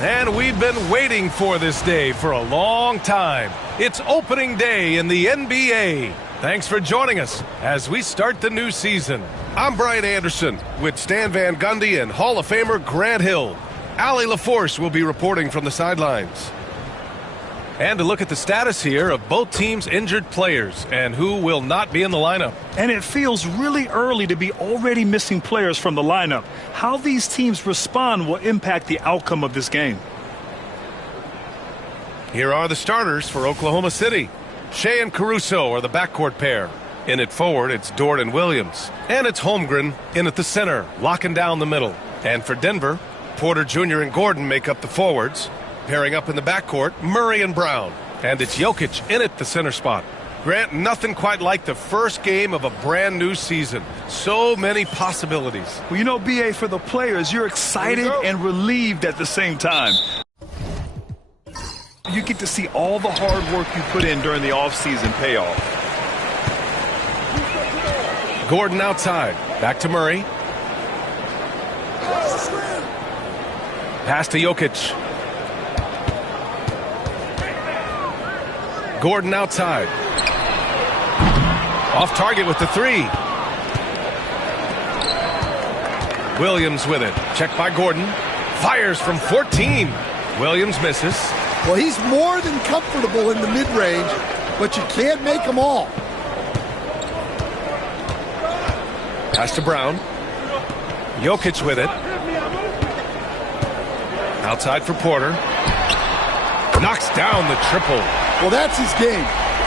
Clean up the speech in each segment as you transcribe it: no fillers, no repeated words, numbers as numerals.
And we've been waiting for this day for a long time. It's opening day in the NBA. Thanks for joining us as we start the new season. I'm Brian Anderson with Stan Van Gundy and Hall of Famer Grant Hill. Allie LaForce will be reporting from the sidelines. And to look at the status here of both teams' injured players and who will not be in the lineup. And it feels really early to be already missing players from the lineup. How these teams respond will impact the outcome of this game. Here are the starters for Oklahoma City. Shea and Caruso are the backcourt pair. In at forward, it's Dort and Williams. And it's Holmgren in at the center, locking down the middle. And for Denver, Porter Jr. and Gordon make up the forwards. Pairing up in the backcourt, Murray and Brown. And it's Jokic in at the center spot. Grant, nothing quite like the first game of a brand new season. So many possibilities. Well, you know, B.A., for the players, you're excited and relieved at the same time. You get to see all the hard work you put in during the offseason pay off. Gordon outside. Back to Murray. Pass to Jokic. Gordon outside. Off target with the three. Williams with it. Checked by Gordon. Fires from 14. Williams misses. Well, he's more than comfortable in the mid-range, but you can't make them all. Pass to Brown. Jokic with it. Outside for Porter. Knocks down the triple. Well, that's his game.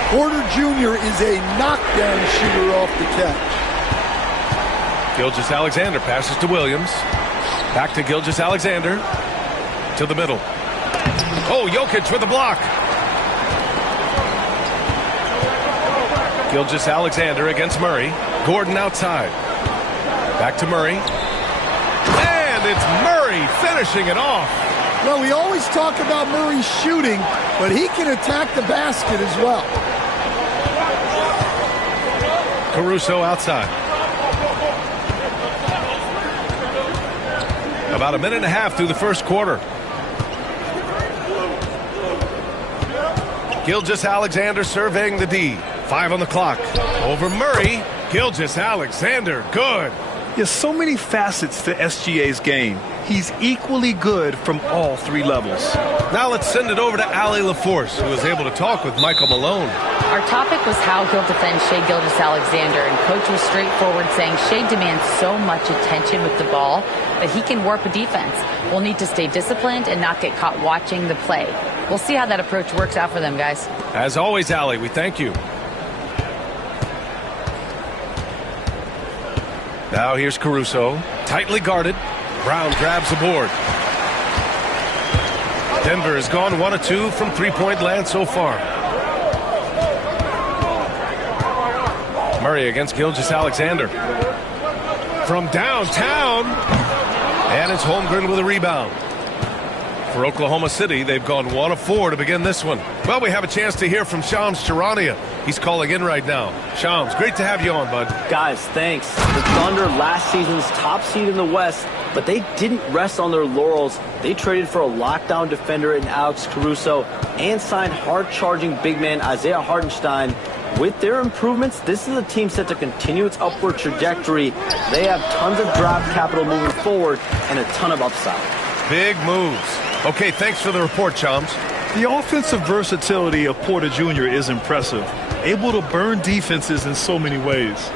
Porter Jr. is a knockdown shooter off the catch. Gilgeous-Alexander passes to Williams. Back to Gilgeous-Alexander. To the middle. Oh, Jokic with a block. Gilgeous-Alexander against Murray. Gordon outside. Back to Murray. And it's Murray finishing it off. Well, we always talk about Murray shooting, but he can attack the basket as well. Caruso outside. About a minute and a half through the first quarter. Gilgeous-Alexander surveying the D. 5 on the clock. Over Murray. Gilgeous-Alexander, good. There's so many facets to SGA's game. He's equally good from all three levels. Now let's send it over to Allie LaForce, who was able to talk with Michael Malone. Our topic was how he'll defend Shai Gilgeous-Alexander, and Coach was straightforward, saying Shai demands so much attention with the ball that he can warp a defense. We'll need to stay disciplined and not get caught watching the play. We'll see how that approach works out for them, guys. As always, Allie, we thank you. Now here's Caruso, tightly guarded. Brown grabs the board. Denver has gone 1 of 2 from three-point land so far. Murray against Gilgeous-Alexander. From downtown. And it's Holmgren with a rebound. For Oklahoma City, they've gone 1 of 4 to begin this one. Well, we have a chance to hear from Shams Charania. He's calling in right now. Shams, great to have you on, bud. Guys, thanks. The Thunder, last season's top seed in the West, but they didn't rest on their laurels. They traded for a lockdown defender in Alex Caruso and signed hard-charging big man Isaiah Hartenstein. With their improvements, this is a team set to continue its upward trajectory. They have tons of draft capital moving forward and a ton of upside. Big moves. Okay, thanks for the report, Shams. The offensive versatility of Porter Jr. is impressive, able to burn defenses in so many ways.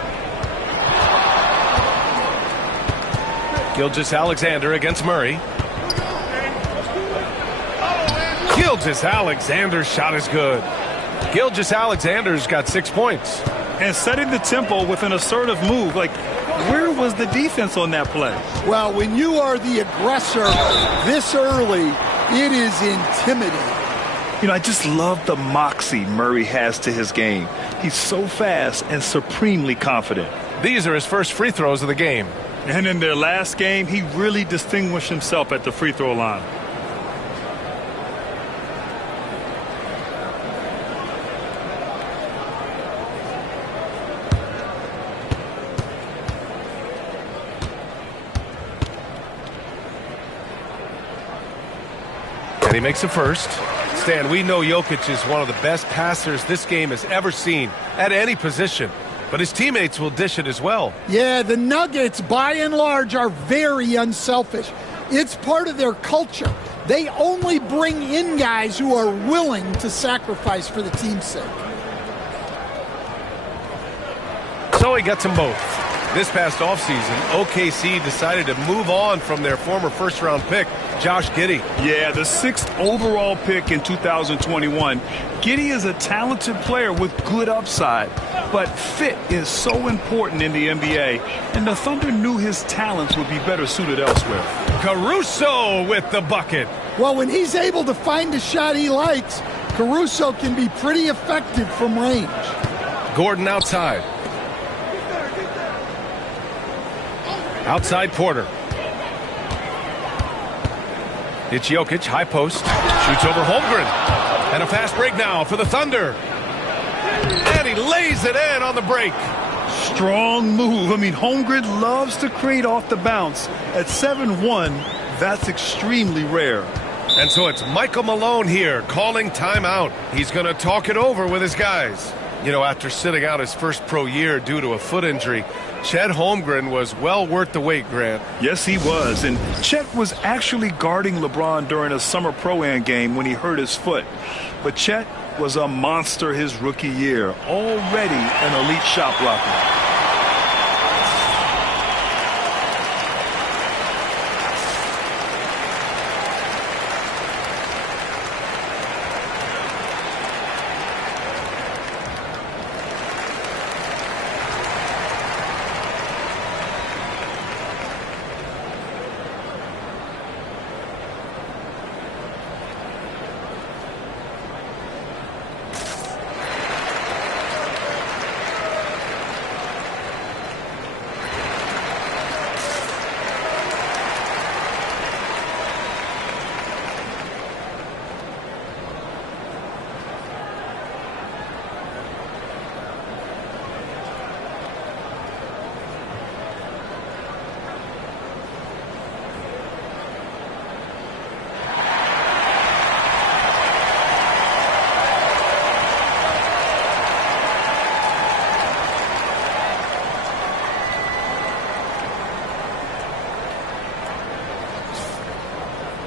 Gilgeous-Alexander against Murray. Gilgeous-Alexander's shot is good. Gilgeous-Alexander's got 6 points. And setting the tempo with an assertive move. Like, where was the defense on that play? Well, when you are the aggressor this early, it is intimidating. You know, I just love the moxie Murray has to his game. He's so fast and supremely confident. These are his first free throws of the game. And in their last game, he really distinguished himself at the free throw line. he makes a first. Stan, we know Jokic is one of the best passers this game has ever seen at any position. But his teammates will dish it as well. Yeah, the Nuggets, by and large, are very unselfish. It's part of their culture. They only bring in guys who are willing to sacrifice for the team's sake. So he gets them both. This past offseason, OKC decided to move on from their former first-round pick, Josh Giddey. Yeah, the 6th overall pick in 2021. Giddey is a talented player with good upside, but fit is so important in the NBA, and the Thunder knew his talents would be better suited elsewhere. Caruso with the bucket. Well, when he's able to find a shot he likes, Caruso can be pretty effective from range. Gordon outside. Outside Porter. It's Jokic, high post. Shoots over Holmgren. And a fast break now for the Thunder. And he lays it in on the break. Strong move. I mean, Holmgren loves to create off the bounce. At 7-1, that's extremely rare. And so it's Michael Malone here calling timeout. He's going to talk it over with his guys. You know, after sitting out his first pro year due to a foot injury, Chet Holmgren was well worth the wait, Grant. Yes, he was. And Chet was actually guarding LeBron during a summer Pro-Am game when he hurt his foot. But Chet was a monster his rookie year, already an elite shot blocker.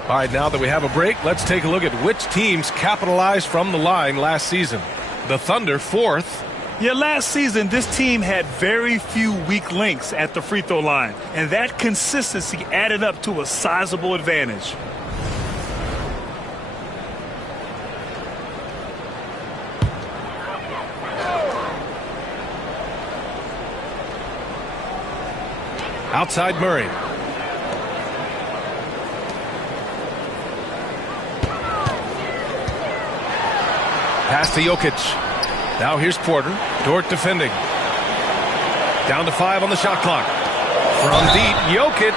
All right, now that we have a break, let's take a look at which teams capitalized from the line last season. The Thunder, 4th. Yeah, last season, this team had very few weak links at the free throw line, and that consistency added up to a sizable advantage. Outside Murray. Pass to Jokic. Now here's Porter. Dort defending. Down to 5 on the shot clock. From deep, Jokic.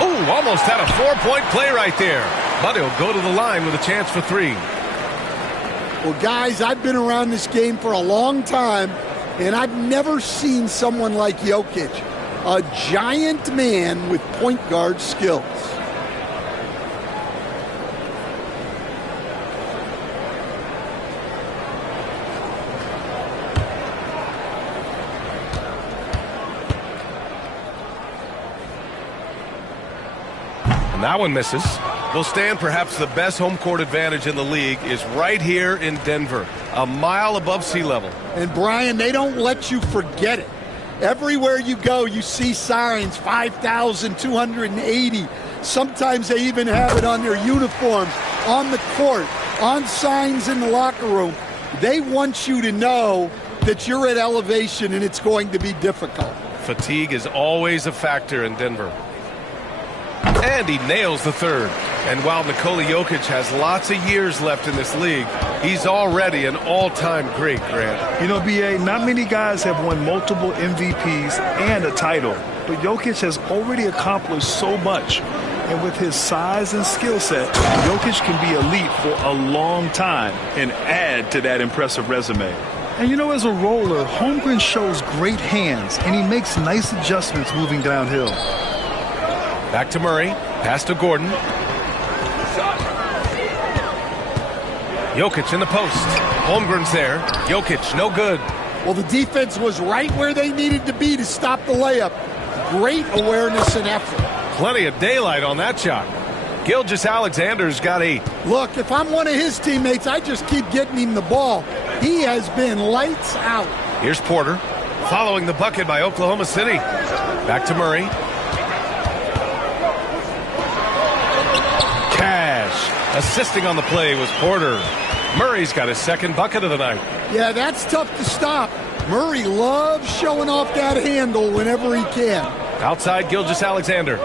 Ooh, almost had a 4-point play right there. But he'll go to the line with a chance for 3. Well, guys, I've been around this game for a long time, and I've never seen someone like Jokic. A giant man with point guard skills. And that one misses. Well, Stan, perhaps the best home court advantage in the league is right here in Denver, a mile above sea level. And, Brian, they don't let you forget it. Everywhere you go, you see signs, 5,280. Sometimes they even have it on their uniforms, on the court, on signs in the locker room. They want you to know that you're at elevation and it's going to be difficult. Fatigue is always a factor in Denver. And he nails the third. And while Nikola Jokic has lots of years left in this league, he's already an all-time great, Grant. You know, B.A., not many guys have won multiple MVPs and a title. But Jokic has already accomplished so much. And with his size and skill set, Jokic can be elite for a long time and add to that impressive resume. And, you know, as a roller, Holmgren shows great hands, and he makes nice adjustments moving downhill. Back to Murray. Pass to Gordon. Jokic in the post. Holmgren's there. Jokic, no good. Well, the defense was right where they needed to be to stop the layup. Great awareness and effort. Plenty of daylight on that shot. Gilgeous-Alexander's got 8. Look, if I'm one of his teammates, I just keep getting him the ball. He has been lights out. Here's Porter, following the bucket by Oklahoma City. Back to Murray. Cash, assisting on the play was Porter. Murray's got his second bucket of the night. Yeah, that's tough to stop. Murray loves showing off that handle whenever he can. Outside Gilgeous-Alexander.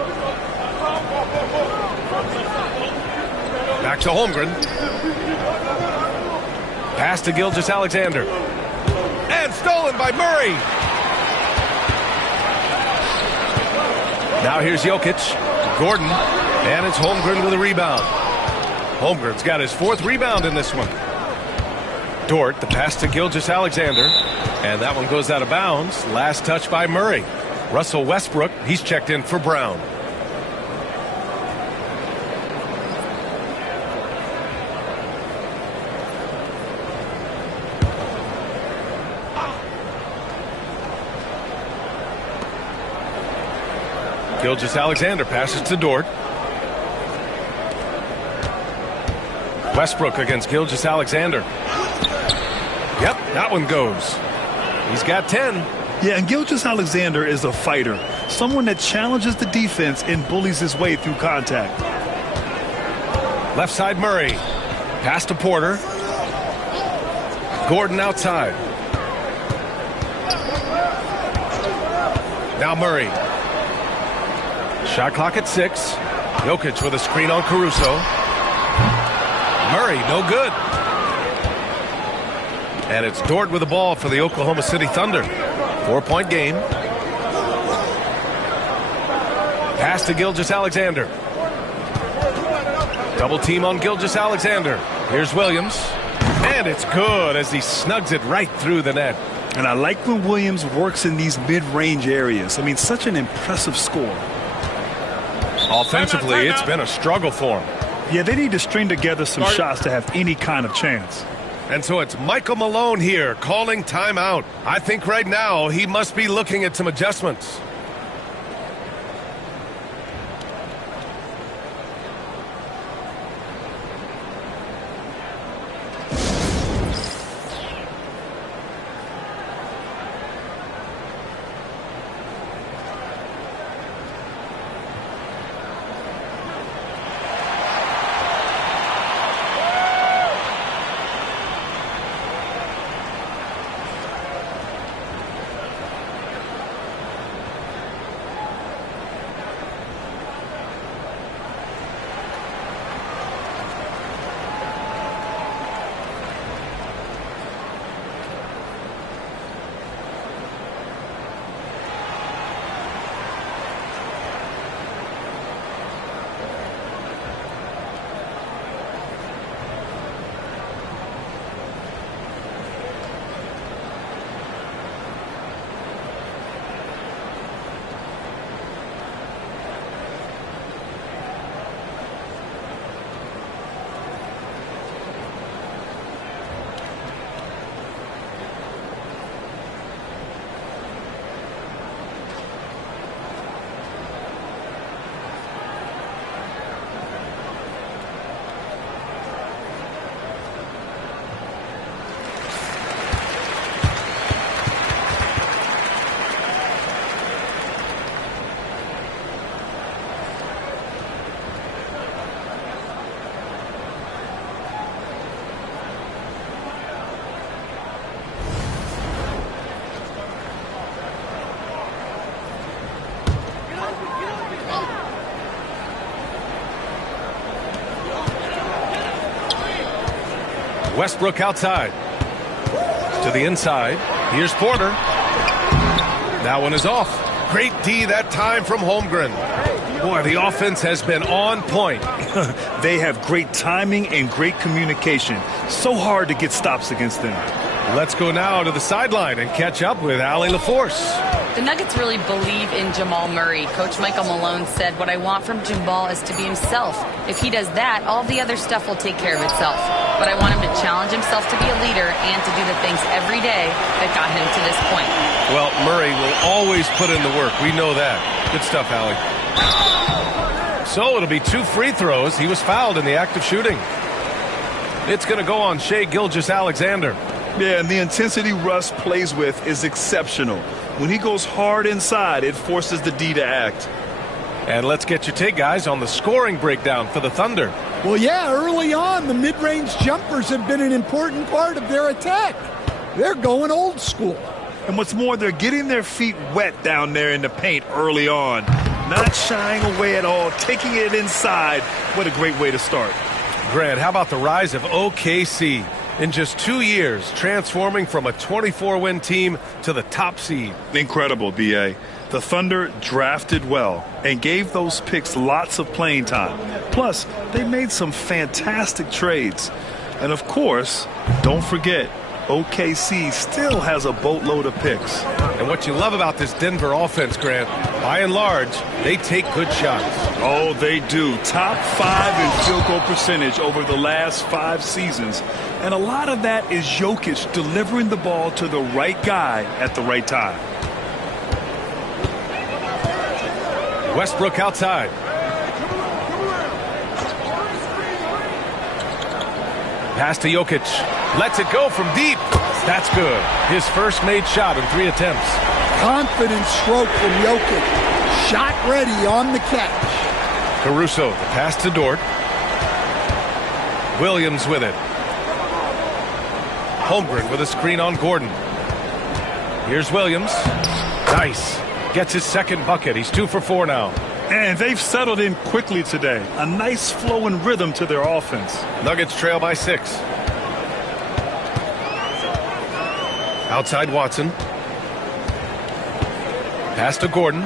Back to Holmgren. Pass to Gilgeous-Alexander. And stolen by Murray. Now here's Jokic. Gordon. And it's Holmgren with a rebound. Holmgren's got his 4th rebound in this one. Dort, the pass to Gilgeous-Alexander. And that one goes out of bounds. Last touch by Murray. Russell Westbrook, he's checked in for Brown. Gilgeous-Alexander passes to Dort. Westbrook against Gilgeous-Alexander. Yep, that one goes. He's got 10. Yeah, and Gilgeous-Alexander is a fighter. Someone that challenges the defense and bullies his way through contact. Left side Murray. Pass to Porter. Gordon outside. Now Murray. Shot clock at 6. Jokic with a screen on Caruso. Murray, no good. And it's Dort with the ball for the Oklahoma City Thunder. 4-point game. Pass to Gilgeous-Alexander. Double team on Gilgeous-Alexander. Here's Williams. And it's good as he snugs it right through the net. And I like when Williams works in these mid-range areas. I mean, such an impressive score. Offensively, it's been a struggle for him. Yeah, they need to string together some shots to have any kind of chance. And so it's Michael Malone here calling timeout. I think right now he must be looking at some adjustments. Westbrook outside. To the inside. Here's Porter. That one is off. Great D that time from Holmgren. Boy, the offense has been on point. They have great timing and great communication. So hard to get stops against them. Let's go now to the sideline and catch up with Allie LaForce. The Nuggets really believe in Jamal Murray. Coach Michael Malone said, "What I want from Jamal is to be himself. If he does that, all the other stuff will take care of itself. But I want him to challenge himself to be a leader and to do the things every day that got him to this point." Well, Murray will always put in the work. We know that. Good stuff, Allie. So it'll be 2 free throws. He was fouled in the act of shooting. It's going to go on Shai Gilgeous-Alexander. Yeah, and the intensity Russ plays with is exceptional. When he goes hard inside, it forces the D to act. And let's get your take, guys, on the scoring breakdown for the Thunder. Well, yeah, early on, the mid-range jumpers have been an important part of their attack. They're going old school. And what's more, they're getting their feet wet down there in the paint early on. Not shying away at all, taking it inside. What a great way to start. Grant, how about the rise of OKC? In just 2 years, transforming from a 24-win team to the top seed. Incredible, B.A. The Thunder drafted well and gave those picks lots of playing time. Plus, they made some fantastic trades. And of course, don't forget, OKC still has a boatload of picks. And what you love about this Denver offense, Grant, by and large, they take good shots. Oh, they do. Top 5 in field goal percentage over the last 5 seasons. And a lot of that is Jokic delivering the ball to the right guy at the right time. Westbrook outside. Pass to Jokic. Lets it go from deep. That's good. His first made shot in 3 attempts. Confident stroke from Jokic. Shot ready on the catch. Caruso, the pass to Dort. Williams with it. Holmgren with a screen on Gordon. Here's Williams. Nice. Gets his second bucket. He's 2 for 4 now. And they've settled in quickly today. A nice flow and rhythm to their offense. Nuggets trail by 6. Outside Watson. Pass to Gordon.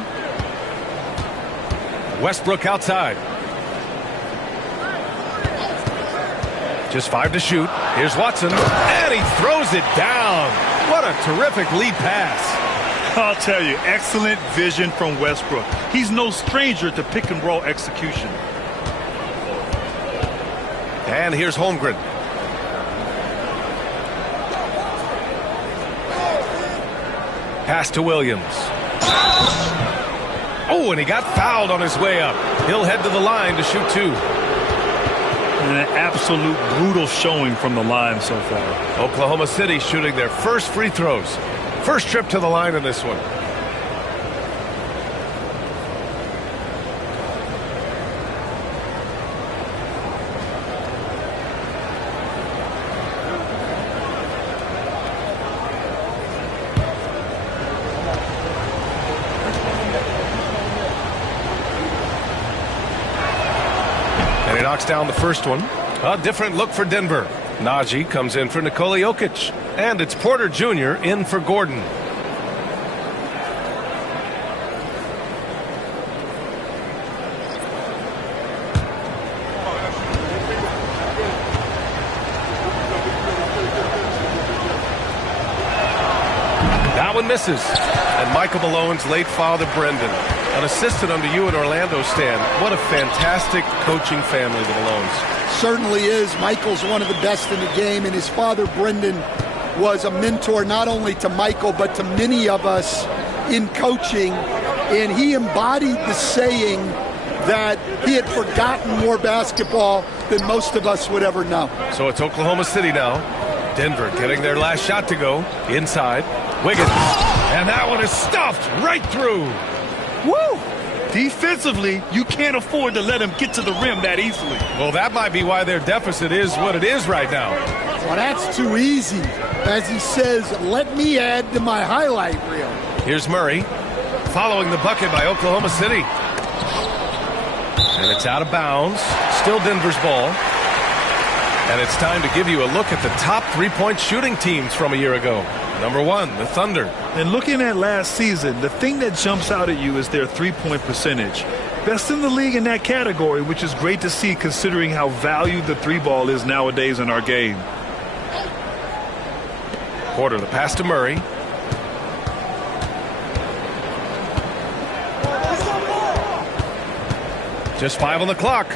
Westbrook outside. Just 5 to shoot. Here's Watson. And he throws it down. What a terrific lead pass. I'll tell you, excellent vision from Westbrook. He's no stranger to pick and roll execution. And here's Holmgren. Pass to Williams. Oh, and he got fouled on his way up. He'll head to the line to shoot 2. And an absolute brutal showing from the line so far. Oklahoma City shooting their first free throws. First trip to the line in this one. And he knocks down the first one. A different look for Denver. Najee comes in for Nikola Jokic. And it's Porter Jr. in for Gordon. That one misses. And Michael Malone's late father, Brendan, an assistant under you in Orlando, Stan. What a fantastic coaching family, the Malones. Certainly is. Michael's one of the best in the game, and his father, Brendan, was a mentor not only to Michael but to many of us in coaching, and he embodied the saying that he had forgotten more basketball than most of us would ever know. So it's Oklahoma City now. Denver getting their last shot to go. Inside. Wiggins. And that one is stuffed right through. Woo! Defensively, you can't afford to let him get to the rim that easily. Well, that might be why their deficit is what it is right now. Well, that's too easy. As he says, let me add to my highlight reel. Here's Murray following the bucket by Oklahoma City. And it's out of bounds. Still Denver's ball. And it's time to give you a look at the top three-point shooting teams from a year ago. Number 1, the Thunder. And looking at last season, the thing that jumps out at you is their three-point percentage. Best in the league in that category, which is great to see considering how valued the three ball is nowadays in our game. Porter, the pass to Murray. Just 5 on the clock.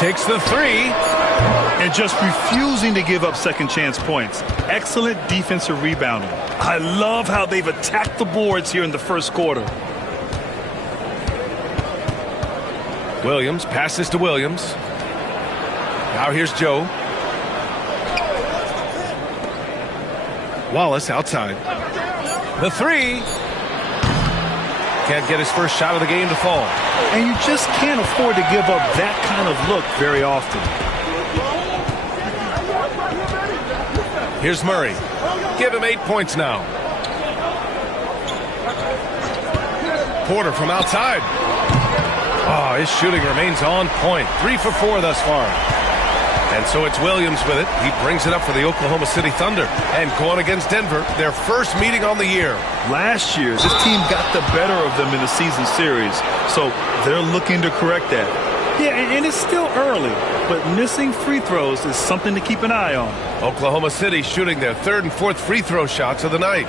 Takes the 3. And just refusing to give up second chance points. Excellent defensive rebounding. I love how they've attacked the boards here in the first quarter. Williams passes to Williams. Now here's Joe. Wallace outside. The 3. Can't get his first shot of the game to fall. And you just can't afford to give up that kind of look very often. Here's Murray. Give him 8 points now. Porter from outside. Oh, his shooting remains on point. 3 for 4 thus far. And so it's Williams with it. He brings it up for the Oklahoma City Thunder. And going against Denver, their first meeting on the year. Last year, this team got the better of them in the season series. So they're looking to correct that. Yeah, and it's still early, but missing free throws is something to keep an eye on. Oklahoma City shooting their 3rd and 4th free throw shots of the night.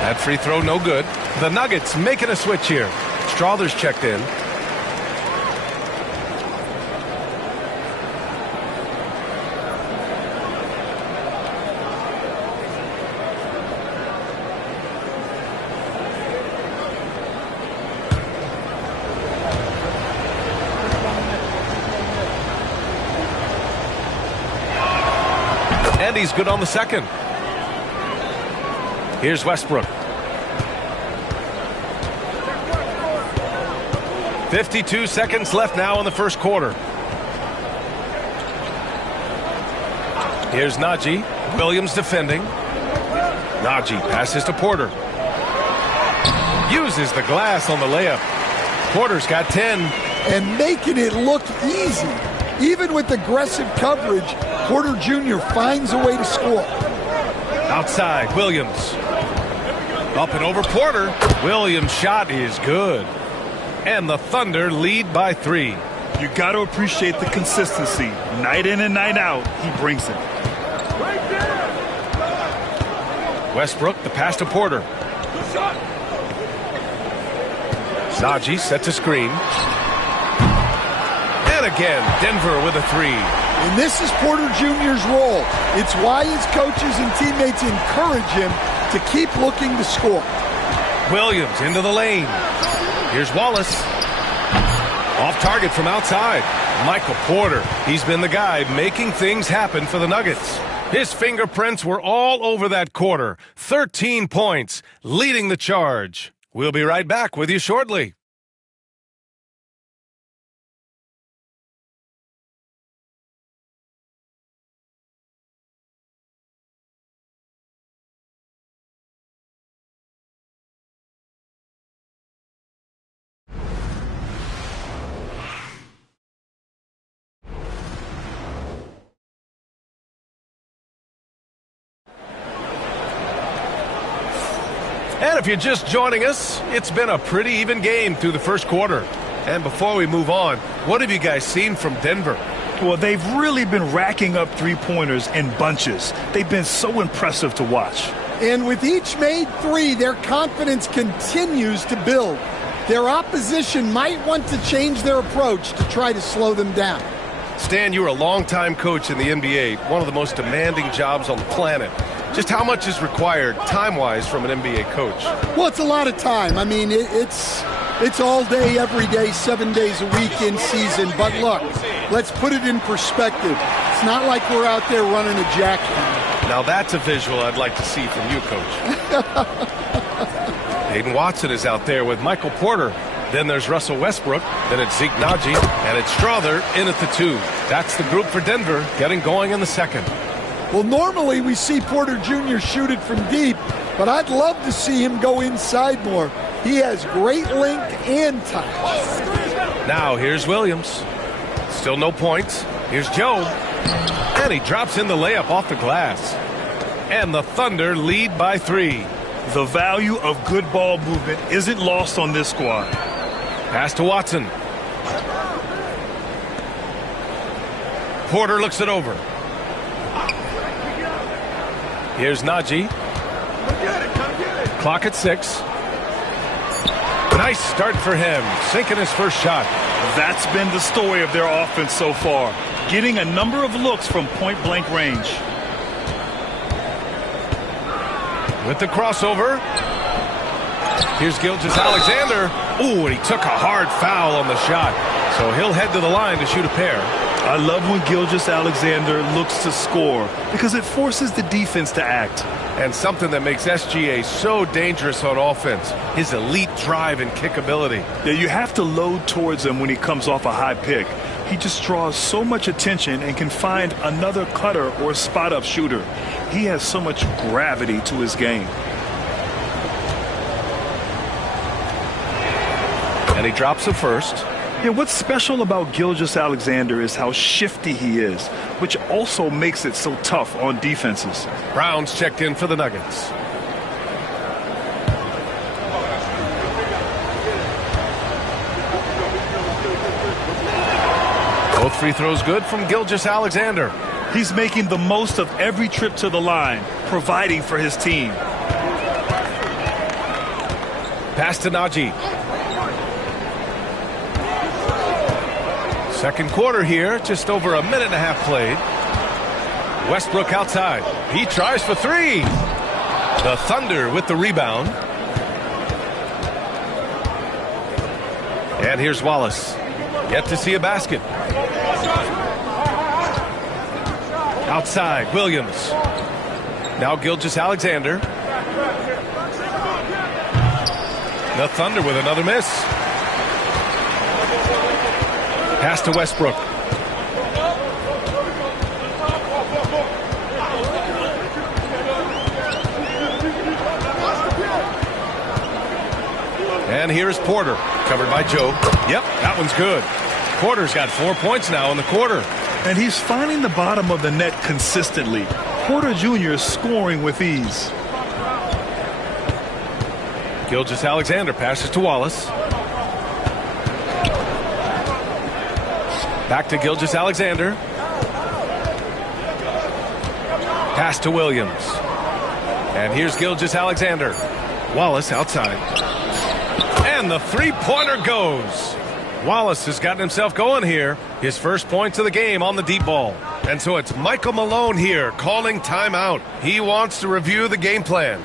That free throw no good. The Nuggets making a switch here. Strother's checked in. And he's good on the second. Here's Westbrook. 52 seconds left now in the first quarter. Here's Najee. Williams defending. Najee passes to Porter. Uses the glass on the layup. Porter's got 10. And making it look easy. Even with aggressive coverage, Porter Jr. finds a way to score. Outside, Williams. Up and over Porter. Williams' shot is good. And the Thunder lead by 3. You got to appreciate the consistency. Night in and night out, he brings it. Westbrook, the pass to Porter. Najee sets a screen. And again, Denver with a 3. And this is Porter Jr.'s role. It's why his coaches and teammates encourage him to keep looking to score. Williams into the lane. Here's Wallace. Off target from outside. Michael Porter. He's been the guy making things happen for the Nuggets. His fingerprints were all over that quarter. 13 points, leading the charge. We'll be right back with you shortly. And if you're just joining us, it's been a pretty even game through the first quarter. And before we move on, what have you guys seen from Denver? Well, they've really been racking up three-pointers in bunches. They've been so impressive to watch. And with each made 3, their confidence continues to build. Their opposition might want to change their approach to try to slow them down. Stan, you were a longtime coach in the NBA, one of the most demanding jobs on the planet. Just how much is required time-wise from an NBA coach? Well, it's a lot of time. I mean, it's all day, every day, 7 days a week in season. But look, let's put it in perspective. It's not like we're out there running a jackhammer. Now that's a visual I'd like to see from you, Coach. Hayden Watson is out there with Michael Porter. Then there's Russell Westbrook. Then it's Zeke Najee. And it's Strother in at the 2. That's the group for Denver getting going in the second. Well, normally we see Porter Jr. shoot it from deep, but I'd love to see him go inside more. He has great length and touch. Now here's Williams. Still no points. Here's Joe. And he drops in the layup off the glass. And the Thunder lead by 3. The value of good ball movement isn't lost on this squad. Pass to Watson. Porter looks it over. Here's Najee. Clock at 6. Nice start for him, sinking his first shot. That's been the story of their offense so far, getting a number of looks from point-blank range. With the crossover. Here's Gilgeous-Alexander. Ooh, and he took a hard foul on the shot. So he'll head to the line to shoot a pair. I love when Gilgeous-Alexander looks to score because it forces the defense to act. And something that makes SGA so dangerous on offense, his elite drive and kick ability. Yeah, you have to load towards him when he comes off a high pick. He just draws so much attention and can find another cutter or spot-up shooter. He has so much gravity to his game. And he drops the first. Yeah, what's special about Gilgeous-Alexander is how shifty he is, which also makes it so tough on defenses. Brown's checked in for the Nuggets. Both free throws good from Gilgeous-Alexander. He's making the most of every trip to the line, providing for his team. Pass to Najee. Second quarter here, just over a minute and a half played. Westbrook outside. He tries for 3. The Thunder with the rebound. And here's Wallace. Yet to see a basket. Outside, Williams. Now Gilgeous-Alexander. The Thunder with another miss. Pass to Westbrook. And here's Porter, covered by Joe. Yep, that one's good. Porter's got 4 points now in the quarter. And he's finding the bottom of the net consistently. Porter Jr. is scoring with ease. Gilgeous-Alexander passes to Wallace. Back to Gilgeous-Alexander. Pass to Williams. And here's Gilgeous-Alexander. Wallace outside. And the three-pointer goes. Wallace has gotten himself going here. His first points of the game on the deep ball. And so it's Michael Malone here calling timeout. He wants to review the game plan.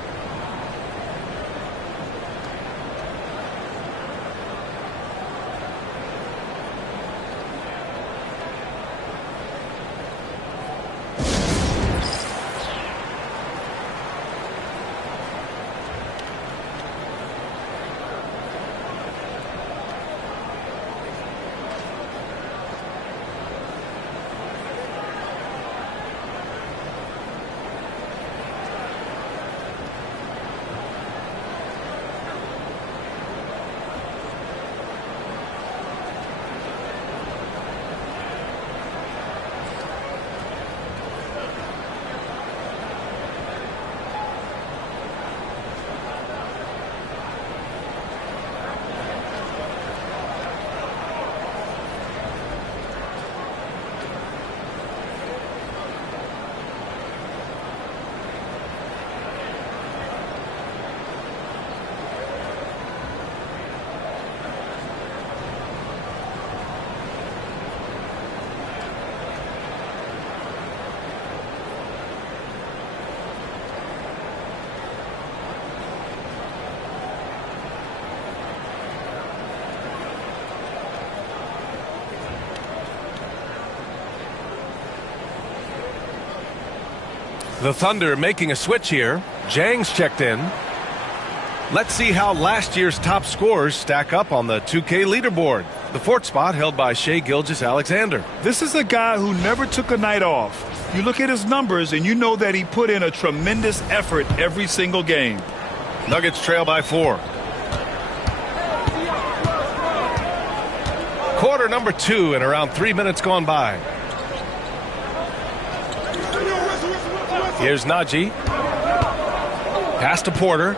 The Thunder making a switch here. Jang's checked in. Let's see how last year's top scorers stack up on the 2K leaderboard. The fourth spot held by Shai Gilgeous-Alexander. This is a guy who never took a night off. You look at his numbers and you know that he put in a tremendous effort every single game. Nuggets trail by 4. Quarter number 2 and around 3 minutes gone by. Here's Najee. Pass to Porter.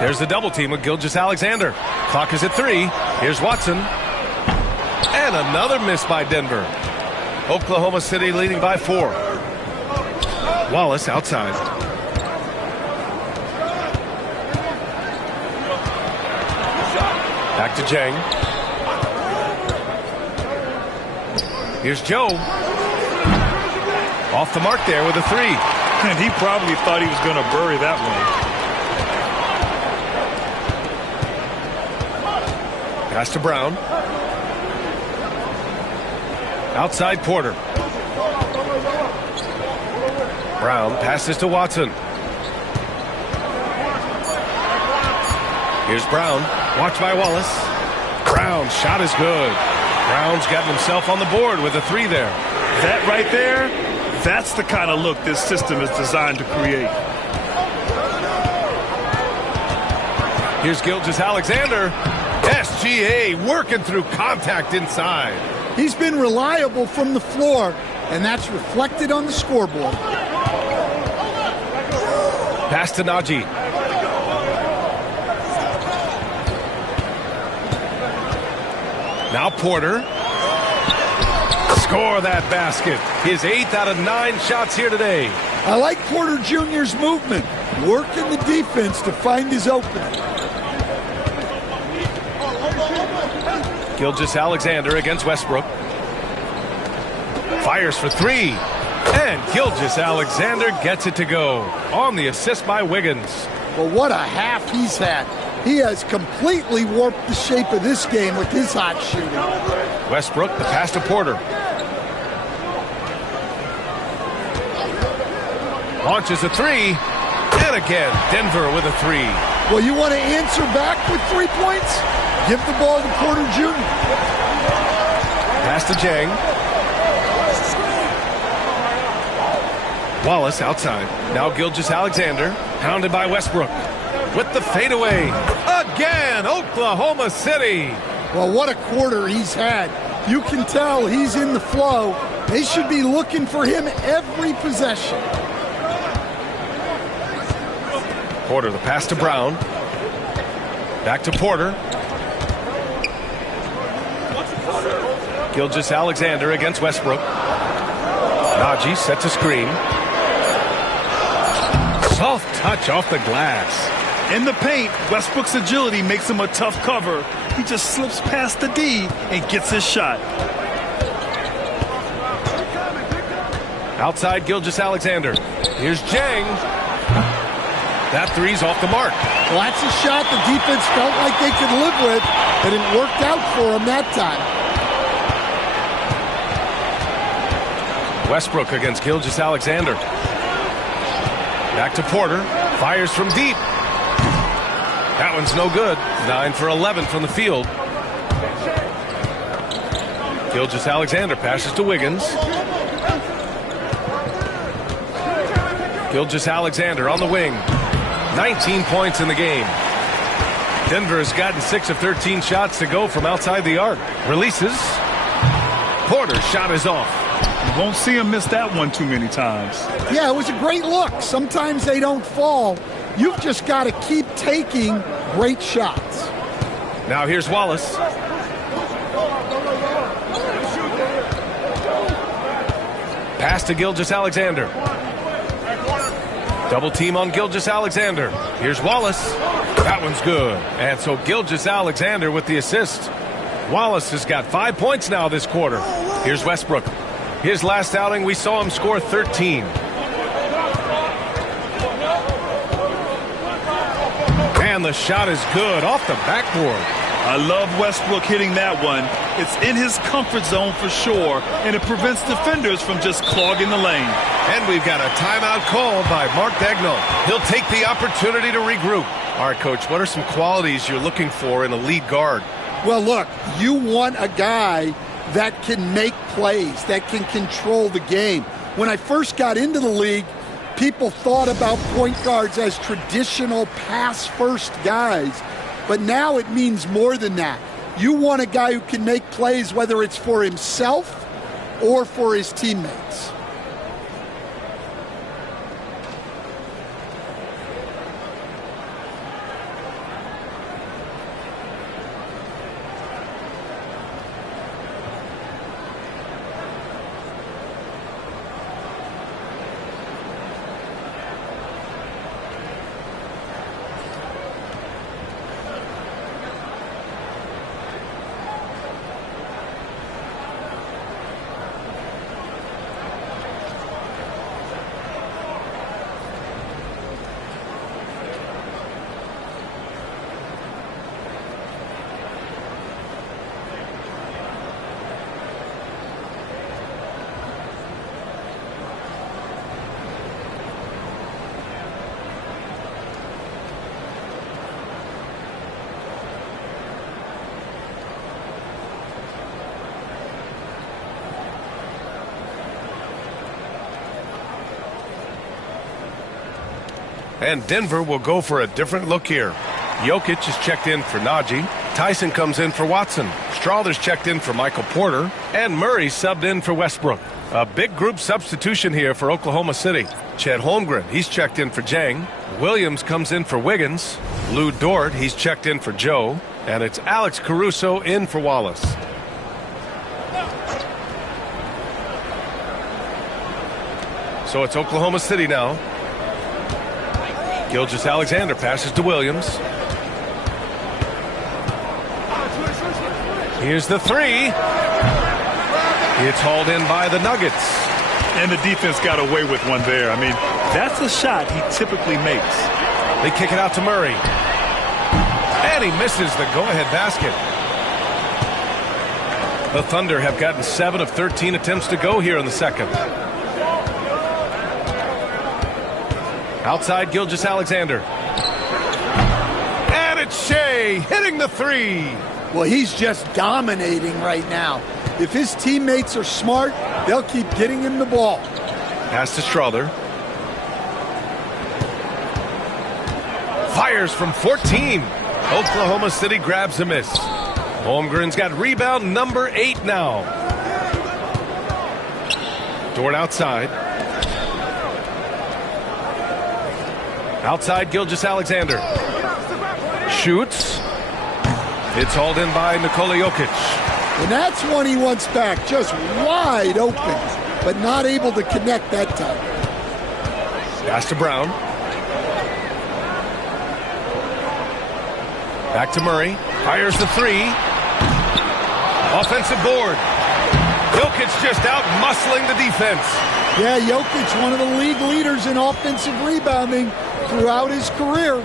There's the double team with Gilgeous-Alexander. Clock is at 3. Here's Watson. And another miss by Denver. Oklahoma City leading by 4. Wallace outside. Back to Jang. Here's Joe. Off the mark there with a 3. And he probably thought he was going to bury that one. Pass to Brown. Outside Porter. Brown passes to Watson. Here's Brown. Watched by Wallace. Brown's shot is good. Brown's gotten himself on the board with a 3 there. That right there, that's the kind of look this system is designed to create. Here's Gilgeous-Alexander. SGA working through contact inside. He's been reliable from the floor, and that's reflected on the scoreboard. Pass to Najee. Now Porter. Score that basket. His 8th out of 9 shots here today. I like Porter Jr.'s movement, working the defense to find his opening. Gilgeous-Alexander against Westbrook. Fires for 3. And Gilgeous-Alexander gets it to go on the assist by Wiggins. Well, what a half he's had. He has completely warped the shape of this game with his hot shooting. Westbrook, the pass to Porter. Launches a 3. And again, Denver with a 3. Well, you want to answer back with 3 points? Give the ball to Porter Jr. Pass to Jang. Wallace outside. Now Gilgeous-Alexander, pounded by Westbrook. With the fadeaway. Again, Oklahoma City. Well, what a quarter he's had. You can tell he's in the flow. They should be looking for him every possession. Porter, the pass to Brown. Back to Porter. Gilgeous-Alexander against Westbrook. Najee sets a screen. Soft touch off the glass. In the paint, Westbrook's agility makes him a tough cover. He just slips past the D and gets his shot. Outside Gilgeous-Alexander. Here's Jang. That 3's off the mark. Well, that's a shot the defense felt like they could live with, but it worked out for them that time. Westbrook against Gilgeous-Alexander. Back to Porter. Fires from deep. That one's no good. 9 for 11 from the field. Gilgeous-Alexander passes to Wiggins. Gilgeous-Alexander on the wing. 19 points in the game. Denver has gotten 6 of 13 shots to go from outside the arc. Releases. Porter's shot is off. You won't see him miss that one too many times. Yeah, it was a great look. Sometimes they don't fall. You've just got to keep taking great shots. Now here's Wallace. Pass to Gilgeous-Alexander. Double team on Gilgeous-Alexander. Here's Wallace. That one's good. And so Gilgeous-Alexander with the assist. Wallace has got 5 points now this quarter. Here's Westbrook. His last outing, we saw him score 13. And the shot is good off the backboard. I love Westbrook hitting that one. It's in his comfort zone for sure, and it prevents defenders from just clogging the lane. And we've got a timeout called by Mark Dagnall. He'll take the opportunity to regroup. All right, Coach, what are some qualities you're looking for in a lead guard? Well, look, you want a guy that can make plays, that can control the game. When I first got into the league, people thought about point guards as traditional pass-first guys. But now it means more than that. You want a guy who can make plays, whether it's for himself or for his teammates. And Denver will go for a different look here. Jokic is checked in for Najee. Tyson comes in for Watson. Strawther's checked in for Michael Porter. And Murray subbed in for Westbrook. A big group substitution here for Oklahoma City. Chet Holmgren, he's checked in for Jang. Williams comes in for Wiggins. Lou Dort, he's checked in for Joe. And it's Alex Caruso in for Wallace. So it's Oklahoma City now. Gilgeous-Alexander passes to Williams. Here's the three. It's hauled in by the Nuggets. And the defense got away with one there. I mean, that's a shot he typically makes. They kick it out to Murray. And he misses the go-ahead basket. The Thunder have gotten 7 of 13 attempts to go here in the second. Outside Gilgeous-Alexander. And it's Shea hitting the three. Well, he's just dominating right now. If his teammates are smart, they'll keep getting him the ball. Pass to Strawther. Fires from 14. Oklahoma City grabs a miss. Holmgren's got rebound number 8 now. Dort outside. Outside Gilgeous-Alexander. Shoots. It's hauled in by Nikola Jokic. And that's one he wants back, just wide open, but not able to connect that time. Pass to Brown. Back to Murray. Fires the three. Offensive board. Jokic just out muscling the defense. Yeah, Jokic, one of the league leaders in offensive rebounding throughout his career.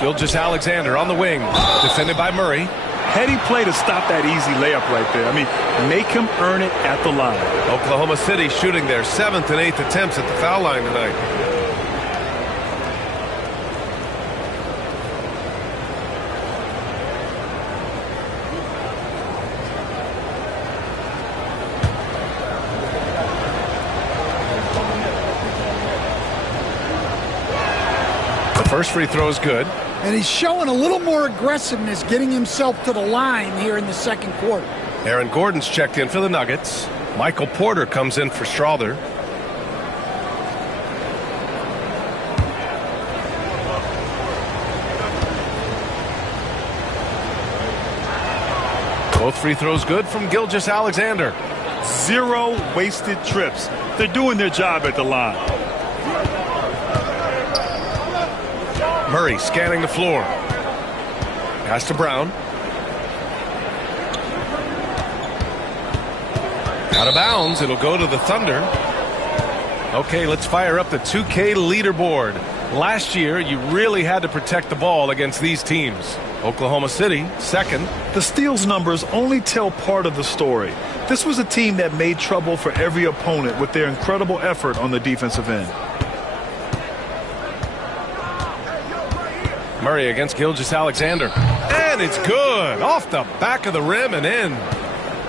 Gilgeous-Alexander on the wing. Defended by Murray. Heady play to stop that easy layup right there. I mean, make him earn it at the line. Oklahoma City shooting their 7th and 8th attempts at the foul line tonight. First free throw is good. And he's showing a little more aggressiveness, getting himself to the line here in the second quarter. Aaron Gordon's checked in for the Nuggets. Michael Porter comes in for Strawther. Both free throws good from Gilgeous-Alexander. 0 wasted trips. They're doing their job at the line. Murray scanning the floor. Pass to Brown. Out of bounds. It'll go to the Thunder. Okay, let's fire up the 2K leaderboard. Last year, you really had to protect the ball against these teams. Oklahoma City, second. The steals numbers only tell part of the story. This was a team that made trouble for every opponent with their incredible effort on the defensive end. Murray against Gilgeous-Alexander. And it's good. Off the back of the rim and in.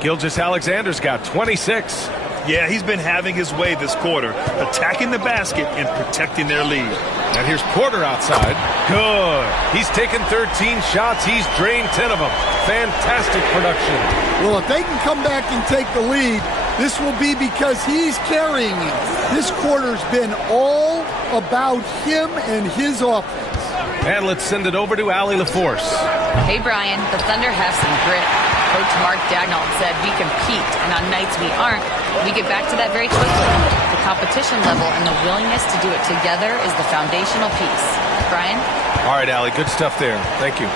Gilgeous-Alexander's got 26. Yeah, he's been having his way this quarter, attacking the basket and protecting their lead. And here's Porter outside. Good. He's taken 13 shots. He's drained 10 of them. Fantastic production. Well, if they can come back and take the lead, this will be because he's carrying it. This quarter's been all about him and his offense. And let's send it over to Allie LaForce. Hey, Brian, the Thunder have some grit. Coach Mark Dagnall said we compete, and on nights we aren't, we get back to that very quickly. The competition level and the willingness to do it together is the foundational piece. Brian? All right, Allie, good stuff there. Thank you.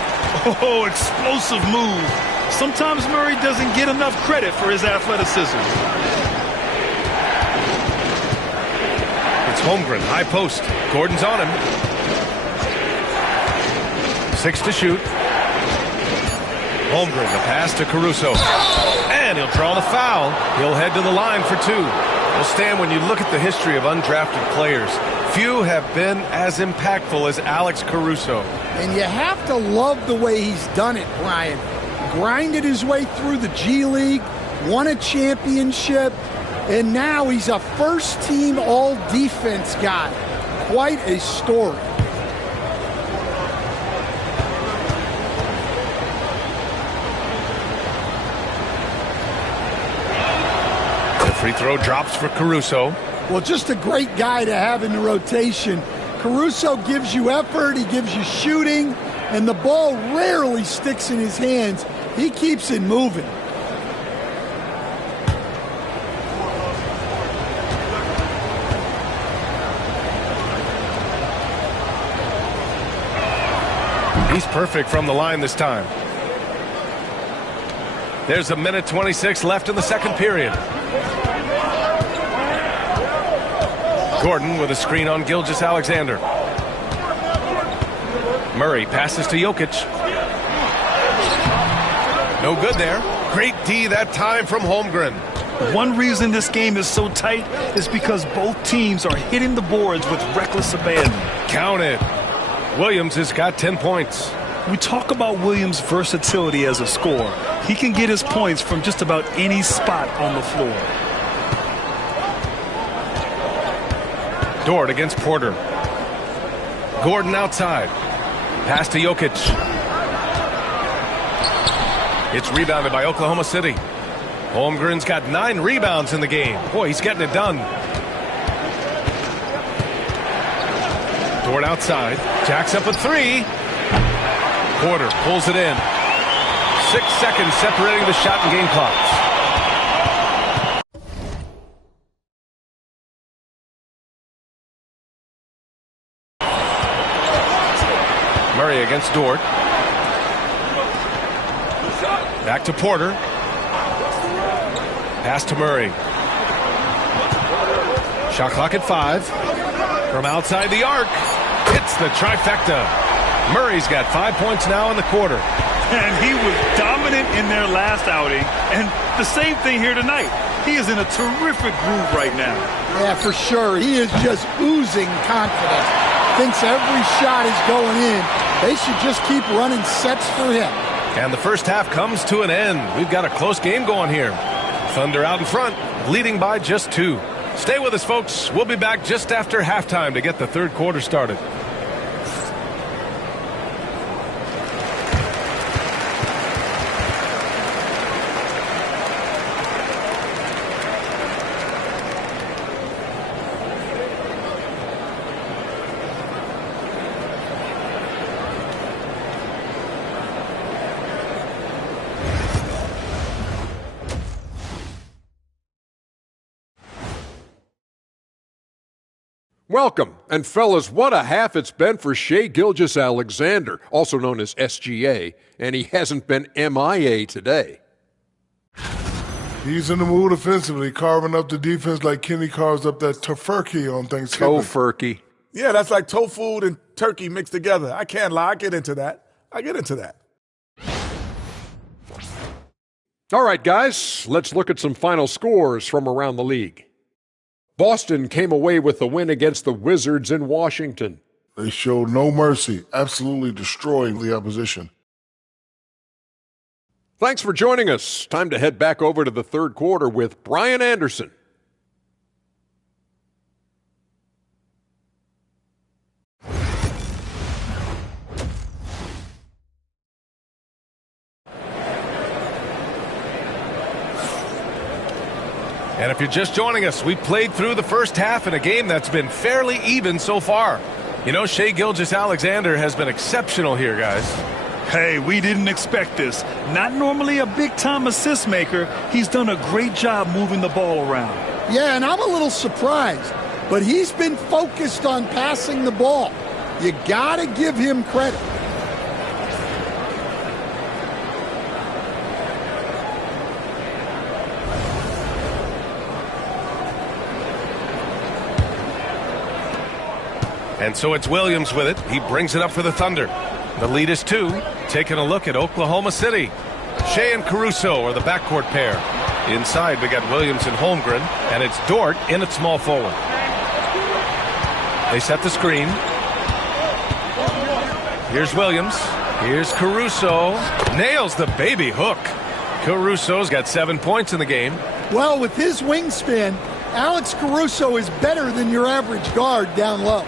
Oh, explosive move. Sometimes Murray doesn't get enough credit for his athleticism. It's Holmgren, high post. Gordon's on him. 6 to shoot. Holmgren, the pass to Caruso. And he'll draw the foul. He'll head to the line for 2. Well, Stan, when you look at the history of undrafted players, few have been as impactful as Alex Caruso. And you have to love the way he's done it, Brian. Grinded his way through the G League, won a championship, And now he's a first-team all-defense guy. Quite a story. The free throw drops for Caruso. Well, just a great guy to have in the rotation. Caruso gives you effort, he gives you shooting, and the ball rarely sticks in his hands. He keeps it moving. He's perfect from the line this time. There's a minute 26 left in the second period. Gordon with a screen on Gilgeous-Alexander. Murray passes to Jokic. No good there. Great D that time from Holmgren. One reason this game is so tight is because both teams are hitting the boards with reckless abandon. Count it. Williams has got 10 points. We talk about Williams' versatility as a scorer. He can get his points from just about any spot on the floor. Dort against Porter. Gordon outside. Pass to Jokic. It's rebounded by Oklahoma City. Holmgren's got 9 rebounds in the game. Boy, he's getting it done. Dort outside. Jacks up a 3. Porter pulls it in. 6 seconds separating the shot and game clocks. Murray against Dort. Back to Porter. Pass to Murray. Shot clock at 5. From outside the arc. Hits the trifecta. Murray's got 5 points now in the quarter. And he was dominant in their last outing. And the same thing here tonight. He is in a terrific groove right now. Yeah, for sure. He is just oozing confidence. Thinks every shot is going in. They should just keep running sets for him. And the first half comes to an end. We've got a close game going here. Thunder out in front, leading by just 2. Stay with us, folks. We'll be back just after halftime to get the third quarter started. Welcome, and fellas, what a half it's been for Shai Gilgeous-Alexander, also known as SGA, and he hasn't been MIA today. He's in the mood offensively, carving up the defense like Kenny carves up that tofurkey on Thanksgiving. Tofurkey. Yeah, that's like tofu and turkey mixed together. I can't lie. I get into that. All right, guys, let's look at some final scores from around the league. Boston came away with the win against the Wizards in Washington. They showed no mercy, absolutely destroying the opposition. Thanks for joining us. Time to head back over to the third quarter with Brian Anderson. And if you're just joining us, we played through the first half in a game that's been fairly even so far. You know, Shai Gilgeous-Alexander has been exceptional here, guys. Hey, we didn't expect this. Not normally a big-time assist maker. He's done a great job moving the ball around. Yeah, and I'm a little surprised, but he's been focused on passing the ball. You got to give him credit. And so it's Williams with it. He brings it up for the Thunder. The lead is 2. Taking a look at Oklahoma City. Shai and Caruso are the backcourt pair. Inside, we got Williams and Holmgren, and it's Dort in at small forward. They set the screen. Here's Williams. Here's Caruso. Nails the baby hook. Caruso's got 7 points in the game. Well, with his wingspan, Alex Caruso is better than your average guard down low.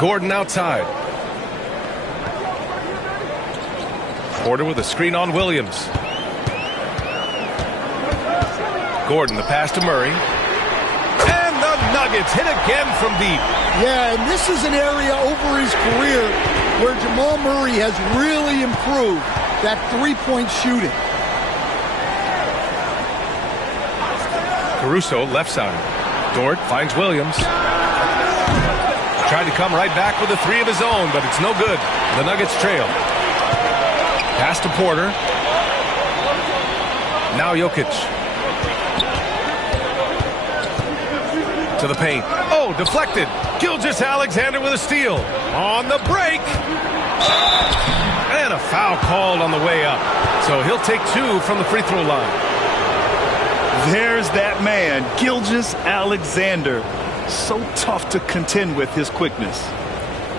Gordon outside. Porter with a screen on Williams. Gordon, the pass to Murray. And the Nuggets hit again from deep. Yeah, and this is an area over his career where Jamal Murray has really improved that three-point shooting. Caruso, left side. Dort finds Williams. Tried to come right back with a three of his own, but it's no good. The Nuggets trail. Pass to Porter. Now Jokic. To the paint. Oh, deflected. Gilgeous-Alexander with a steal. On the break. And a foul called on the way up. So he'll take two from the free throw line. There's that man, Gilgeous-Alexander. So tough to contend with his quickness.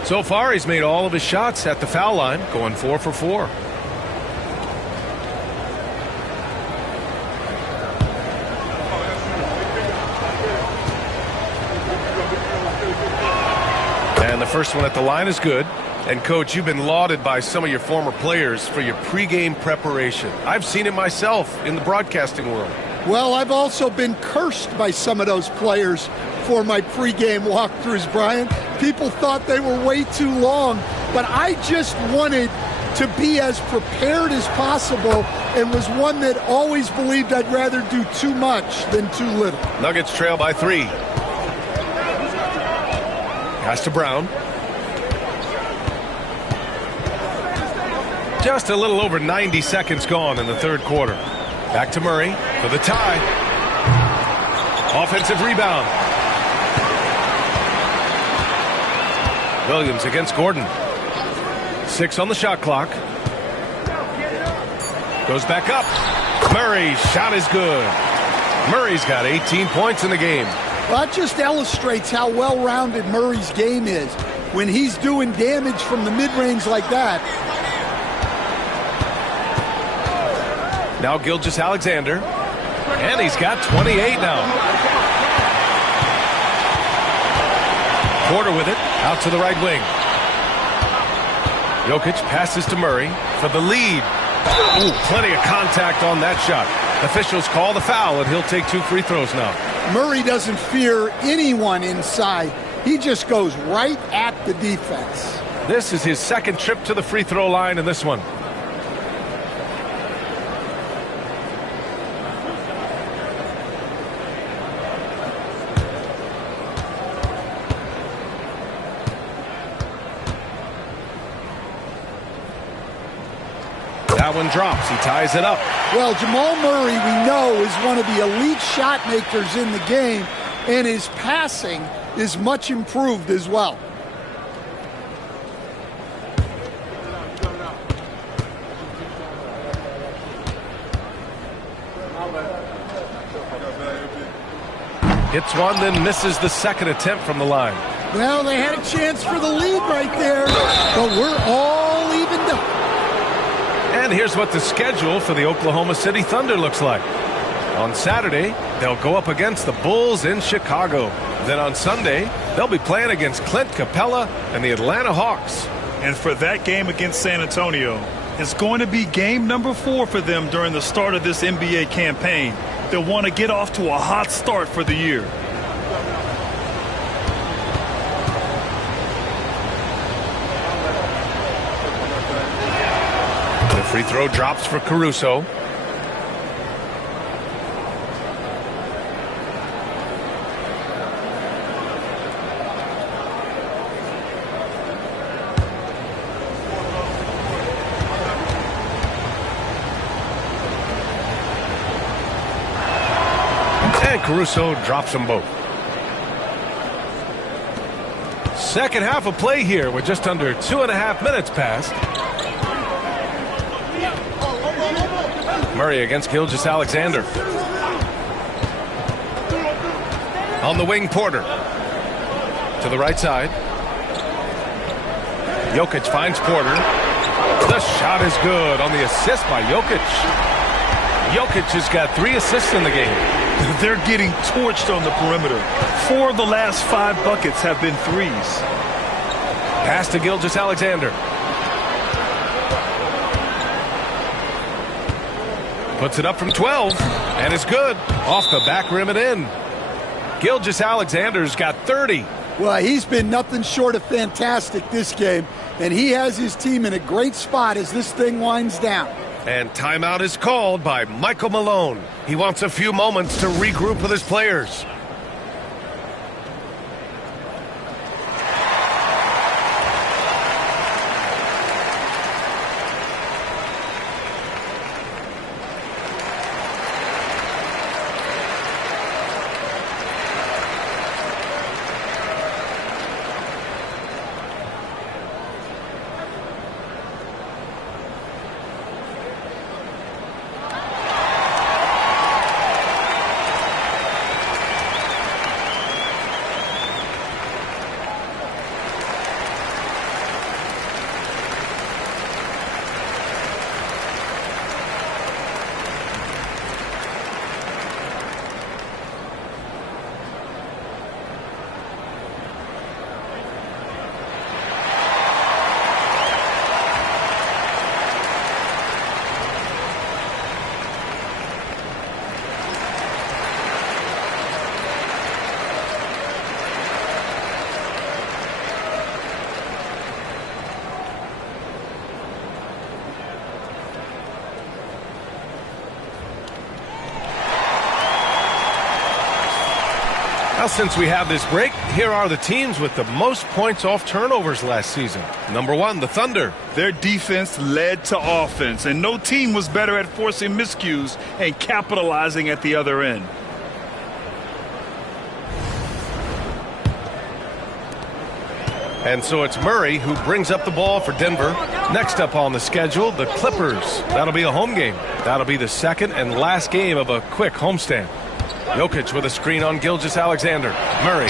So far, he's made all of his shots at the foul line, going 4 for 4. And the first one at the line is good. And, Coach, you've been lauded by some of your former players for your pregame preparation. I've seen it myself in the broadcasting world. Well, I've also been cursed by some of those players for my pregame walkthroughs, Brian. People thought they were way too long, but I just wanted to be as prepared as possible and was one that always believed I'd rather do too much than too little. Nuggets trail by 3. Pass to Brown. Just a little over 90 seconds gone in the third quarter. Back to Murray for the tie. Offensive rebound. Williams against Gordon. 6 on the shot clock. Goes back up. Murray's shot is good. Murray's got 18 points in the game. Well, that just illustrates how well-rounded Murray's game is when he's doing damage from the mid-range like that. Now Gilgeous-Alexander. And he's got 28 now. Porter with it. Out to the right wing. Jokic passes to Murray for the lead. Ooh, plenty of contact on that shot. Officials call the foul, and he'll take 2 free throws now. Murray doesn't fear anyone inside. He just goes right at the defense. This is his second trip to the free throw line in this one. That one drops. He ties it up. Well, Jamal Murray, we know, is one of the elite shot makers in the game, and his passing is much improved as well. Hits one, then misses the second attempt from the line. Well, they had a chance for the lead right there, but we're all evened up. And here's what the schedule for the Oklahoma City Thunder looks like. On Saturday, they'll go up against the Bulls in Chicago. Then on Sunday, they'll be playing against Clint Capella and the Atlanta Hawks. And for that game against San Antonio, it's going to be game number 4 for them during the start of this NBA campaign. They'll want to get off to a hot start for the year. The free throw drops for Caruso. And Caruso drops them both. Second half of play here with just under 2.5 minutes passed. Murray against Gilgeous-Alexander. On the wing, Porter. To the right side. Jokic finds Porter. The shot is good on the assist by Jokic. Jokic has got 3 assists in the game. They're getting torched on the perimeter. 4 of the last 5 buckets have been threes. Pass to Gilgeous-Alexander. Puts it up from 12, and it's good. Off the back rim and in. Gilgeous-Alexander's got 30. Well, he's been nothing short of fantastic this game, and he has his team in a great spot as this thing winds down. And timeout is called by Michael Malone. He wants a few moments to regroup with his players. Now, since we have this break, here are the teams with the most points off turnovers last season. Number 1, the Thunder. Their defense led to offense, and no team was better at forcing miscues and capitalizing at the other end. And so it's Murray who brings up the ball for Denver. Next up on the schedule, the Clippers. That'll be a home game. That'll be the second and last game of a quick homestand. Jokic with a screen on Gilgeous-Alexander. Murray.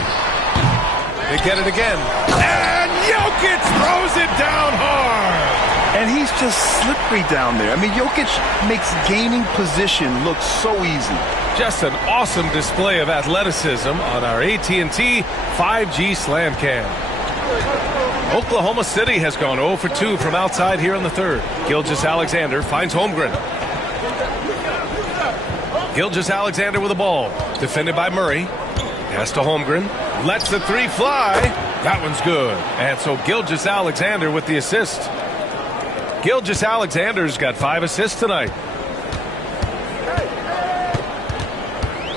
They get it again. And Jokic throws it down hard. And he's just slippery down there. I mean, Jokic makes gaining position look so easy. Just an awesome display of athleticism on our AT&T 5G Slam Cam. Oklahoma City has gone 0 for 2 from outside here in the third. Gilgeous-Alexander finds Holmgren. Gilgeous-Alexander with the ball. Defended by Murray. Pass to Holmgren. Lets the 3 fly. That one's good. And so Gilgeous-Alexander with the assist. Gilgeous-Alexander's got 5 assists tonight.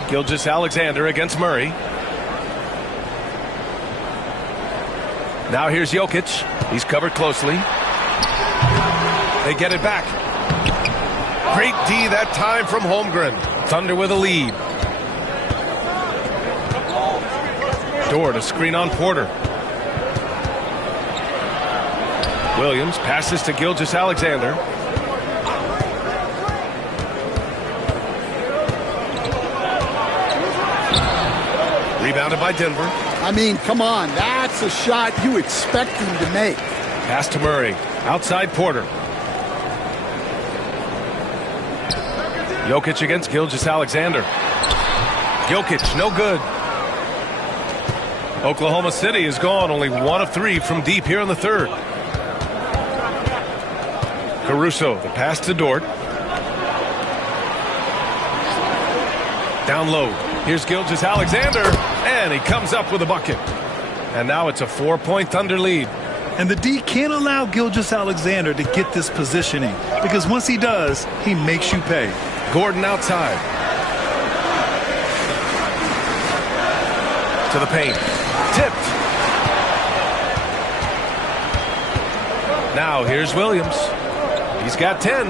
Gilgeous-Alexander against Murray. Now here's Jokic. He's covered closely. They get it back. Great D that time from Holmgren. Thunder with a lead. Dort, a screen on Porter. Williams passes to Gilgeous-Alexander. Rebounded by Denver. I mean, come on. That's a shot you expect him to make. Pass to Murray. Outside Porter. Jokic against Gilgeous-Alexander. Jokic, no good. Oklahoma City is gone, only 1 of 3 from deep here in the third. Caruso, the pass to Dort. Down low. Here's Gilgeous-Alexander, and he comes up with a bucket. And now it's a 4-point Thunder lead. And the D can't allow Gilgeous-Alexander to get this positioning, because once he does, he makes you pay. Gordon outside. To the paint. Tipped. Now here's Williams. He's got 10.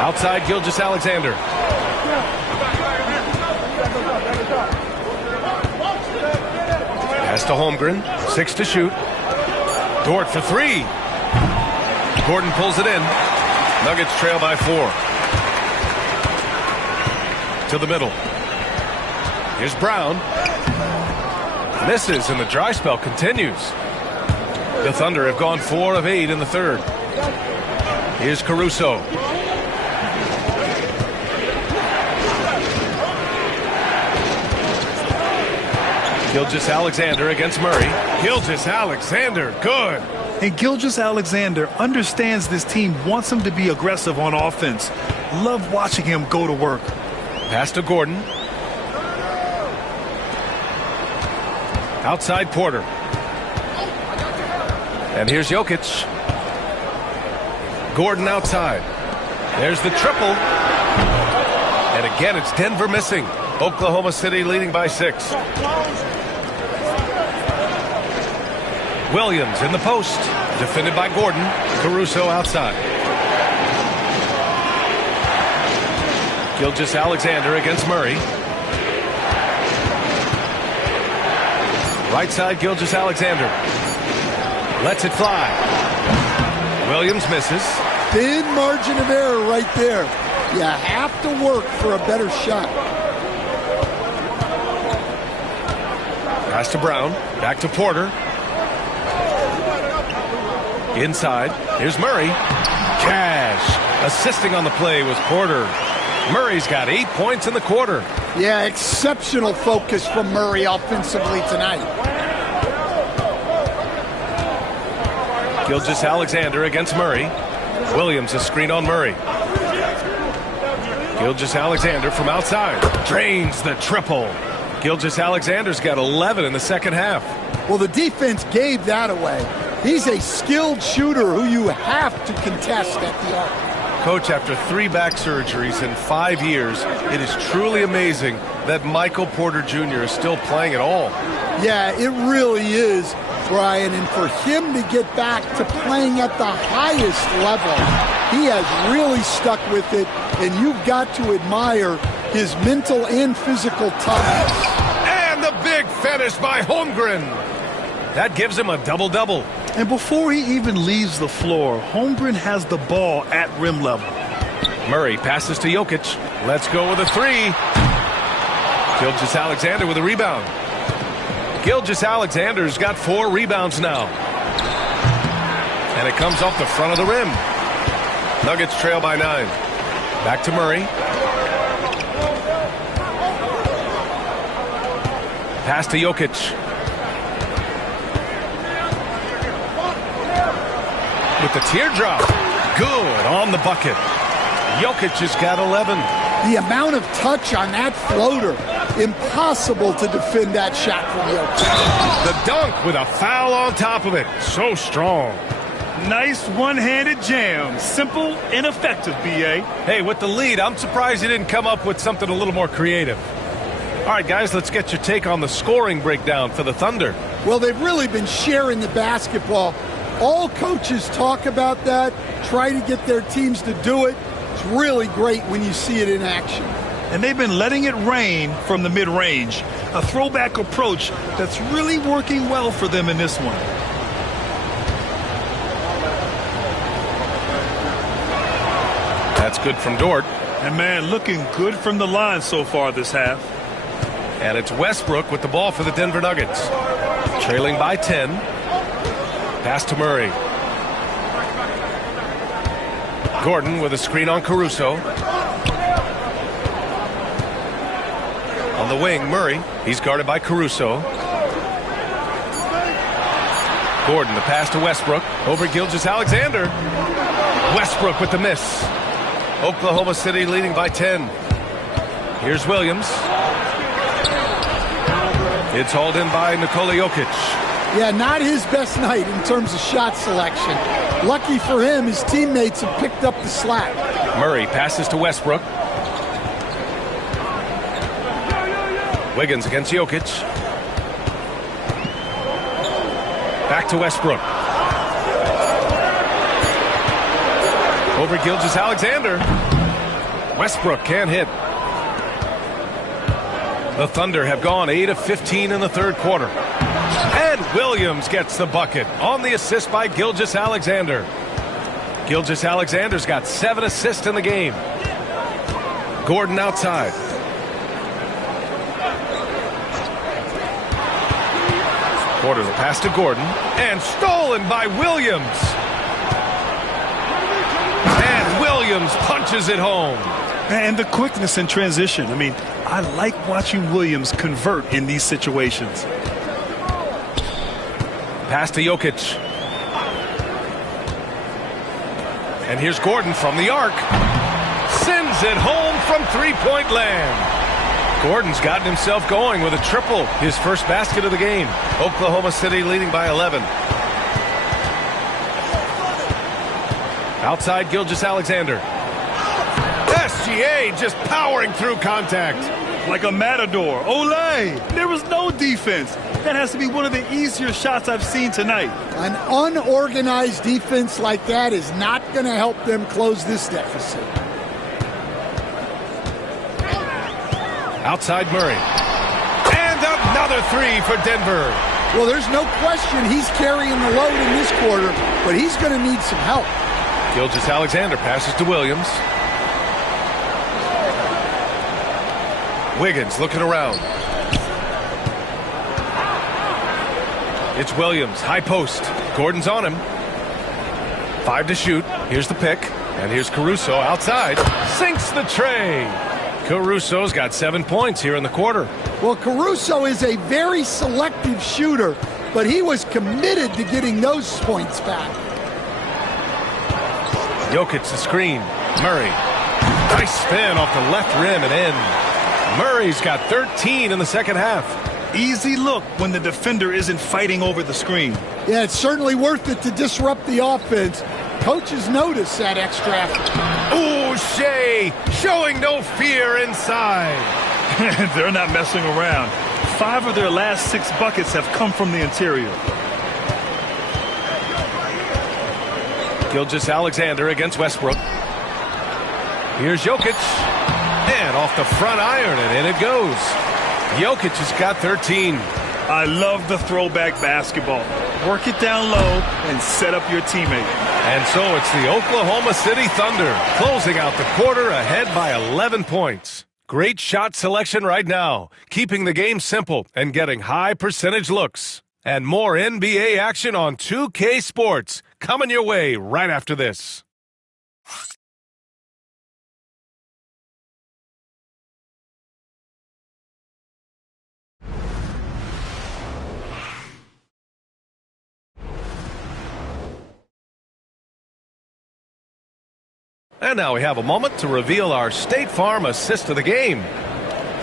Outside Gilgeous-Alexander. Pass to Holmgren. 6 to shoot. Dort for 3. Gordon pulls it in. Nuggets trail by 4. To the middle. Here's Brown. Misses, and the dry spell continues. The Thunder have gone 4 of 8 in the third. Here's Caruso. Gilgeous-Alexander against Murray. Gilgeous-Alexander, good. And Gilgeous-Alexander understands this team wants him to be aggressive on offense. Love watching him go to work. Pass to Gordon. Outside Porter. And here's Jokic. Gordon outside. There's the triple. And again, it's Denver missing. Oklahoma City leading by 6. Williams in the post. Defended by Gordon. Caruso outside. Gilgeous-Alexander against Murray. Right side, Gilgeous-Alexander. Lets it fly. Williams misses. Thin margin of error right there. You have to work for a better shot. Pass to Brown. Back to Porter. Inside. Here's Murray. Cash. Assisting on the play was Porter. Murray's got 8 points in the quarter. Yeah, exceptional focus from Murray offensively tonight. Gilgeous-Alexander against Murray. Williams a screen on Murray. Gilgeous-Alexander from outside. Drains the triple. Gilgeous-Alexander's got 11 in the second half. Well, the defense gave that away. He's a skilled shooter who you have to contest at the arc. Coach, after 3 back surgeries in 5 years, it is truly amazing that Michael Porter Jr. is still playing at all. Yeah, it really is, Brian. And for him to get back to playing at the highest level, he has really stuck with it. And you've got to admire his mental and physical toughness. And the big finish by Holmgren. That gives him a double-double. And before he even leaves the floor, Holmgren has the ball at rim level. Murray passes to Jokic. Let's go with a 3. Gilgeous-Alexander with a rebound. Gilgeous-Alexander's got 4 rebounds now. And it comes off the front of the rim. Nuggets trail by 9. Back to Murray. Pass to Jokic. With the teardrop. Good on the bucket. Jokic has got 11. The amount of touch on that floater. Impossible to defend that shot from Jokic. The dunk with a foul on top of it. So strong. Nice one-handed jam. Simple and effective, B.A. Hey, with the lead, I'm surprised he didn't come up with something a little more creative. All right, guys, let's get your take on the scoring breakdown for the Thunder. Well, they've really been sharing the basketball. All coaches talk about that, try to get their teams to do it. It's really great when you see it in action. And they've been letting it rain from the mid-range. A throwback approach that's really working well for them in this one. That's good from Dort. And, man, looking good from the line so far this half. And it's Westbrook with the ball for the Denver Nuggets. Trailing by 10. Pass to Murray. Gordon with a screen on Caruso. On the wing, Murray. He's guarded by Caruso. Gordon, the pass to Westbrook. Over Gilgeous-Alexander. Westbrook with the miss. Oklahoma City leading by 10. Here's Williams. It's hauled in by Nikola Jokic. Yeah, not his best night in terms of shot selection. Lucky for him, his teammates have picked up the slack. Murray passes to Westbrook. Wiggins against Jokic. Back to Westbrook. Over Gilgeous-Alexander. Westbrook can't hit. The Thunder have gone 8 of 15 in the third quarter. And Williams gets the bucket on the assist by Gilgeous-Alexander. Gilgeous-Alexander's got 7 assists in the game. Gordon outside. Porter the pass to Gordon. And stolen by Williams. Williams punches it home. And the quickness in transition. I mean, I like watching Williams convert in these situations. Pass to Jokic. And here's Gordon from the arc. Sends it home from three-point land. Gordon's gotten himself going with a triple, his first basket of the game. Oklahoma City leading by 11. Outside Gilgeous-Alexander. SGA just powering through contact. Like a matador. Olay! There was no defense. That has to be one of the easier shots I've seen tonight. An unorganized defense like that is not going to help them close this deficit. Outside Murray. And another three for Denver. Well, there's no question he's carrying the load in this quarter, but he's going to need some help. Gilgeous-Alexander passes to Williams. Wiggins looking around. It's Williams, high post. Gordon's on him. 5 to shoot. Here's the pick. And here's Caruso outside. Sinks the tray. Caruso's got 7 points here in the quarter. Well, Caruso is a very selective shooter, but he was committed to getting those points back. Jokic the screen. Murray. Nice spin off the left rim and in. Murray's got 13 in the second half. Easy look when the defender isn't fighting over the screen. Yeah, it's certainly worth it to disrupt the offense. Coaches notice that extra effort. Ooh, Shea showing no fear inside. They're not messing around. 5 of their last 6 buckets have come from the interior. Gilgeous-Alexander against Westbrook. Here's Jokic. And off the front iron, and in it goes. Jokic has got 13. I love the throwback basketball. Work it down low and set up your teammate. And so it's the Oklahoma City Thunder closing out the quarter ahead by 11 points. Great shot selection right now, keeping the game simple and getting high percentage looks. And more NBA action on 2K Sports coming your way right after this. And now we have a moment to reveal our State Farm assist of the game.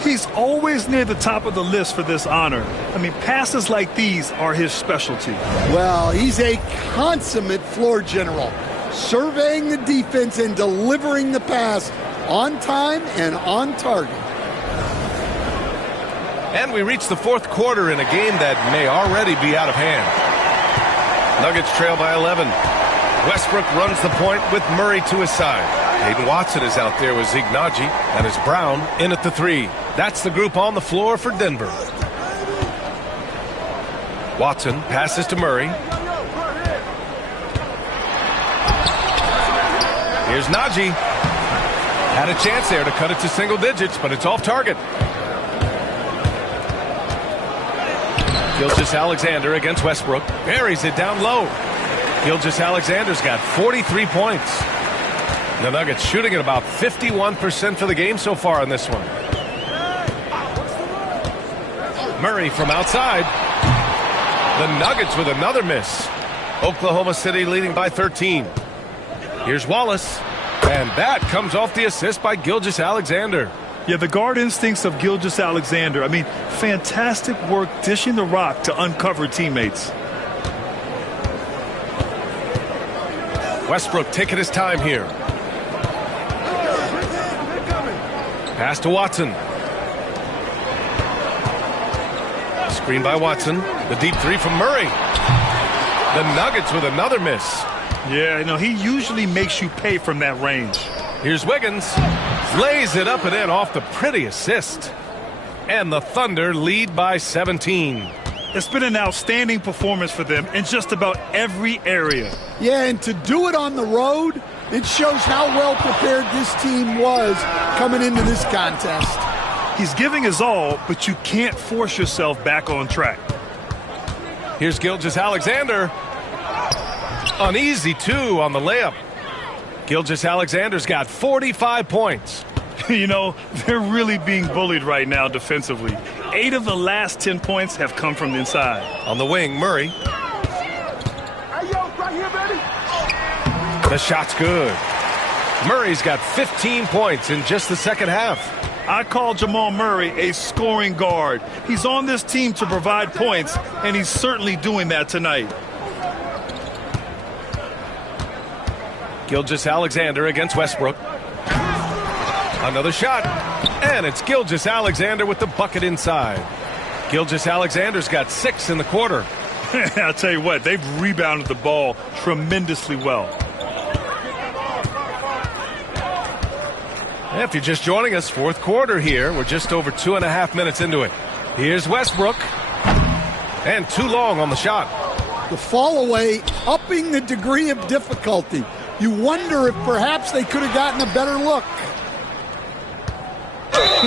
He's always near the top of the list for this honor. I mean, passes like these are his specialty. Well, he's a consummate floor general, surveying the defense and delivering the pass on time and on target. And we reach the fourth quarter in a game that may already be out of hand. Nuggets trail by 11. Westbrook runs the point with Murray to his side. Hayden Watson is out there with Zeke Naji, and it's Brown in at the 3. That's the group on the floor for Denver. Watson passes to Murray. Here's Naji. Had a chance there to cut it to single digits, but it's off target. Gilgeous-Alexander against Westbrook. Buries it down low. Gilgeous-Alexander's got 43 points. The Nuggets shooting at about 51% for the game so far in this one. Murray from outside. The Nuggets with another miss. Oklahoma City leading by 13. Here's Wallace. And that comes off the assist by Gilgeous-Alexander. Yeah, the guard instincts of Gilgeous-Alexander. I mean, fantastic work dishing the rock to uncover teammates. Westbrook taking his time here. Pass to Watson. Screen by Watson. The deep 3 from Murray. The Nuggets with another miss. Yeah, you know, he usually makes you pay from that range. Here's Wiggins. Lays it up and in off the pretty assist. And the Thunder lead by 17. It's been an outstanding performance for them in just about every area. Yeah, and to do it on the road, it shows how well prepared this team was coming into this contest. He's giving his all, but you can't force yourself back on track. Here's Gilgeous-Alexander. An easy 2 on the layup. Gilgeous-Alexander's got 45 points. You know, they're really being bullied right now defensively. 8 of the last 10 points have come from the inside. On the wing, Murray. Hey, yo, right here, baby. The shot's good. Murray's got 15 points in just the second half. I call Jamal Murray a scoring guard. He's on this team to provide points, and he's certainly doing that tonight. Gilgeous-Alexander against Westbrook. Another shot. And it's Gilgeous-Alexander with the bucket inside. Gilgeous-Alexander's got 6 in the quarter. I'll tell you what, they've rebounded the ball tremendously well. If you're just joining us, fourth quarter here. We're just over 2.5 minutes into it. Here's Westbrook. And too long on the shot. The fall away, upping the degree of difficulty. You wonder if perhaps they could have gotten a better look.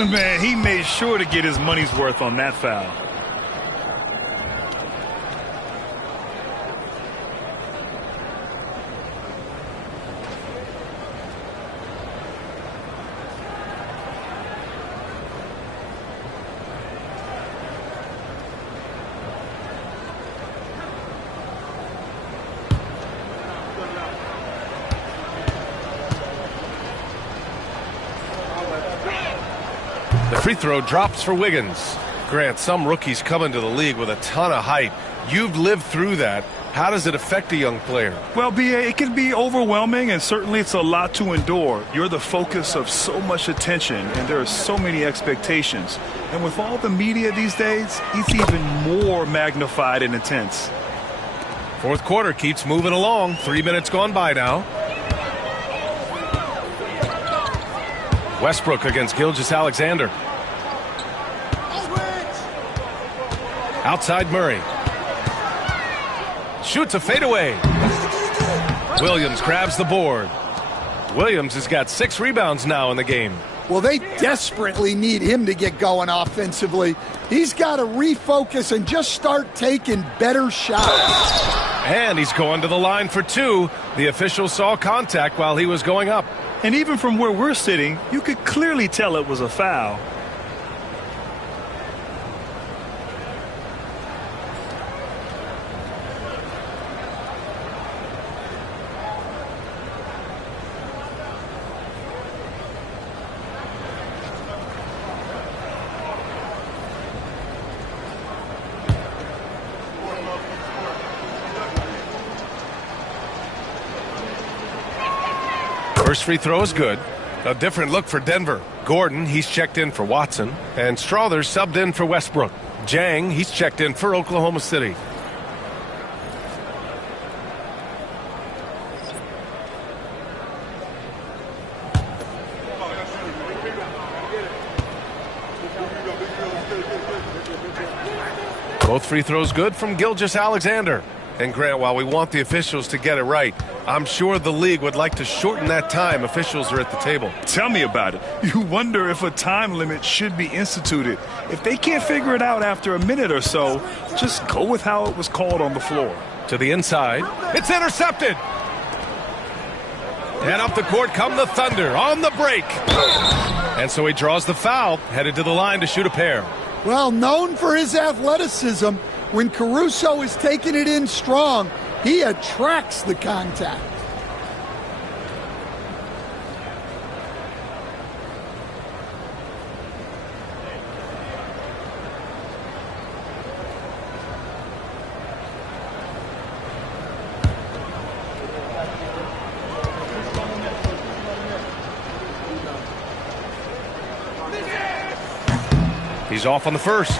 Man, he made sure to get his money's worth on that foul. The free throw drops for Wiggins. Grant, some rookies come into the league with a ton of height. You've lived through that. How does it affect a young player? Well, B.A., it can be overwhelming, and certainly it's a lot to endure. You're the focus of so much attention, and there are so many expectations. And with all the media these days, it's even more magnified and intense. Fourth quarter keeps moving along. 3 minutes gone by now. Westbrook against Gilgeous-Alexander. Outside Murray. Shoots a fadeaway. Williams grabs the board. Williams has got 6 rebounds now in the game. Well, they desperately need him to get going offensively. He's got to refocus and just start taking better shots. And he's going to the line for 2. The official saw contact while he was going up. And even from where we're sitting, you could clearly tell it was a foul. First free throw is good. A different look for Denver. Gordon, he's checked in for Watson. And Strother subbed in for Westbrook. Jang, he's checked in for Oklahoma City. Both free throws good from Gilgeous-Alexander. And Grant, while we want the officials to get it right, I'm sure the league would like to shorten that time officials are at the table. Tell me about it. You wonder if a time limit should be instituted. If they can't figure it out after a minute or so, just go with how it was called on the floor. To the inside. It's intercepted. And up the court come the Thunder on the break. And so he draws the foul, headed to the line to shoot a pair. Well, known for his athleticism, when Caruso is taking it in strong, he attracts the contact. He's off on the first.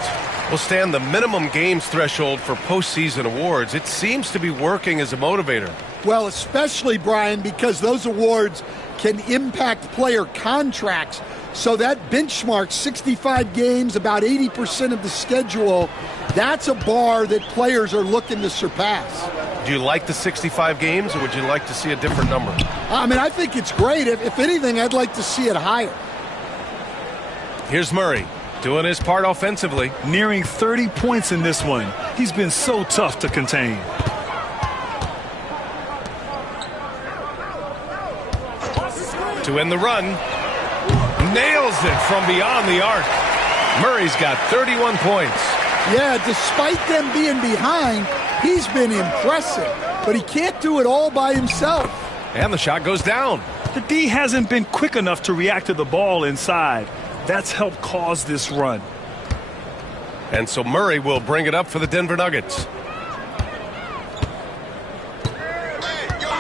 Will stand the minimum games threshold for postseason awards. It seems to be working as a motivator. Well, especially, Brian, because those awards can impact player contracts. So that benchmark, 65 games, about 80% of the schedule, that's a bar that players are looking to surpass. Do you like the 65 games, or would you like to see a different number? I mean, I think it's great. If anything, I'd like to see it higher. Here's Murray. Doing his part offensively. Nearing 30 points in this one. He's been so tough to contain. to end the run. Nails it from beyond the arc. Murray's got 31 points. Yeah, despite them being behind, he's been impressive. But he can't do it all by himself. And the shot goes down. The D hasn't been quick enough to react to the ball inside. That's helped cause this run. And so Murray will bring it up for the Denver Nuggets.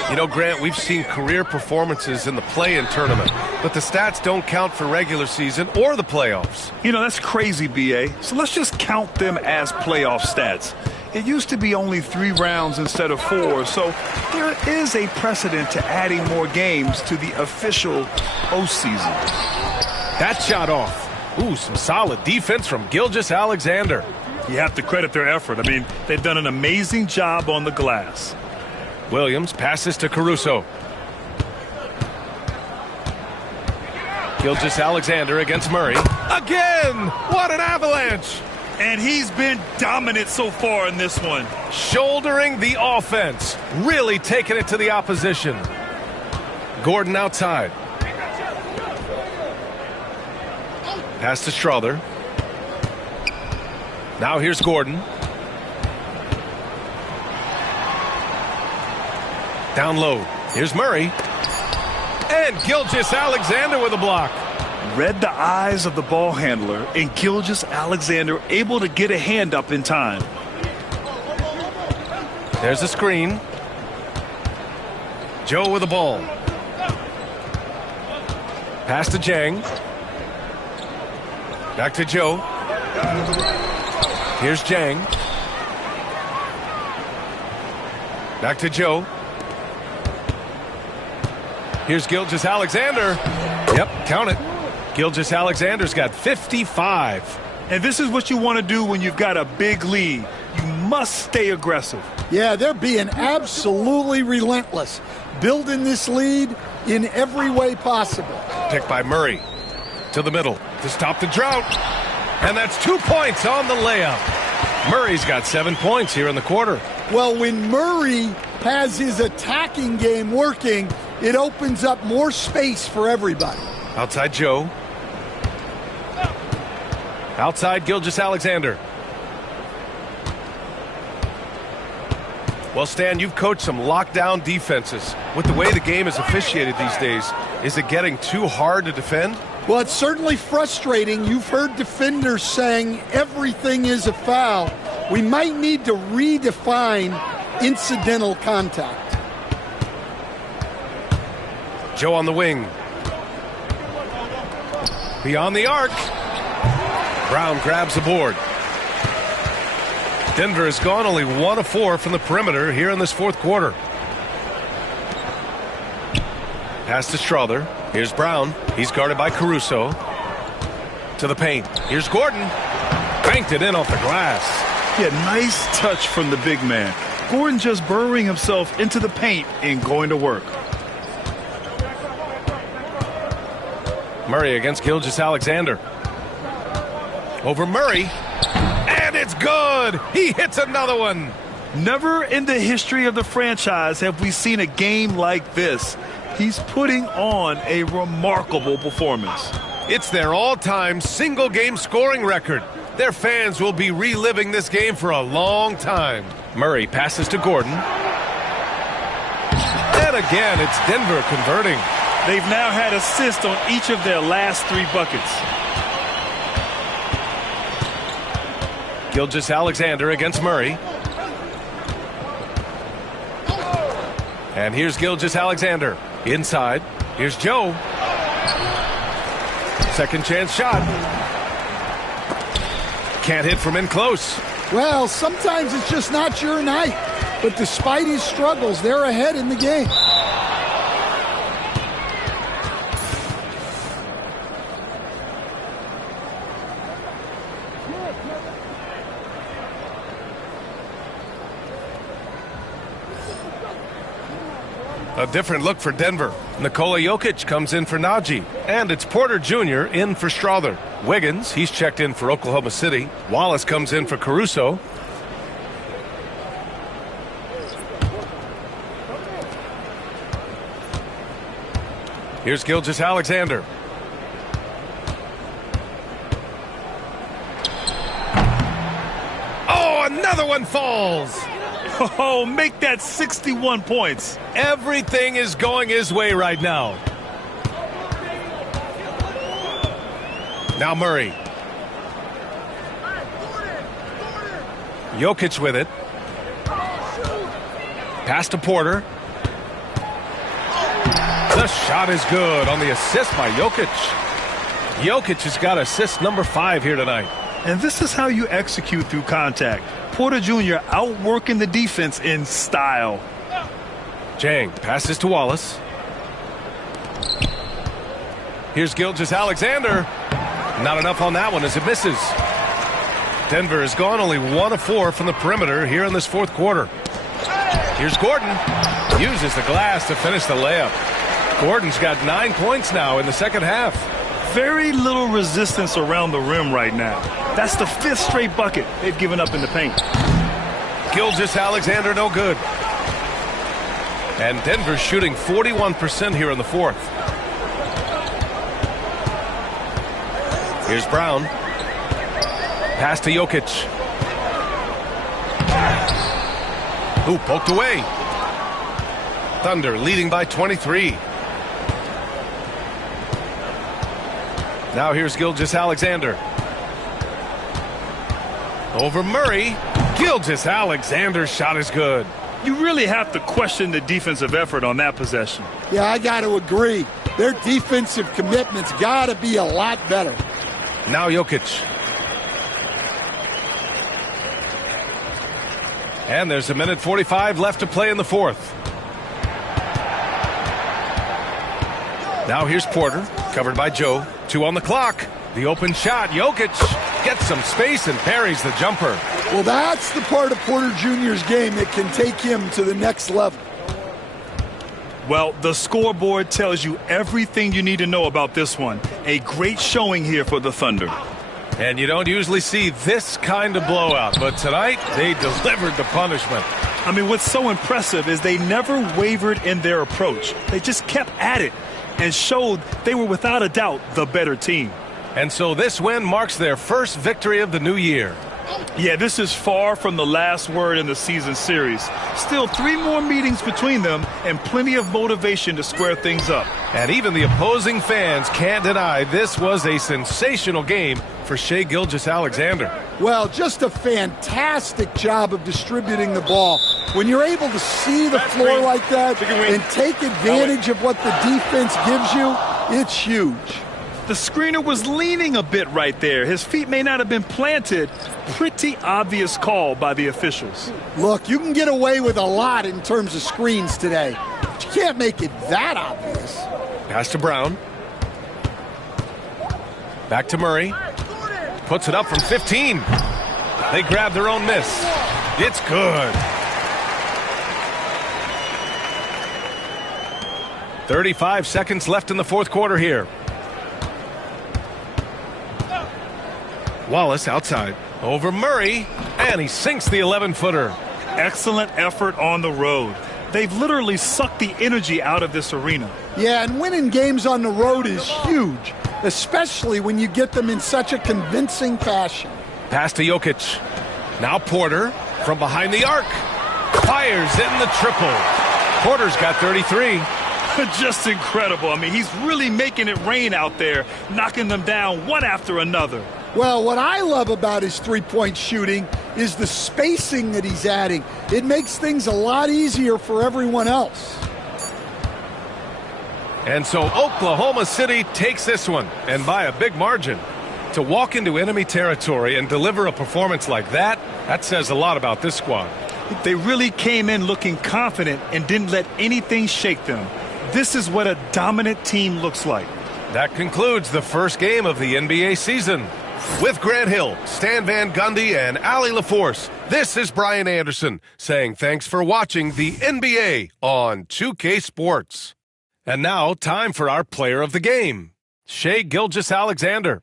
You know, Grant, we've seen career performances in the play-in tournament, but the stats don't count for regular season or the playoffs. You know, that's crazy, B.A. So let's just count them as playoff stats. It used to be only 3 rounds instead of 4, so there is a precedent to adding more games to the official postseason. That shot off. Ooh, some solid defense from Gilgeous-Alexander. You have to credit their effort. I mean, they've done an amazing job on the glass. Williams passes to Caruso. Gilgeous-Alexander against Murray. Again! What an avalanche! And he's been dominant so far in this one. Shouldering the offense. Really taking it to the opposition. Gordon outside. Pass to Strother. Now here's Gordon. Down low. Here's Murray. And Gilgeous-Alexander with a block. Read the eyes of the ball handler, and Gilgeous-Alexander able to get a hand up in time. There's a screen. Joe with the ball. Pass to Jang. Back to Joe. Here's Jang. Back to Joe. Here's Gilgeous-Alexander. Yep, count it. Gilgeous-Alexander's got 55. And this is what you want to do when you've got a big lead. You must stay aggressive. Yeah, they're being absolutely relentless, building this lead in every way possible. Picked by Murray. To the middle to stop the drought. And that's 2 points on the layup. Murray's got 7 points here in the quarter. Well, when Murray has his attacking game working, it opens up more space for everybody. Outside Joe. Outside Gilgeous-Alexander. Well, Stan, you've coached some lockdown defenses. With the way the game is officiated these days, is it getting too hard to defend? Well, it's certainly frustrating. You've heard defenders saying everything is a foul. We might need to redefine incidental contact. Joe on the wing. Beyond the arc. Brown grabs the board. Denver has gone only 1 of 4 from the perimeter here in this fourth quarter. Pass to Strother. Here's Brown. He's guarded by Caruso. To the paint. Here's Gordon. Banked it in off the glass. Yeah, nice touch from the big man. Gordon just burrowing himself into the paint and going to work. Murray against Gilgeous-Alexander. Over Murray. And it's good. He hits another one. Never in the history of the franchise have we seen a game like this. He's putting on a remarkable performance. It's their all-time single-game scoring record. Their fans will be reliving this game for a long time. Murray passes to Gordon. And again, it's Denver converting. They've now had assists on each of their last 3 buckets. Gilgeous-Alexander against Murray. And here's Gilgeous-Alexander. Inside. Here's Joe. Second chance shot. Can't hit from in close. Well, sometimes it's just not your night. But despite his struggles, they're ahead in the game. A different look for Denver. Nikola Jokic comes in for Najee. And it's Porter Jr. in for Strother. Wiggins, he's checked in for Oklahoma City. Wallace comes in for Caruso. Here's Gilgeous Alexander. Oh, another one falls. Oh, make that 61 points. Everything is going his way right now. Now Murray. Jokic with it. Pass to Porter. The shot is good on the assist by Jokic. Jokic has got assist number 5 here tonight. And this is how you execute through contact. Porter Jr. outworking the defense in style. Jang passes to Wallace. Here's Gilgeous Alexander. Not enough on that one as it misses. Denver has gone only 1 of 4 from the perimeter here in this fourth quarter. Here's Gordon. Uses the glass to finish the layup. Gordon's got 9 points now in the second half. Very little resistance around the rim right now. That's the 5th straight bucket they've given up in the paint. Gilgeous Alexander no good. And Denver shooting 41% here in the fourth. Here's Brown. Pass to Jokic. Ooh, poked away. Thunder leading by 23. Now here's Gilgeous Alexander. Over Murray. Gilgeous Alexander's shot is good. You really have to question the defensive effort on that possession. Yeah, I got to agree. Their defensive commitment's got to be a lot better. Now Jokic. And there's 1:45 left to play in the fourth. Now here's Porter, covered by Joe. 2 on the clock. The open shot. Jokic gets some space and parries the jumper. Well, that's the part of Porter Jr.'s game that can take him to the next level. Well, the scoreboard tells you everything you need to know about this one. A great showing here for the Thunder. And you don't usually see this kind of blowout, but tonight they delivered the punishment. I mean, what's so impressive is they never wavered in their approach. They just kept at it and showed they were without a doubt the better team. And so this win marks their first victory of the new year. Yeah, this is far from the last word in the season series. Still 3 more meetings between them and plenty of motivation to square things up. And even the opposing fans can't deny this was a sensational game for Shai Gilgeous-Alexander. Well, just a fantastic job of distributing the ball. When you're able to see the floor like that and take advantage of what the defense gives you, it's huge. The screener was leaning a bit right there. His feet may not have been planted. Pretty obvious call by the officials. Look, you can get away with a lot in terms of screens today, but you can't make it that obvious. Pass to Brown. Back to Murray. Puts it up from 15. They grab their own miss. It's good. 35 seconds left in the fourth quarter here. Wallace outside. Over Murray. And he sinks the 11-footer. Excellent effort on the road. They've literally sucked the energy out of this arena. Yeah, and winning games on the road is huge, especially when you get them in such a convincing fashion. Pass to Jokic. Now Porter from behind the arc. Fires in the triple. Porter's got 33. Just incredible. I mean, he's really making it rain out there, knocking them down one after another. Well, what I love about his three-point shooting is the spacing that he's adding. It makes things a lot easier for everyone else. And so Oklahoma City takes this one, and by a big margin. To walk into enemy territory and deliver a performance like that, that says a lot about this squad. They really came in looking confident and didn't let anything shake them. This is what a dominant team looks like. That concludes the first game of the NBA season. With Grant Hill, Stan Van Gundy, and Allie LaForce, this is Brian Anderson saying thanks for watching the NBA on 2K Sports. And now, time for our player of the game, Shai Gilgeous-Alexander.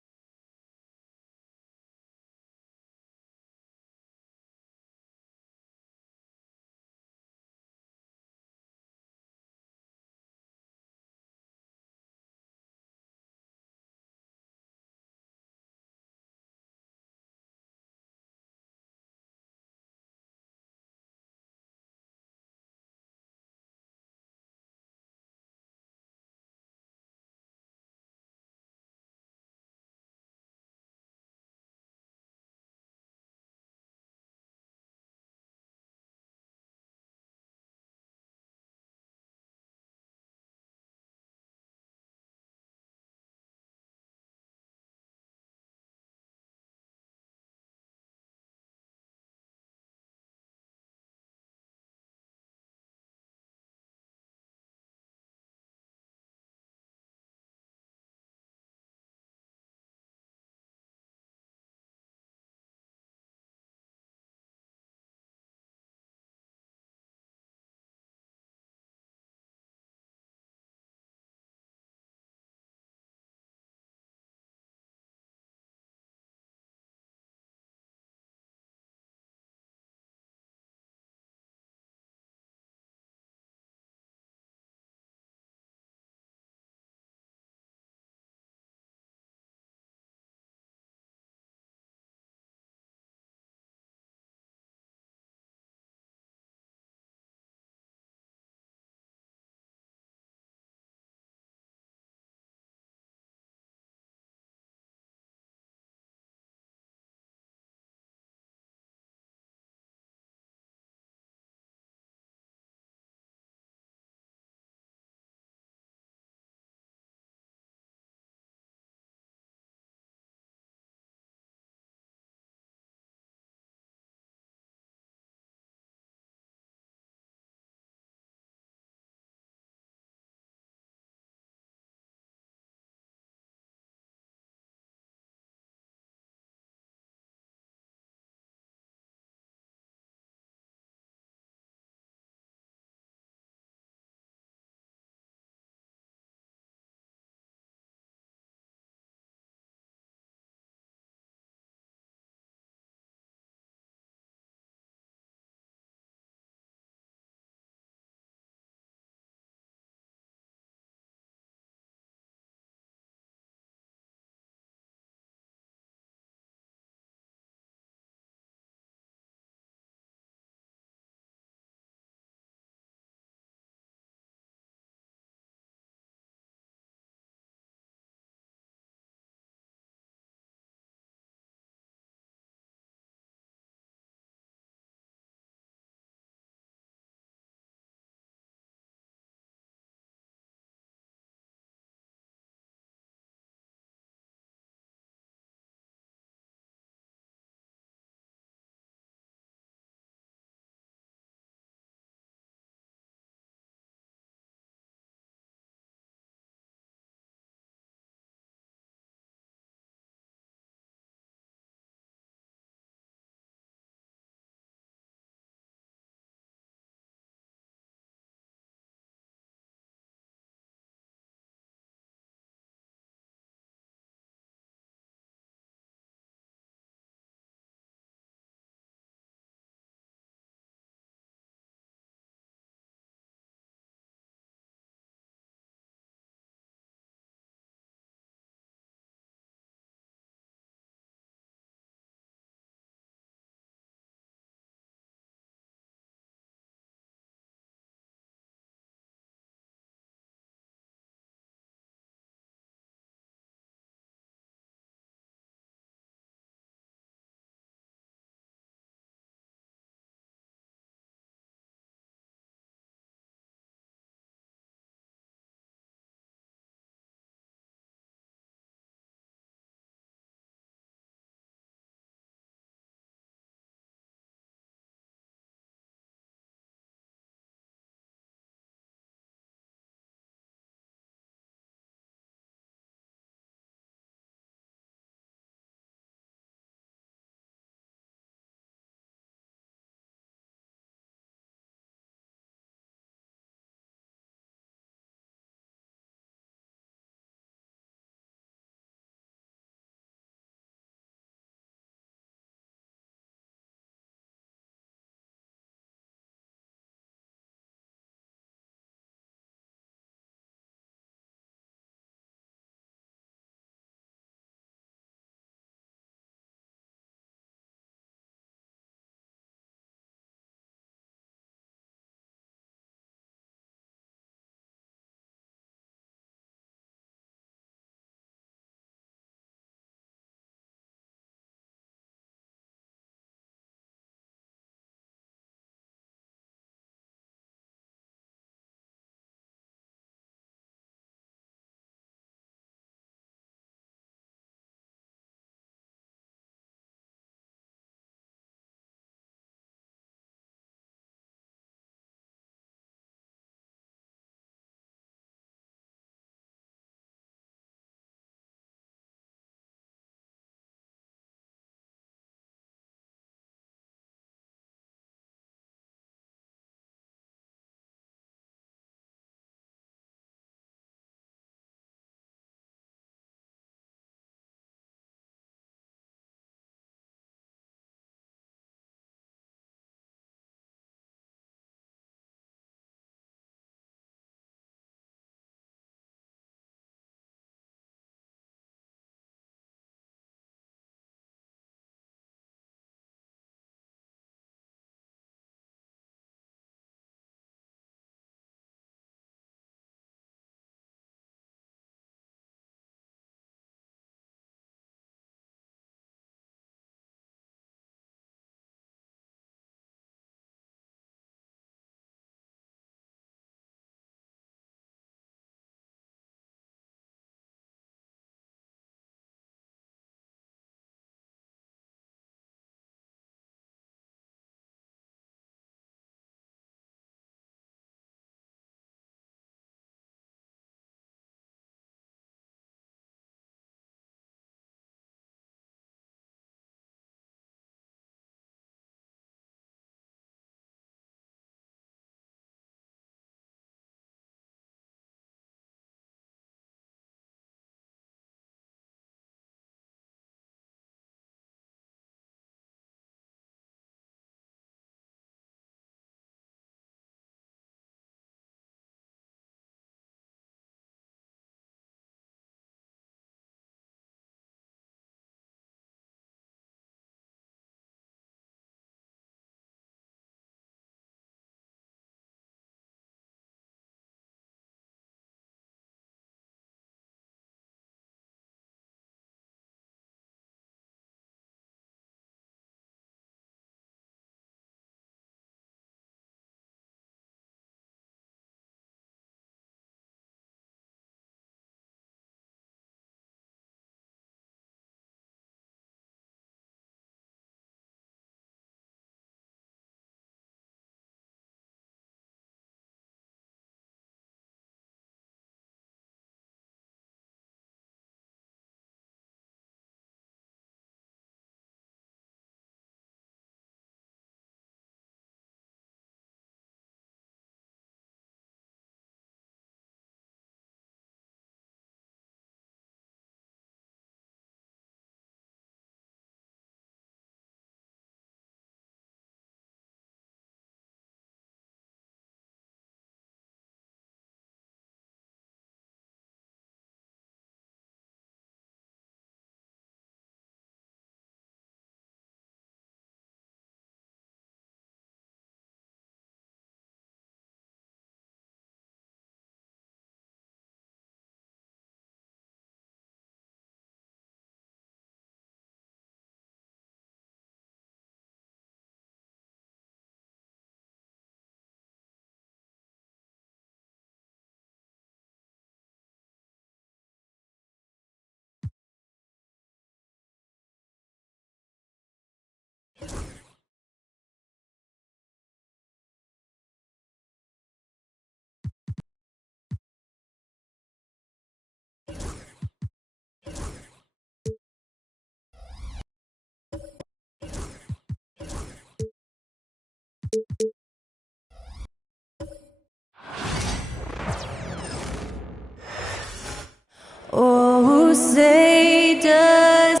Oh, say does.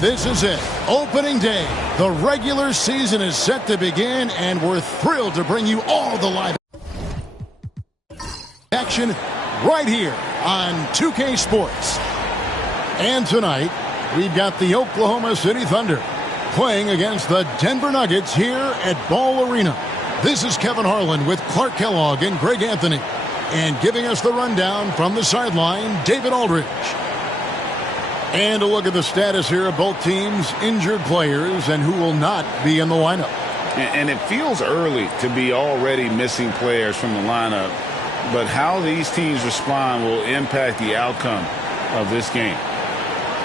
This is it. Opening day. The regular season is set to begin, and we're thrilled to bring you all the live action right here on 2K Sports. And tonight, we've got the Oklahoma City Thunder playing against the Denver Nuggets here at Ball Arena. This is Kevin Harlan with Clark Kellogg and Greg Anthony. And giving us the rundown from the sideline, David Aldridge. And a look at the status here of both teams' injured players and who will not be in the lineup. And it feels early to be already missing players from the lineup. But how these teams respond will impact the outcome of this game.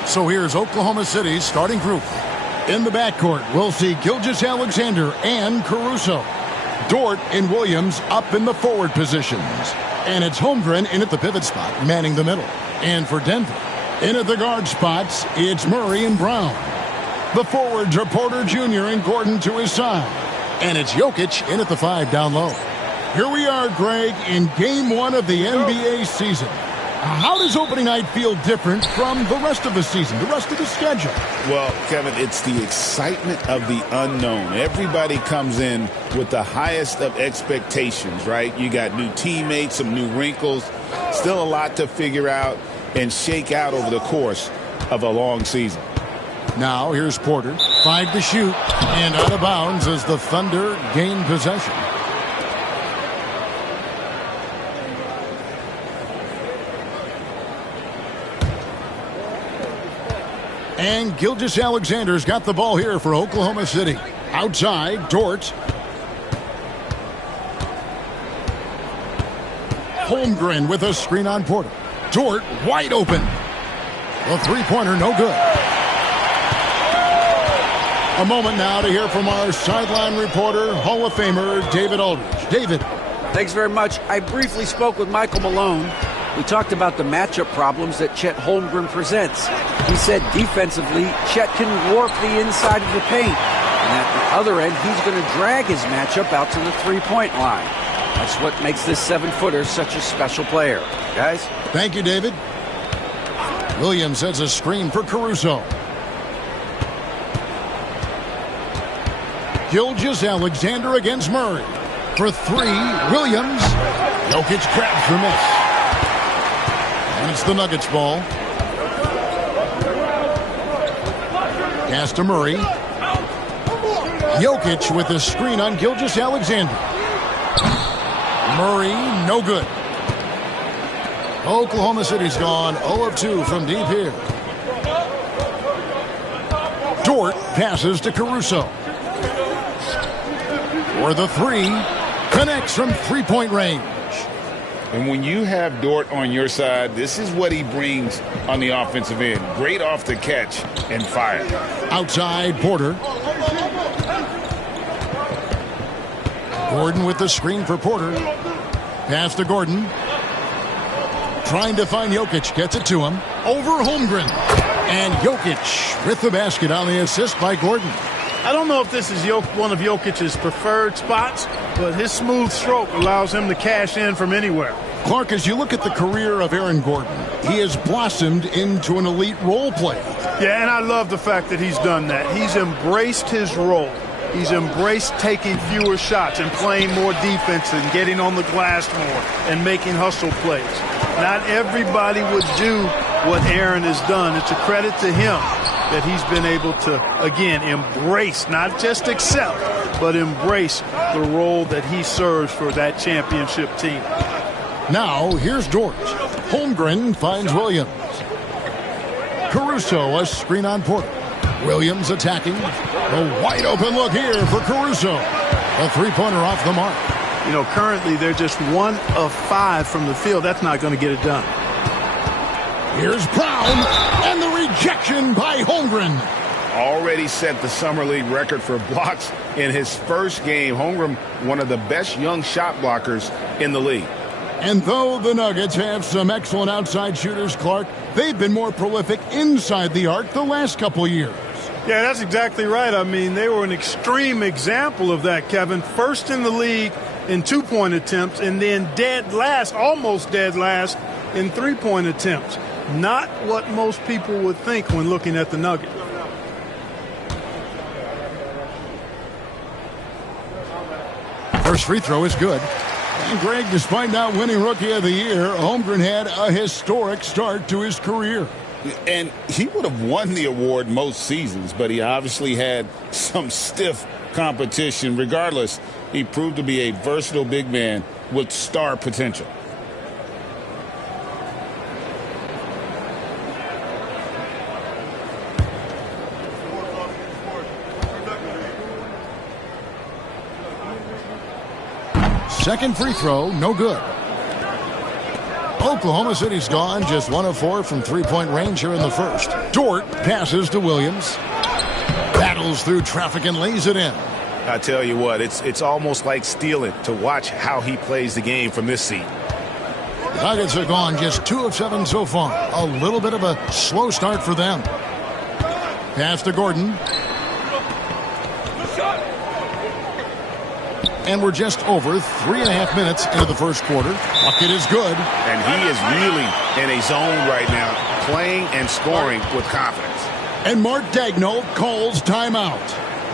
So here's Oklahoma City's starting group. In the backcourt, we'll see Gilgeous-Alexander and Caruso. Dort and Williams up in the forward positions. And it's Holmgren in at the pivot spot, manning the middle. And for Denver, in at the guard spots, it's Murray and Brown. The forwards are Porter Jr. and Gordon to his side. And it's Jokic in at the 5 down low. Here we are, Greg, in Game 1 of the NBA season. How does opening night feel different from the rest of the season, the rest of the schedule? Well, Kevin, it's the excitement of the unknown. Everybody comes in with the highest of expectations, right? You got new teammates, some new wrinkles, still a lot to figure out and shake out over the course of a long season. Now here's Porter, 5 to shoot, and out of bounds as the Thunder gain possession. And Gilgeous-Alexander's got the ball here for Oklahoma City. Outside, Dort. Holmgren with a screen on Porter. Dort wide open. The three-pointer no good. A moment now to hear from our sideline reporter, Hall of Famer David Aldridge. David. Thanks very much. I briefly spoke with Michael Malone. We talked about the matchup problems that Chet Holmgren presents. He said defensively, Chet can warp the inside of the paint. And at the other end, he's going to drag his matchup out to the three-point line. That's what makes this 7-footer such a special player. Guys? Thank you, David. Williams sets a screen for Caruso. Gilgeous-Alexander against Murray. For 3, Williams. Jokic grabs the miss. And it's the Nuggets ball. Pass to Murray. Jokic with the screen on Gilgeous-Alexander. Murray, no good. Oklahoma City's gone 0 of 2 from deep here. Dort passes to Caruso. For the 3, connects from three-point range. And when you have Dort on your side, this is what he brings on the offensive end. Great off the catch and fire. Outside, Porter. Gordon with the screen for Porter. Pass to Gordon. Trying to find Jokic. Gets it to him. Over Holmgren. And Jokic with the basket on the assist by Gordon. I don't know if this is one of Jokic's preferred spots, but his smooth stroke allows him to cash in from anywhere. Clark, as you look at the career of Aaron Gordon, he has blossomed into an elite role player. Yeah, and I love the fact that he's done that. He's embraced his role. He's embraced taking fewer shots and playing more defense and getting on the glass more and making hustle plays. Not everybody would do what Aaron has done. It's a credit to him that he's been able to, again, embrace, not just accept, but embrace the role that he serves for that championship team. Now, here's Dort. Holmgren finds Williams. Caruso, a screen on Porter. Williams attacking. A wide open look here for Caruso. A three-pointer off the mark. You know, currently they're just 1 of 5 from the field. That's not going to get it done. Here's Brown, and the rejection by Holmgren. Already set the Summer League record for blocks in his first game. Holmgren, one of the best young shot blockers in the league. And though the Nuggets have some excellent outside shooters, Clark, they've been more prolific inside the arc the last couple years. Yeah, that's exactly right. I mean, they were an extreme example of that, Kevin. First in the league in two-point attempts, and then dead last, almost dead last, in three-point attempts. Not what most people would think when looking at the Nuggets. First free throw is good. And Greg, despite not winning Rookie of the Year, Holmgren had a historic start to his career. And he would have won the award most seasons, but he obviously had some stiff competition. Regardless, he proved to be a versatile big man with star potential. Second free throw, no good. Oklahoma City's gone just 1 of 4 from three-point range here in the first. Dort passes to Williams. Battles through traffic and lays it in. I tell you what, it's almost like stealing to watch how he plays the game from this seat. The Nuggets are gone just 2 of 7 so far. A little bit of a slow start for them. Pass to Gordon. And we're just over 3.5 minutes into the first quarter. Bucket is good. And he is really in a zone right now, playing and scoring with confidence. And Mark Daigneault calls timeout.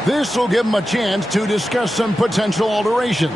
This will give him a chance to discuss some potential alterations.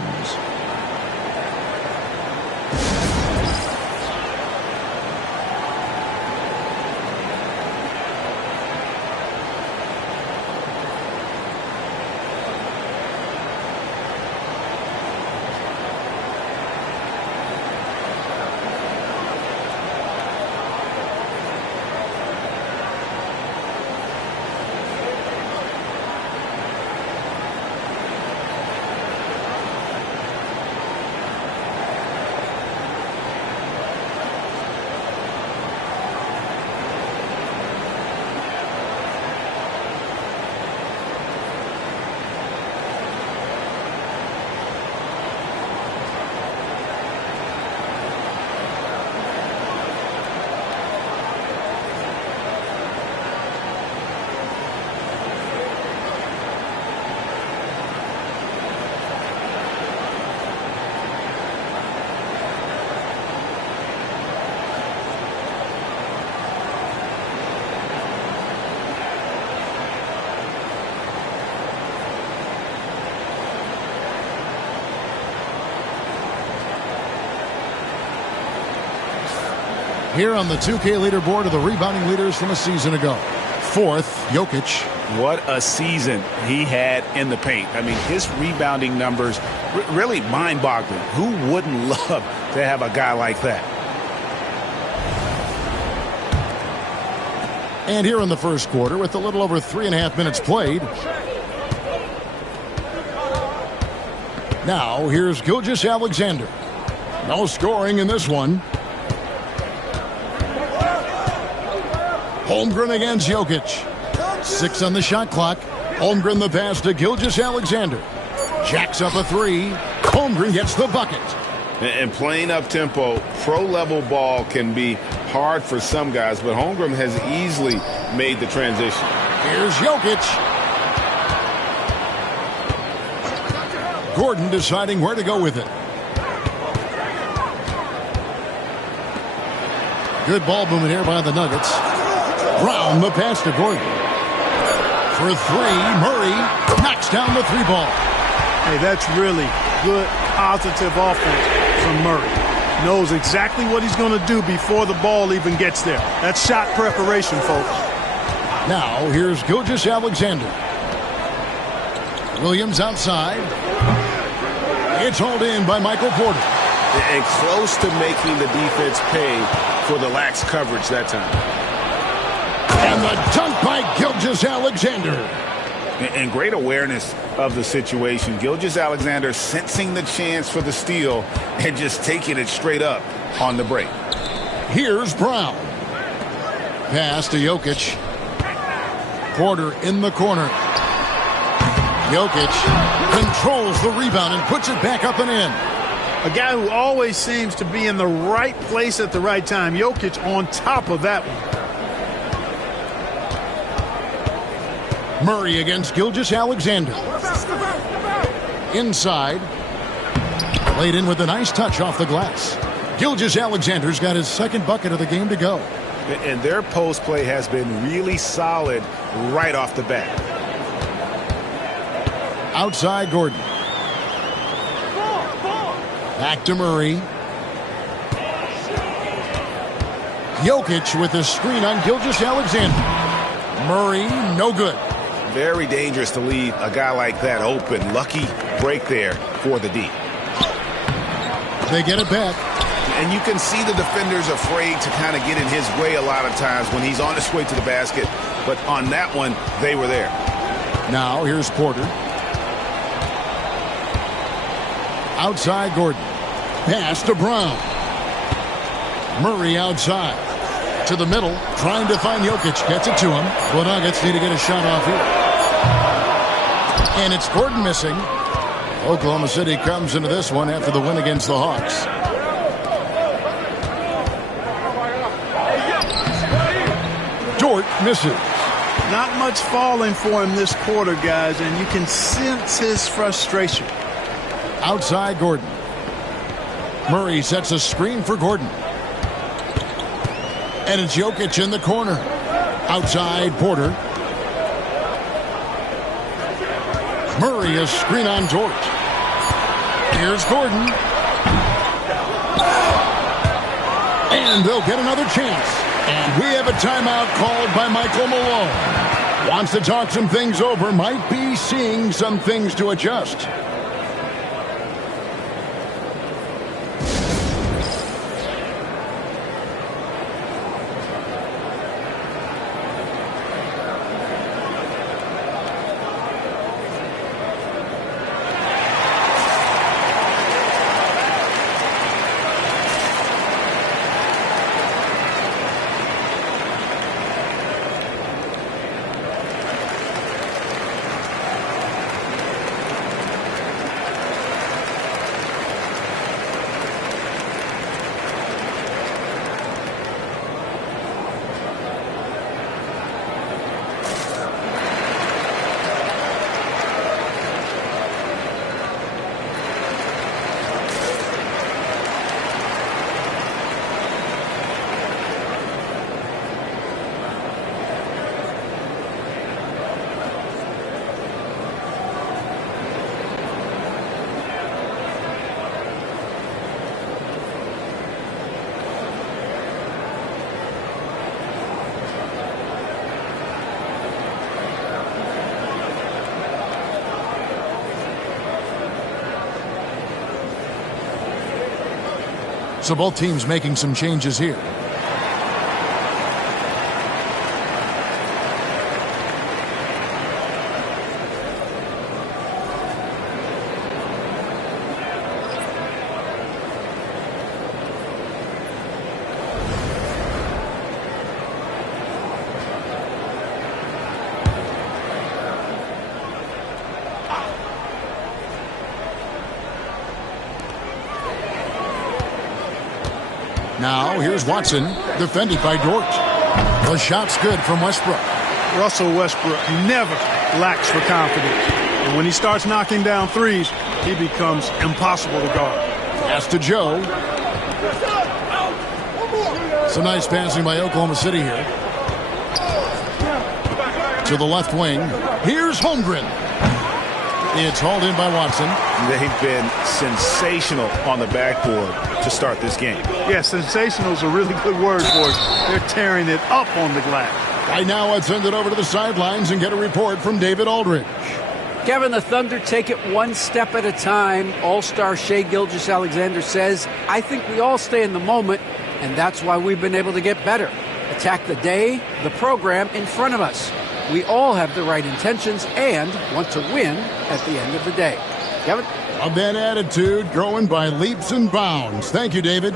Here on the 2K leaderboard are the rebounding leaders from a season ago. Fourth, Jokic. What a season he had in the paint. I mean, his rebounding numbers, really mind-boggling. Who wouldn't love to have a guy like that? And here in the first quarter, with a little over 3.5 minutes played. Now, here's Gilgeous-Alexander. No scoring in this one. Holmgren against Jokic. 6 on the shot clock. Holmgren the pass to Gilgeous-Alexander. Jacks up a 3. Holmgren gets the bucket. And playing up-tempo, pro-level ball can be hard for some guys, but Holmgren has easily made the transition. Here's Jokic. Gordon deciding where to go with it. Good ball movement here by the Nuggets. Brown the pass to Gordon. For 3, Murray knocks down the 3 ball. Hey, that's really good, positive offense from Murray. Knows exactly what he's going to do before the ball even gets there. That's shot preparation, folks. Now, here's Gilgeous-Alexander. Williams outside. It's hauled in by Michael Porter. And close to making the defense pay for the lax coverage that time. And the dunk by Gilgeous-Alexander. And great awareness of the situation. Gilgeous-Alexander sensing the chance for the steal and just taking it straight up on the break. Here's Brown. Pass to Jokic. Porter in the corner. Jokic controls the rebound and puts it back up and in. A guy who always seems to be in the right place at the right time. Jokic on top of that one. Murray against Gilgeous-Alexander. Inside. Played in with a nice touch off the glass. Gilgeous-Alexander's got his second bucket of the game to go. And their post play has been really solid right off the bat. Outside Gordon. Back to Murray. Jokic with the screen on Gilgeous-Alexander. Murray, no good. Very dangerous to leave a guy like that open. Lucky break there for the D. They get it back. And you can see the defenders afraid to kind of get in his way a lot of times when he's on his way to the basket. But on that one, they were there. Now here's Porter. Outside Gordon. Pass to Brown. Murray outside. To the middle. Trying to find Jokic. Gets it to him. The Nuggets need to get a shot off here. And it's Gordon missing. Oklahoma City comes into this one after the win against the Hawks. Dort misses. Not much falling for him this quarter, guys, and you can sense his frustration. Outside Gordon. Murray sets a screen for Gordon. And it's Jokic in the corner. Outside Porter. Murray a screen on Dort. Here's Gordon. And they'll get another chance. And we have a timeout called by Michael Malone. Wants to talk some things over. Might be seeing some things to adjust. So both teams making some changes here. Now, here's Watson, defended by Dort. The shot's good from Westbrook. Russell Westbrook never lacks for confidence. And when he starts knocking down threes, he becomes impossible to guard. Pass to Joe. Some nice passing by Oklahoma City here. To the left wing. Here's Holmgren. It's hauled in by Watson. They've been sensational on the backboard to start this game. Yeah, sensational is a really good word for it. They're tearing it up on the glass. Right now, let's send it over to the sidelines and get a report from David Aldridge. Kevin, the Thunder take it one step at a time. All-star Shai Gilgeous-Alexander says, I think we all stay in the moment, and that's why we've been able to get better. Attack the day, the program in front of us. We all have the right intentions and want to win at the end of the day. Kevin? Of that attitude, growing by leaps and bounds. Thank you, David.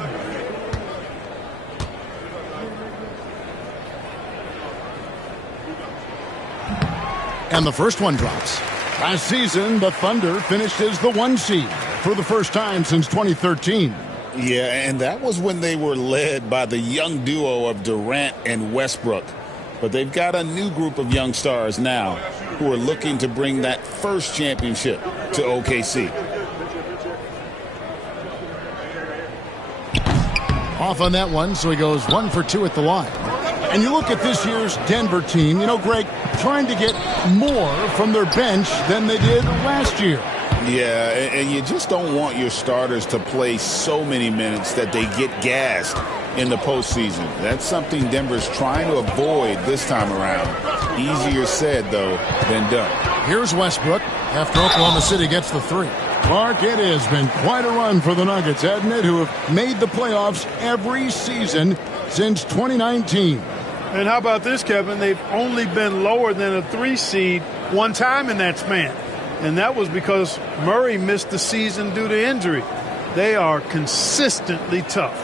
And the first one drops. Last season, the Thunder finished as the 1 seed. for the first time since 2013. Yeah, and that was when they were led by the young duo of Durant and Westbrook. But they've got a new group of young stars now who are looking to bring that first championship to OKC. Off on that one, so he goes 1 for 2 at the line. And you look at this year's Denver team, you know, Greg, trying to get more from their bench than they did last year. Yeah, and you just don't want your starters to play so many minutes that they get gassed in the postseason. That's something Denver's trying to avoid this time around. Easier said, though, than done. Here's Westbrook after Oklahoma City gets the 3. Mark, it has been quite a run for the Nuggets, hasn't it, who have made the playoffs every season since 2019. And how about this, Kevin? They've only been lower than a 3 seed one time in that span. And that was because Murray missed the season due to injury. They are consistently tough.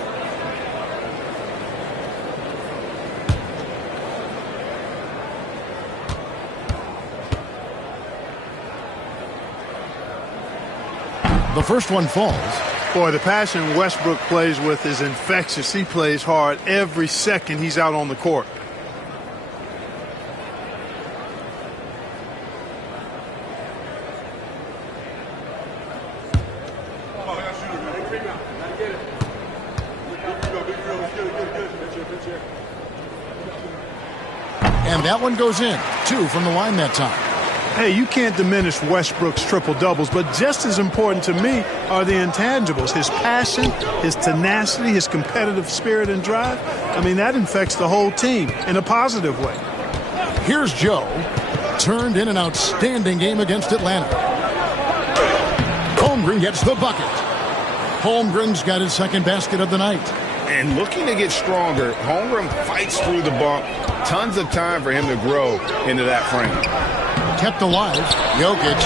The first one falls. Boy, the passion Westbrook plays with is infectious. He plays hard every second he's out on the court. And that one goes in. 2 from the line that time. Hey, you can't diminish Westbrook's triple-doubles, but just as important to me are the intangibles. His passion, his tenacity, his competitive spirit and drive. I mean, that infects the whole team in a positive way. Here's Joe. Turned in an outstanding game against Atlanta. Holmgren gets the bucket. Holmgren's got his second basket of the night. And looking to get stronger, Holmgren fights through the bump. Tons of time for him to grow into that frame. Kept alive. Jokic.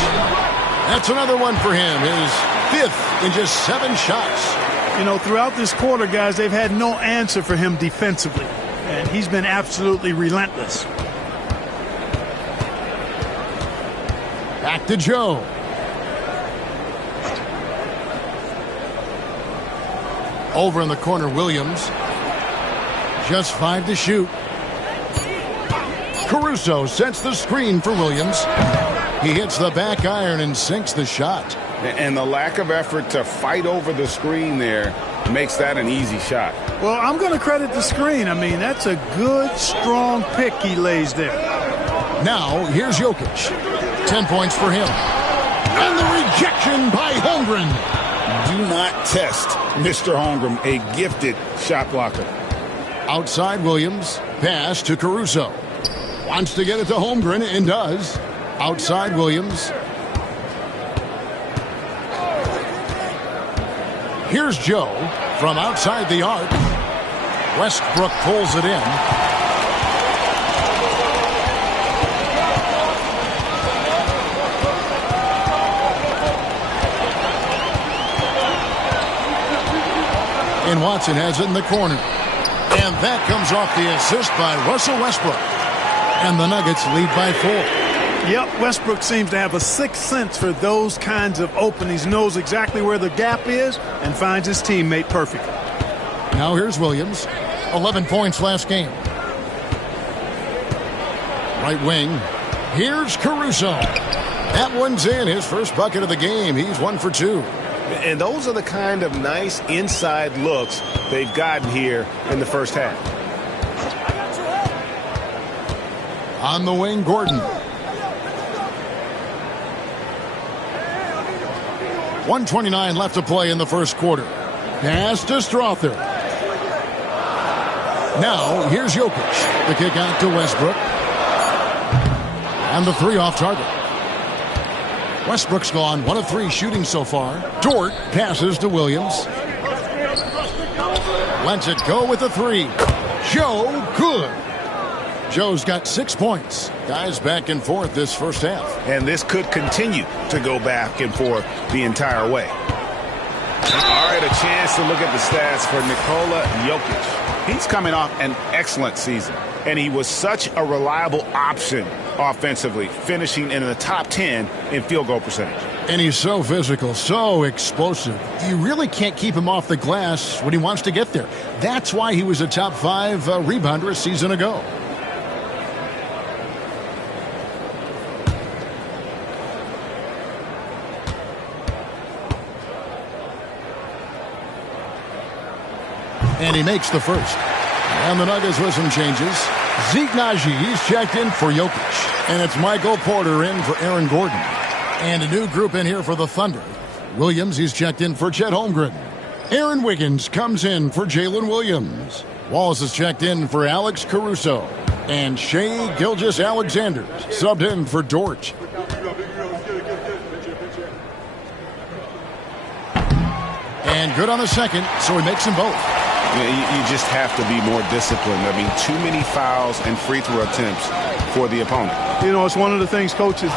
That's another one for him. His 5th in just 7 shots. You know, throughout this quarter, guys, they've had no answer for him defensively. And he's been absolutely relentless. Back to Joe. Over in the corner, Williams. Just 5 to shoot. Caruso sets the screen for Williams. He hits the back iron and sinks the shot. And the lack of effort to fight over the screen there makes that an easy shot. Well, I'm going to credit the screen. I mean, that's a good, strong pick he lays there. Now, here's Jokic. 10 points for him. And the rejection by Holmgren. Do not test Mr. Holmgren, a gifted shot blocker. Outside Williams. Pass to Caruso. Wants to get it to Holmgren and does. Outside Williams. Here's Joe from outside the arc. Westbrook pulls it in. And Watson has it in the corner. And that comes off the assist by Russell Westbrook. And the Nuggets lead by 4. Yep, Westbrook seems to have a sixth sense for those kinds of openings. Knows exactly where the gap is and finds his teammate perfectly. Now here's Williams. 11 points last game. Right wing. Here's Caruso. That one's in. His first bucket of the game. He's 1 for 2. And those are the kind of nice inside looks they've gotten here in the first half. On the wing, Gordon. 1:29 left to play in the first quarter. Pass to Strother. Now, here's Jokic. The kick out to Westbrook. And the 3 off target. Westbrook's gone 1 of 3 shooting so far. Dort passes to Williams. Lets it go with the 3. Joe, good. Joe's got 6 points. Guys back and forth this first half. And this could continue to go back and forth the entire way. All right, a chance to look at the stats for Nikola Jokic. He's coming off an excellent season, and he was such a reliable option offensively, finishing in the top 10 in field goal percentage. And he's so physical, so explosive. You really can't keep him off the glass when he wants to get there. That's why he was a top 5 rebounder a season ago. And he makes the first. And the Nuggets with some changes. Zeke Naji, he's checked in for Jokic. And it's Michael Porter in for Aaron Gordon. And a new group in here for the Thunder. Williams, he's checked in for Chet Holmgren. Aaron Wiggins comes in for Jalen Williams. Wallace is checked in for Alex Caruso. And Shai Gilgeous-Alexander subbed in for Dort. And good on the second, so he makes them both. You just have to be more disciplined. I mean, too many fouls and free throw attempts for the opponent. You know, it's one of the things coaches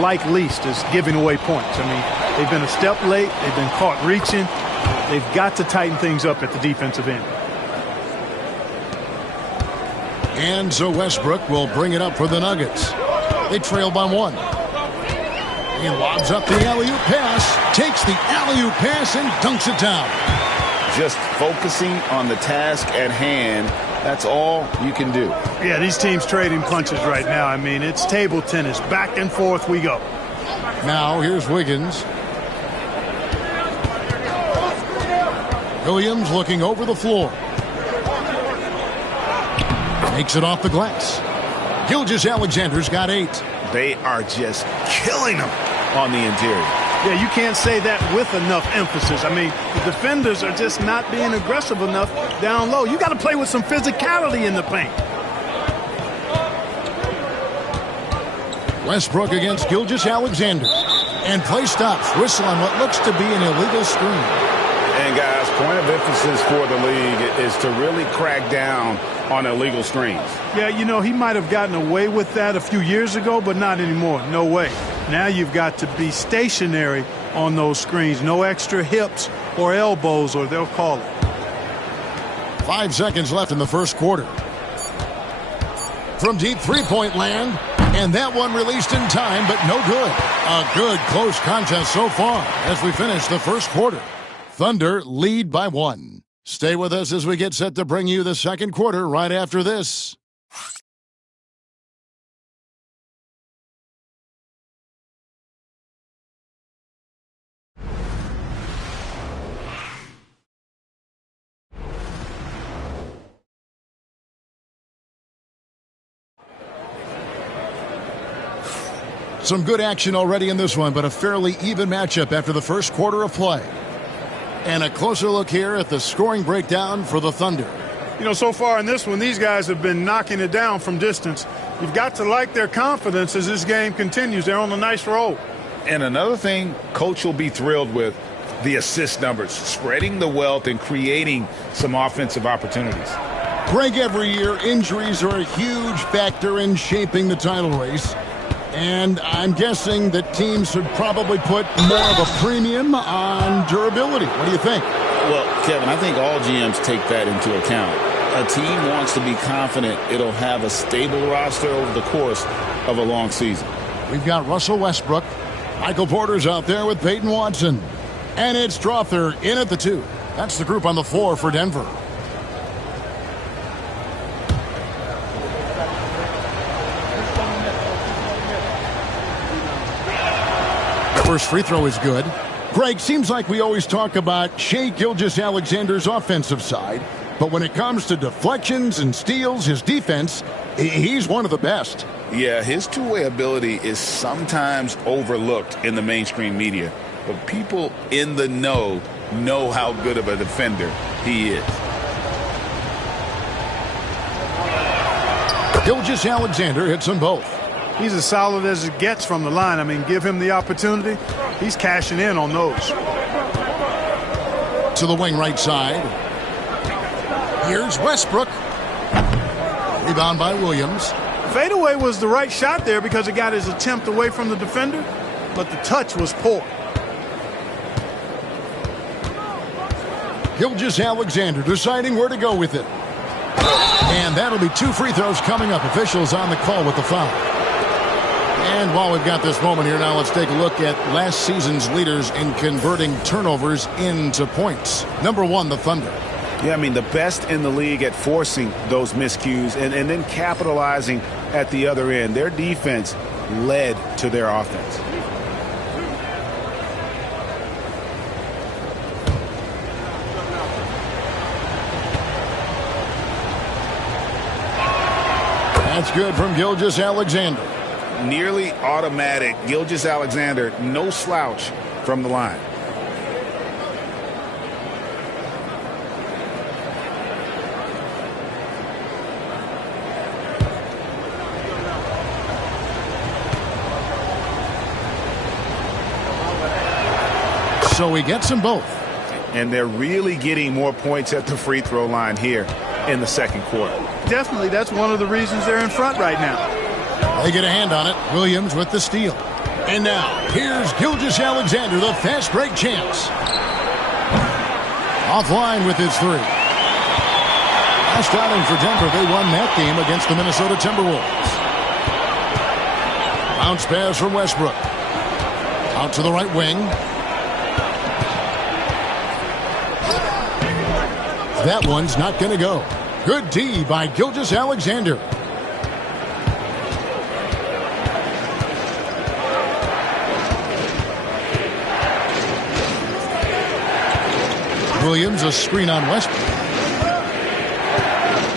like least is giving away points. I mean, they've been a step late. They've been caught reaching. They've got to tighten things up at the defensive end. And so Westbrook will bring it up for the Nuggets. They trail by 1. He lobs up the alley-oop pass, takes the alley-oop pass, and dunks it down. Just focusing on the task at hand, that's all you can do. Yeah, these teams trading punches right now. I mean, it's table tennis. Back and forth we go. Now here's Wiggins. Williams looking over the floor. Makes it off the glass. Gilgeous-Alexander's got 8. They are just killing them on the interior. Yeah, you can't say that with enough emphasis. I mean, the defenders are just not being aggressive enough down low. You got to play with some physicality in the paint. Westbrook against Gilgeous-Alexander. And play stops. Whistle on what looks to be an illegal screen. And guys, point of emphasis for the league is to really crack down on illegal screens. Yeah, you know, he might have gotten away with that a few years ago, but not anymore. No way. Now you've got to be stationary on those screens. No extra hips or elbows, or they'll call it. 5 seconds left in the first quarter. From deep three-point land, and that one released in time, but no good. A good close contest so far as we finish the first quarter. Thunder lead by 1. Stay with us as we get set to bring you the second quarter right after this. Some good action already in this one, but a fairly even matchup after the first quarter of play. And a closer look here at the scoring breakdown for the Thunder. You know, so far in this one, these guys have been knocking it down from distance. You've got to like their confidence as this game continues. They're on a nice roll. And another thing Coach will be thrilled with, the assist numbers, spreading the wealth and creating some offensive opportunities. Greg, every year, injuries are a huge factor in shaping the title race. And I'm guessing that teams should probably put more of a premium on durability. What do you think? Well, Kevin, I think all GMs take that into account. A team wants to be confident it'll have a stable roster over the course of a long season. We've got Russell Westbrook. Michael Porter's out there with Peyton Watson. And it's Strother in at the 2. That's the group on the floor for Denver. First free throw is good. Greg, seems like we always talk about Shai Gilgeous-Alexander's offensive side, but when it comes to deflections and steals, his defense, he's one of the best. Yeah, his two-way ability is sometimes overlooked in the mainstream media, but people in the know how good of a defender he is. Gilgeous-Alexander hits them both. He's as solid as it gets from the line. I mean, give him the opportunity. He's cashing in on those. To the wing right side. Here's Westbrook. Rebound by Williams. Fadeaway was the right shot there because it got his attempt away from the defender, but the touch was poor. Gilgeous-Alexander deciding where to go with it. And that'll be 2 free throws coming up. Officials on the call with the foul. And while we've got this moment here, now let's take a look at last season's leaders in converting turnovers into points. Number 1, the Thunder. Yeah, I mean, the best in the league at forcing those miscues and then capitalizing at the other end. Their defense led to their offense. That's good from Gilgeous-Alexander. Nearly automatic. Gilgeous-Alexander, no slouch from the line. So he gets them both. And they're really getting more points at the free throw line here in the second quarter. Definitely, that's one of the reasons they're in front right now. They get a hand on it. Williams with the steal. And now, here's Gilgeous-Alexander, the fast break champs. Offline with his 3. Last outing for Denver, they won that game against the Minnesota Timberwolves. Bounce pass from Westbrook. Out to the right wing. That one's not going to go. Good D by Gilgeous-Alexander. Williams, a screen on Westbrook.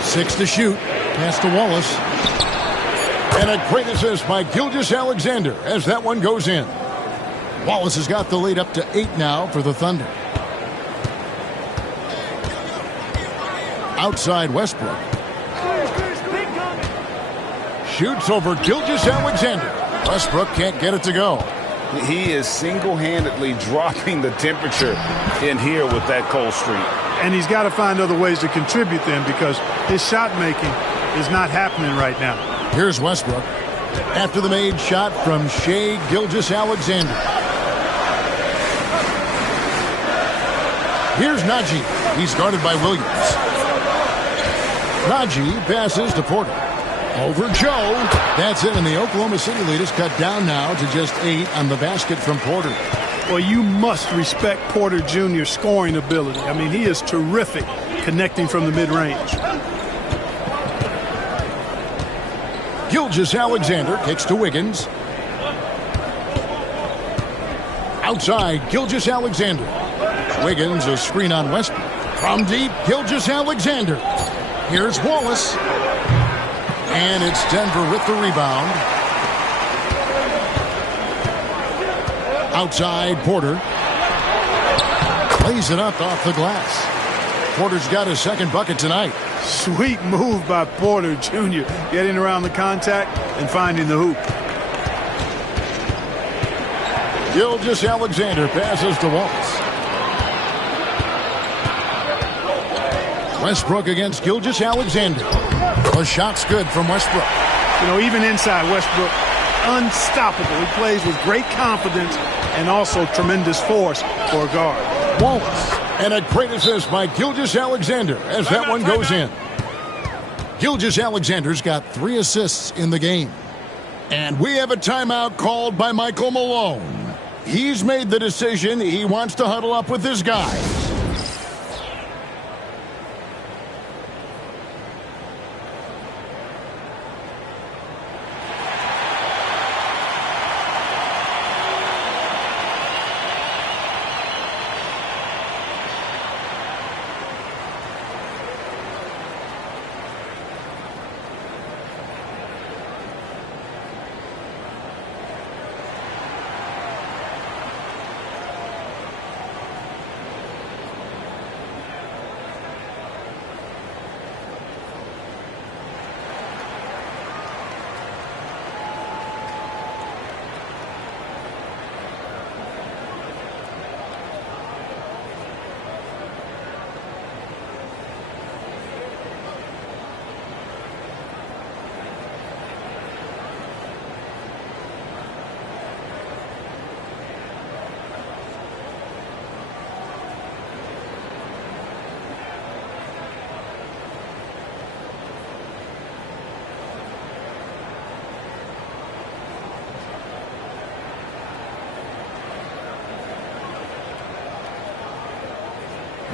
6 to shoot. Pass to Wallace. And a great assist by Gilgeous-Alexander as that one goes in. Wallace has got the lead up to 8 now for the Thunder. Outside Westbrook. Shoots over Gilgeous-Alexander. Westbrook can't get it to go. He is single-handedly dropping the temperature in here with that cold streak. And he's got to find other ways to contribute then because his shot making is not happening right now. Here's Westbrook. After the made shot from Shai Gilgeous-Alexander. Here's Najee. He's guarded by Williams. Najee passes to Porter. Over Joe. That's it, and the Oklahoma City lead is cut down now to just 8 on the basket from Porter. Well, you must respect Porter Jr.'s scoring ability. I mean, he is terrific connecting from the mid-range. Gilgeous-Alexander kicks to Wiggins. Outside, Gilgeous-Alexander. Wiggins, a screen on Westbrook. From deep, Gilgeous-Alexander. Here's Wallace. And it's Denver with the rebound. Outside, Porter. Lays it up off the glass. Porter's got his second bucket tonight. Sweet move by Porter Jr. Getting around the contact and finding the hoop. Gilgeous-Alexander passes to Wallace. Westbrook against Gilgeous-Alexander. The shot's good from Westbrook. You know, even inside Westbrook, unstoppable. He plays with great confidence and also tremendous force for a guard. Wallace. And a great assist by Gilgeous-Alexander as that one goes in. Gilgeous-Alexander's got 3 assists in the game. And we have a timeout called by Michael Malone. He's made the decision he wants to huddle up with his guys.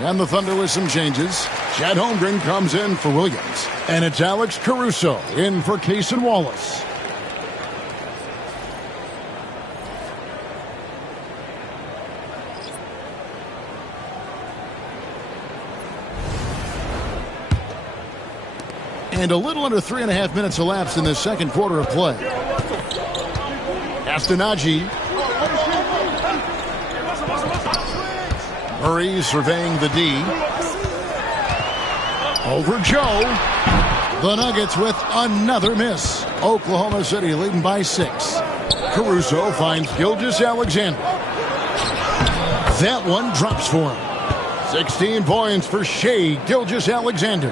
And the Thunder with some changes. Chet Holmgren comes in for Williams. And it's Alex Caruso in for Cason Wallace. And a little under 3.5 minutes elapsed in the second quarter of play. Castanagi. Murray surveying the D. Over Joe. The Nuggets with another miss. Oklahoma City leading by 6. Caruso finds Gilgeous-Alexander. That one drops for him. 16 points for Shai Gilgeous-Alexander.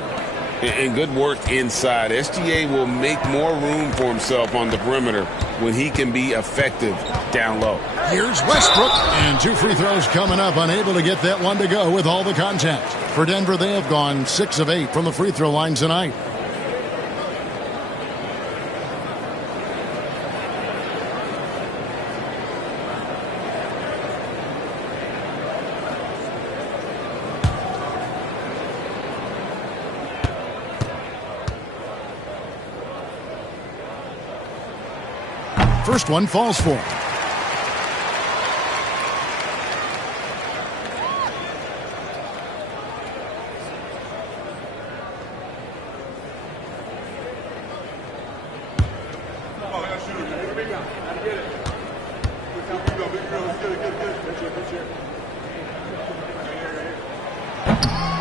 And good work inside. SGA will make more room for himself on the perimeter when he can be effective down low. Here's Westbrook, and 2 free throws coming up, unable to get that one to go with all the contact. For Denver, they have gone 6 of 8 from the free throw line tonight. First one falls for him.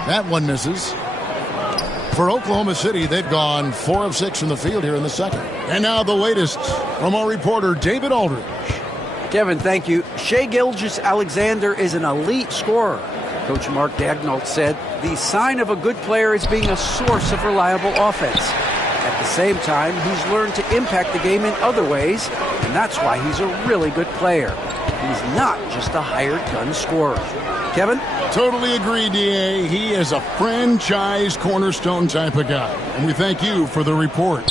That one misses. For Oklahoma City, they've gone 4 of 6 from the field here in the second. And now the latest from our reporter, David Aldridge. Kevin, thank you. Shai Gilgeous-Alexander is an elite scorer. Coach Mark Daigneault said the sign of a good player is being a source of reliable offense. At the same time, he's learned to impact the game in other ways, and that's why he's a really good player. He's not just a hired gun scorer. Kevin? Totally agree, D.A. He is a franchise cornerstone type of guy. And we thank you for the report.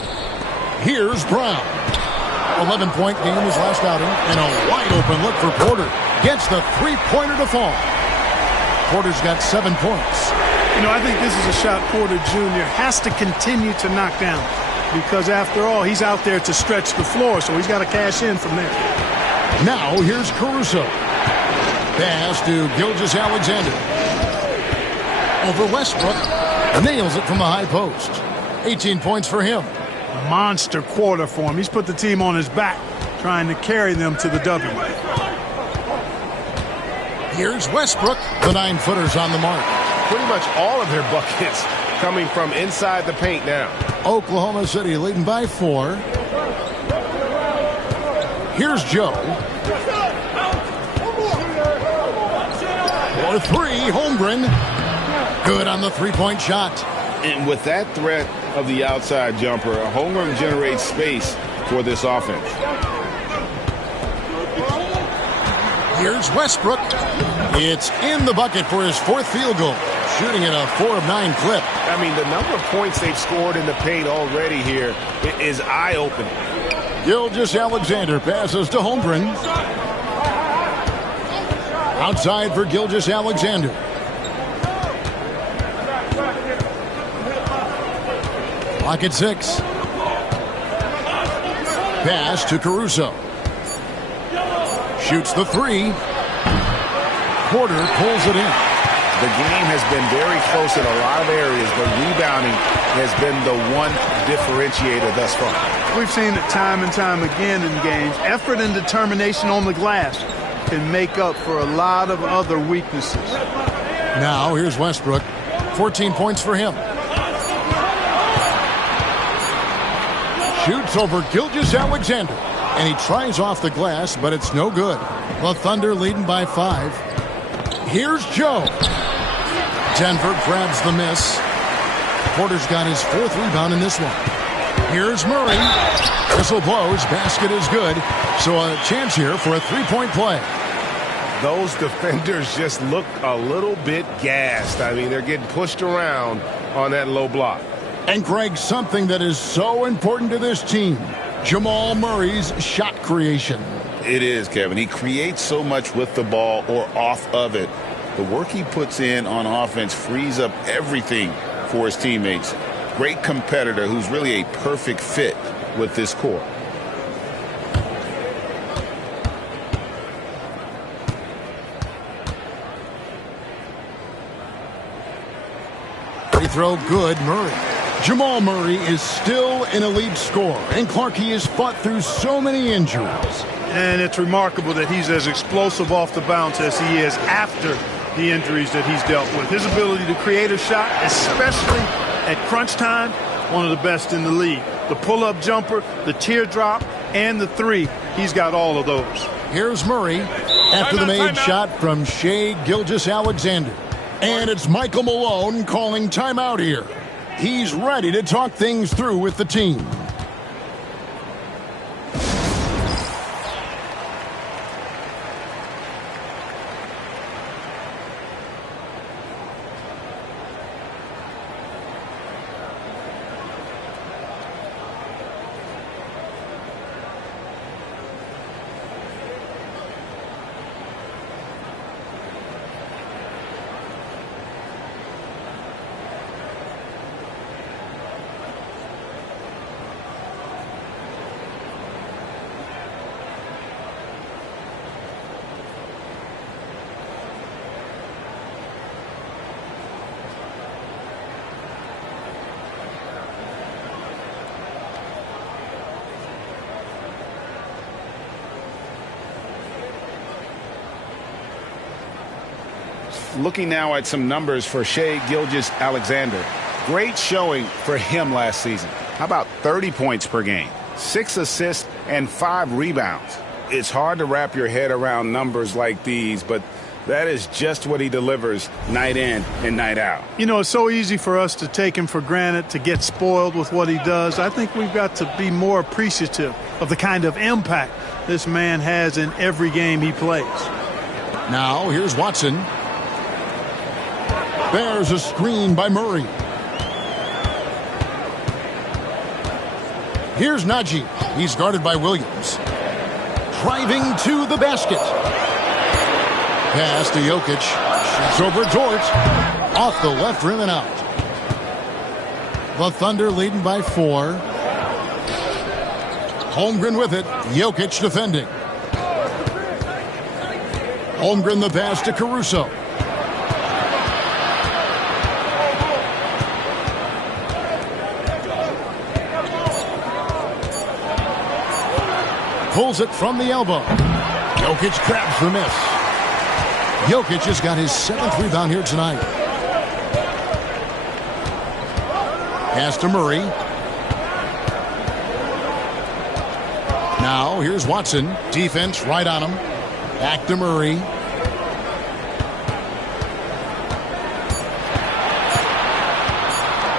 Here's Brown. 11-point game his last outing, and a wide-open look for Porter. Gets the three-pointer to fall. Porter's got 7 points. You know, I think this is a shot Porter Jr. has to continue to knock down because, after all, he's out there to stretch the floor, so he's got to cash in from there. Now, here's Caruso. Pass to Gilgeous-Alexander. Over Westbrook. Nails it from the high post. 18 points for him. Monster quarter for him. He's put the team on his back, trying to carry them to the W. Here's Westbrook. The 9-footers on the mark. Pretty much all of their buckets coming from inside the paint now. Oklahoma City leading by 4. Here's Joe. For 3, Holmgren. Good on the three-point shot. And with that threat of the outside jumper, Holmgren generates space for this offense. Here's Westbrook. It's in the bucket for his 4th field goal. Shooting at a 4 of 9 clip. I mean, the number of points they've scored in the paint already here is eye-opening. Gilgeous-Alexander passes to Holmgren. Outside for Gilgeous-Alexander. Clock at 6. Pass to Caruso. Shoots the 3. Porter pulls it in. The game has been very close in a lot of areas, but rebounding has been the one differentiator thus far. We've seen it time and time again in games. Effort and determination on the glass can make up for a lot of other weaknesses. Now here's Westbrook. 14 points for him. Shoots over Gilgeous-Alexander. And he tries off the glass, but it's no good. The Thunder leading by 5. Here's Joe. Denver grabs the miss. Porter's got his 4th rebound in this one. Here's Murray. Whistle blows. Basket is good. So a chance here for a 3-point play. Those defenders just look a little bit gassed. I mean, they're getting pushed around on that low block. And Greg, something that is so important to this team, Jamal Murray's shot creation. It is, Kevin. He creates so much with the ball or off of it. The work he puts in on offense frees up everything for his teammates. Great competitor who's really a perfect fit with this core. Free throw good, Murray. Jamal Murray is still an elite scorer, and Clarkie has fought through so many injuries. And it's remarkable that he's as explosive off the bounce as he is after the injuries that he's dealt with. His ability to create a shot, especially at crunch time, one of the best in the league. The pull-up jumper, the teardrop, and the three, he's got all of those. Here's Murray after the made shot from Shai Gilgeous-Alexander. And it's Michael Malone calling timeout here. He's ready to talk things through with the team. Looking now at some numbers for Shai Gilgeous-Alexander. Great showing for him last season. How about 30 points per game, 6 assists, and 5 rebounds? It's hard to wrap your head around numbers like these, but that is just what he delivers night in and night out. You know, it's so easy for us to take him for granted, to get spoiled with what he does. I think we've got to be more appreciative of the kind of impact this man has in every game he plays. Now, here's Watson. There's a screen by Murray. Here's Najee. He's guarded by Williams. Driving to the basket. Pass to Jokic. Shoots over Dort. Off the left rim and out. The Thunder leading by 4. Holmgren with it. Jokic defending. Holmgren the pass to Caruso. Pulls it from the elbow. Jokic grabs the miss. Jokic has got his 7th rebound here tonight. Pass to Murray. Now here's Watson. Defense right on him. Back to Murray.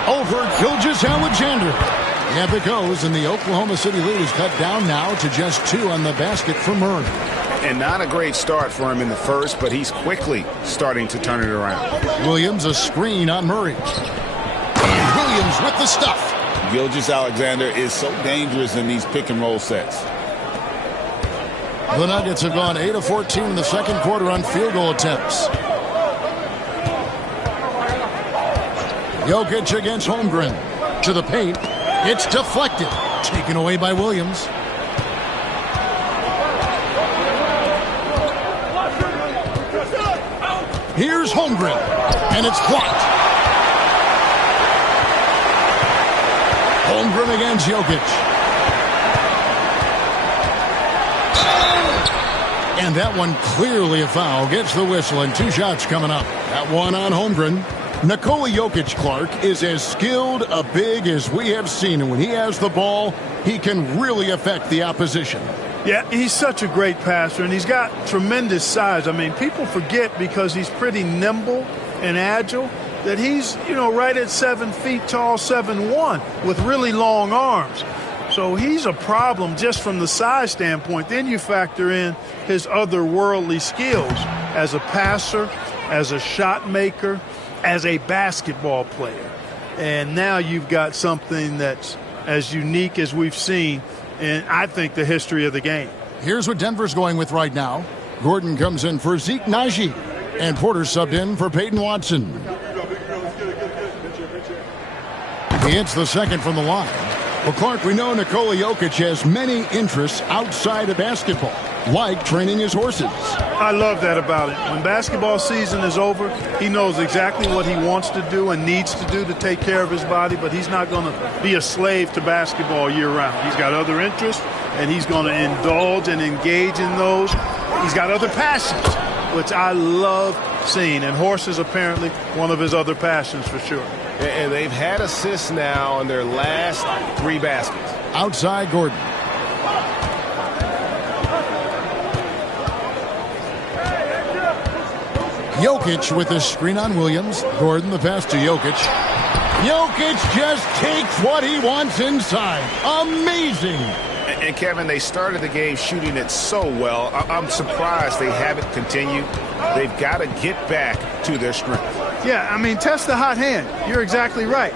Over Gilgeous-Alexander. Yeah, it goes, and the Oklahoma City lead is cut down now to just 2 on the basket for Murray. And not a great start for him in the first, but he's quickly starting to turn it around. Williams a screen on Murray. And Williams with the stuff. Gilgeous-Alexander is so dangerous in these pick-and-roll sets. The Nuggets have gone 8 of 14 in the second quarter on field goal attempts. Jokic against Holmgren. To the paint. It's deflected. Taken away by Williams. Here's Holmgren. And it's blocked. Holmgren against Jokic. And that one clearly a foul. Gets the whistle and 2 shots coming up. That one on Holmgren. Nikola Jokic, Clark, is as skilled a big as we have seen. And when he has the ball, he can really affect the opposition. Yeah, he's such a great passer, and he's got tremendous size. I mean, people forget because he's pretty nimble and agile that he's, right at 7 feet tall, 7'1", with really long arms. So he's a problem just from the size standpoint. Then you factor in his otherworldly skills as a passer, as a shot maker, as a basketball player. And now you've got something that's as unique as we've seen in, I think, the history of the game. Here's what Denver's going with right now. Gordon comes in for Zeke Najee. And Porter subbed in for Peyton Watson. He hits the second from the line. Well, Clark, we know Nikola Jokic has many interests outside of basketball, like training his horses. I love that about it. When basketball season is over, he knows exactly what he wants to do and needs to do to take care of his body, but he's not going to be a slave to basketball year-round. He's got other interests, and he's going to indulge and engage in those. He's got other passions, which I love seeing, and horses apparently one of his other passions for sure. And they've had assists now in their last 3 baskets. Outside Gordon. Jokic with the screen on Williams. Gordon the pass to Jokic. Jokic just takes what he wants inside. Amazing. And Kevin, they started the game shooting it so well. I'm surprised they haven't continued. They've got to get back to their strength. Yeah, I mean, test the hot hand. You're exactly right.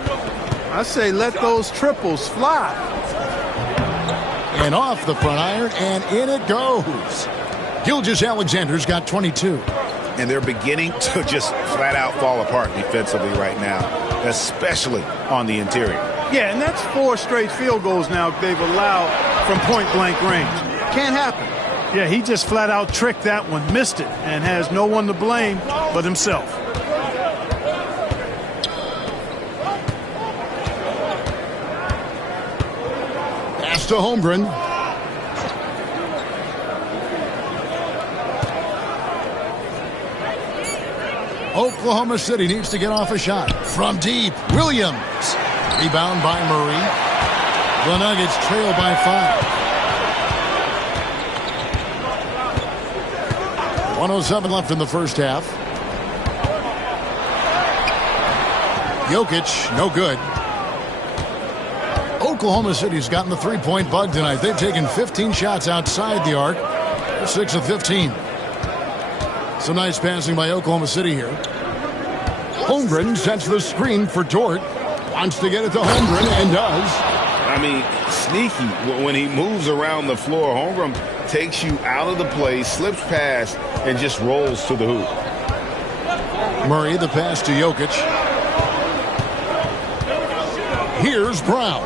I say let those triples fly. And off the front iron, and in it goes. Gilgeous-Alexander's got 22. And they're beginning to just flat out fall apart defensively right now, especially on the interior. Yeah, and that's 4 straight field goals now they've allowed from point-blank range. Can't happen. Yeah, he just flat out tricked that one, missed it, and has no one to blame but himself. Pass to Holmgren. Oklahoma City needs to get off a shot. From deep, Williams. Rebound by Murray. The Nuggets trail by 5. 1:07 left in the first half. Jokic, no good. Oklahoma City's gotten the three-point bug tonight. They've taken 15 shots outside the arc. They're 6 of 15. Some nice passing by Oklahoma City here. Holmgren sets the screen for Dort. Wants to get it to Holmgren and does. I mean, sneaky when he moves around the floor. Holmgren takes you out of the play, slips past, and just rolls to the hoop. Murray, the pass to Jokic. Here's Brown.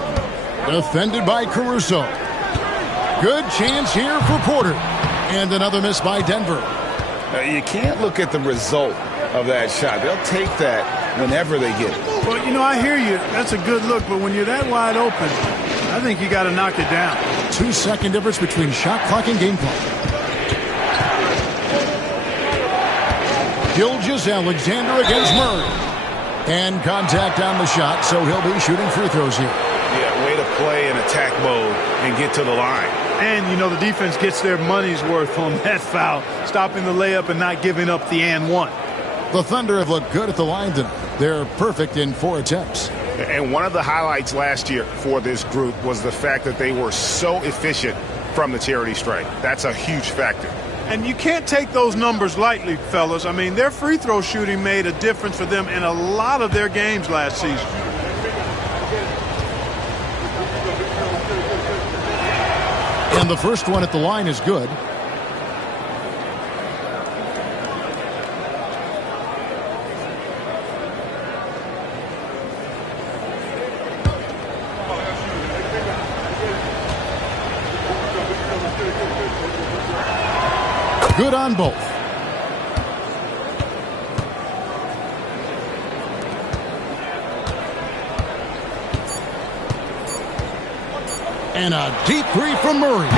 Defended by Caruso. Good chance here for Porter. And another miss by Denver. You can't look at the result of that shot. They'll take that whenever they get it. Well, you know, I hear you. That's a good look, but when you're that wide open, I think you got to knock it down. 2-second difference between shot clock and game clock. Gilgeous-Alexander against Murray. And contact on the shot, so he'll be shooting free throws here. Yeah, way to play in attack mode and get to the line. And, you know, the defense gets their money's worth on that foul, stopping the layup and not giving up the and one. The Thunder have looked good at the line tonight. They're perfect in 4 attempts. And one of the highlights last year for this group was the fact that they were so efficient from the charity stripe. That's a huge factor. And you can't take those numbers lightly, fellas. I mean, their free throw shooting made a difference for them in a lot of their games last season. And the first one at the line is good. Good on both. And a deep three from Murray.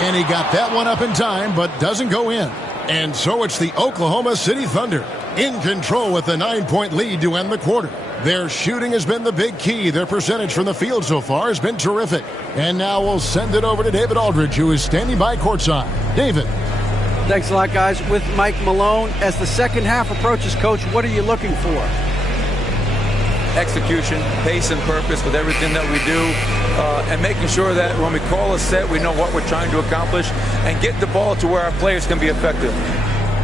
And he got that one up in time, but doesn't go in. And so it's the Oklahoma City Thunder in control with a 9-point lead to end the quarter. Their shooting has been the big key. Their percentage from the field so far has been terrific. And now we'll send it over to David Aldridge, who is standing by courtside. David. Thanks a lot, guys. With Mike Malone, as the second half approaches, Coach, what are you looking for? Execution, pace and purpose with everything that we do, and making sure that when we call a set, we know what we're trying to accomplish and get the ball to where our players can be effective.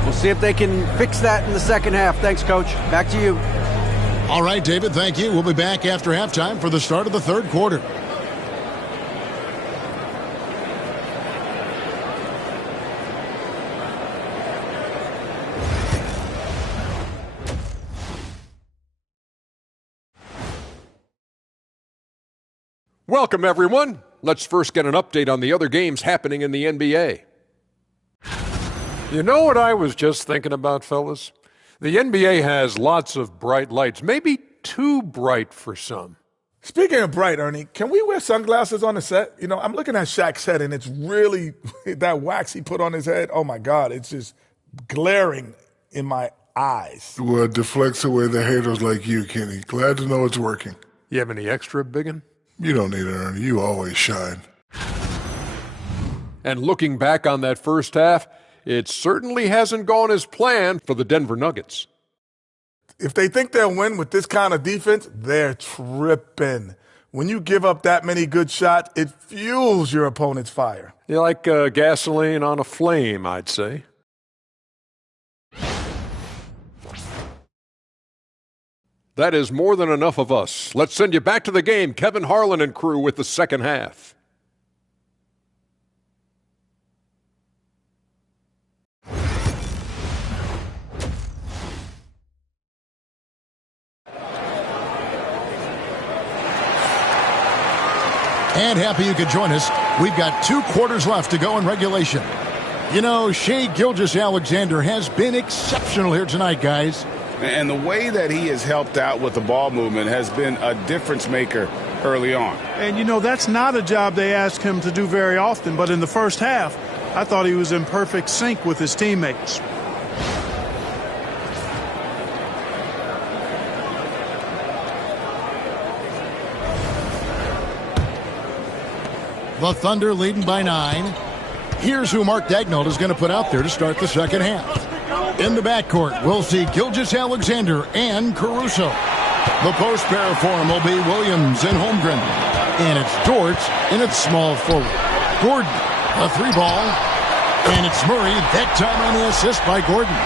We'll see if they can fix that in the second half. Thanks, Coach. Back to you. All right, David, thank you. We'll be back after halftime for the start of the third quarter. Welcome, everyone. Let's first get an update on the other games happening in the NBA. You know what I was just thinking about, fellas? The NBA has lots of bright lights, maybe too bright for some. Speaking of bright, Ernie, can we wear sunglasses on the set? You know, I'm looking at Shaq's head, and it's really that wax he put on his head. Oh, my God, it's just glaring in my eyes. Well, it deflects away the haters like you, Kenny. Glad to know it's working. You have any extra, biggin? You don't need it, Ernie. You always shine. And looking back on that first half, it certainly hasn't gone as planned for the Denver Nuggets. If they think they'll win with this kind of defense, they're tripping. When you give up that many good shots, it fuels your opponent's fire. You're like gasoline on a flame, I'd say. That is more than enough of us. Let's send you back to the game, Kevin Harlan and crew, with the second half. And happy you could join us. We've got 2 quarters left to go in regulation. You know, Shai Gilgeous-Alexander has been exceptional here tonight, guys. And the way that he has helped out with the ball movement has been a difference maker early on. And, you know, that's not a job they ask him to do very often. But in the first half, I thought he was in perfect sync with his teammates. The Thunder leading by 9. Here's who Mark Daigneault is going to put out there to start the second half. In the backcourt, we'll see Gilgeous-Alexander and Caruso. The post pair for him will be Williams and Holmgren. And it's Dort in its small forward. Gordon, a 3-ball. And it's Murray, that time on the assist by Gordon.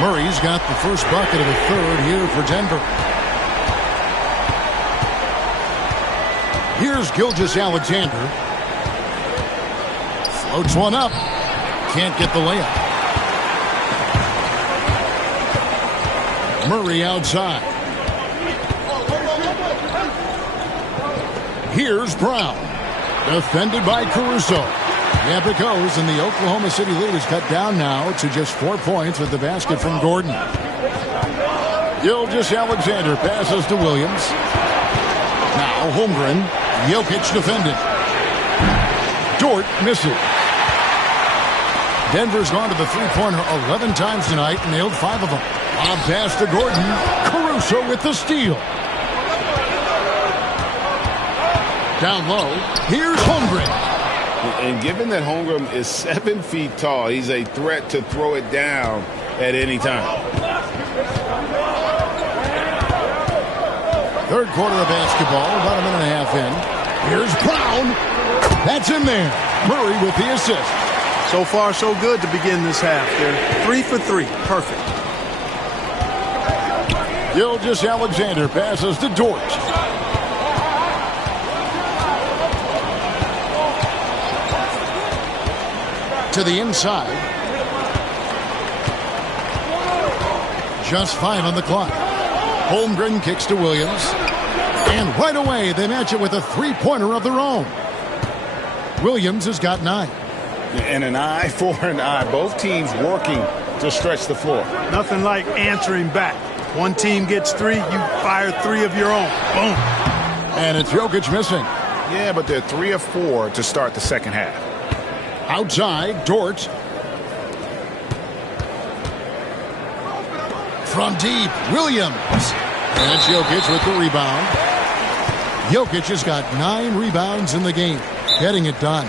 Murray's got the first bucket of the third here for Denver. Here's Gilgeous-Alexander. Floats one up. Can't get the layup. Murray outside. Here's Brown. Defended by Caruso. Yep, it goes, and the Oklahoma City lead is cut down now to just 4 points with the basket from Gordon. Gilgeous-Alexander passes to Williams. Now Holmgren. Jokic defended. Dort misses. Denver's gone to the three-pointer 11 times tonight and nailed 5 of them. On pass to Gordon. Caruso with the steal. Down low. Here's Holmgren. And given that Holmgren is 7 feet tall, he's a threat to throw it down at any time. Third quarter of basketball, about a minute and a half in. Here's Brown. That's in there. Murray with the assist. So far, so good to begin this half. They're 3 for 3. Perfect. Gilgeous-Alexander passes to Dort. To the inside. Just 5 on the clock. Holmgren kicks to Williams. And right away, they match it with a three-pointer of their own. Williams has got 9. And an eye for an eye. Both teams working to stretch the floor. Nothing like answering back. One team gets 3, you fire 3 of your own. Boom. And it's Jokic missing. Yeah, but they're 3 of 4 to start the second half. Outside, Dort. From deep, Williams. And it's Jokic with the rebound. Jokic has got 9 rebounds in the game, getting it done.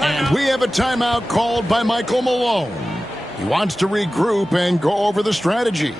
And we have a timeout called by Michael Malone. He wants to regroup and go over the strategy.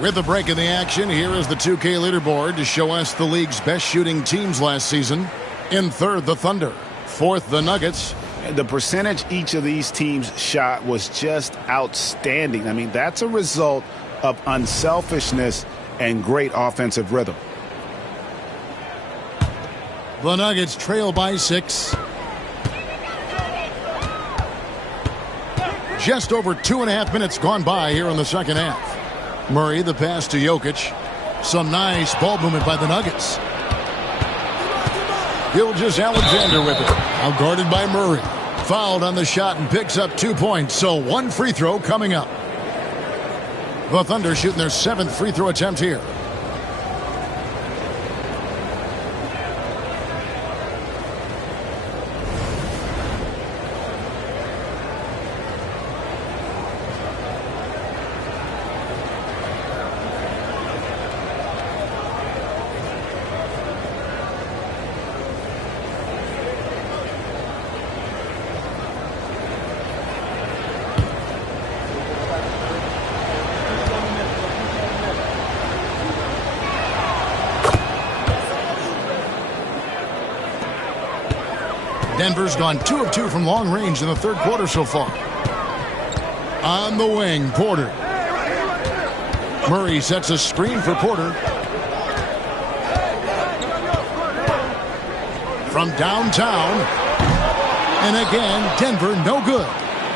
With the break in the action, here is the 2K leaderboard to show us the league's best shooting teams last season. In third, the Thunder. Fourth, the Nuggets. The percentage each of these teams shot was just outstanding. I mean, that's a result of unselfishness and great offensive rhythm. The Nuggets trail by 6. Just over 2.5 minutes gone by here in the second half. Murray, the pass to Jokic. Some nice ball movement by the Nuggets. Gilgeous-Alexander with it. Now guarded by Murray. Fouled on the shot and picks up 2 points, so 1 free throw coming up. The Thunder shooting their 7th free throw attempt here. Denver's gone 2 of 2 from long range in the third quarter so far. On the wing, Porter. Murray sets a screen for Porter. From downtown. And again, Denver no good.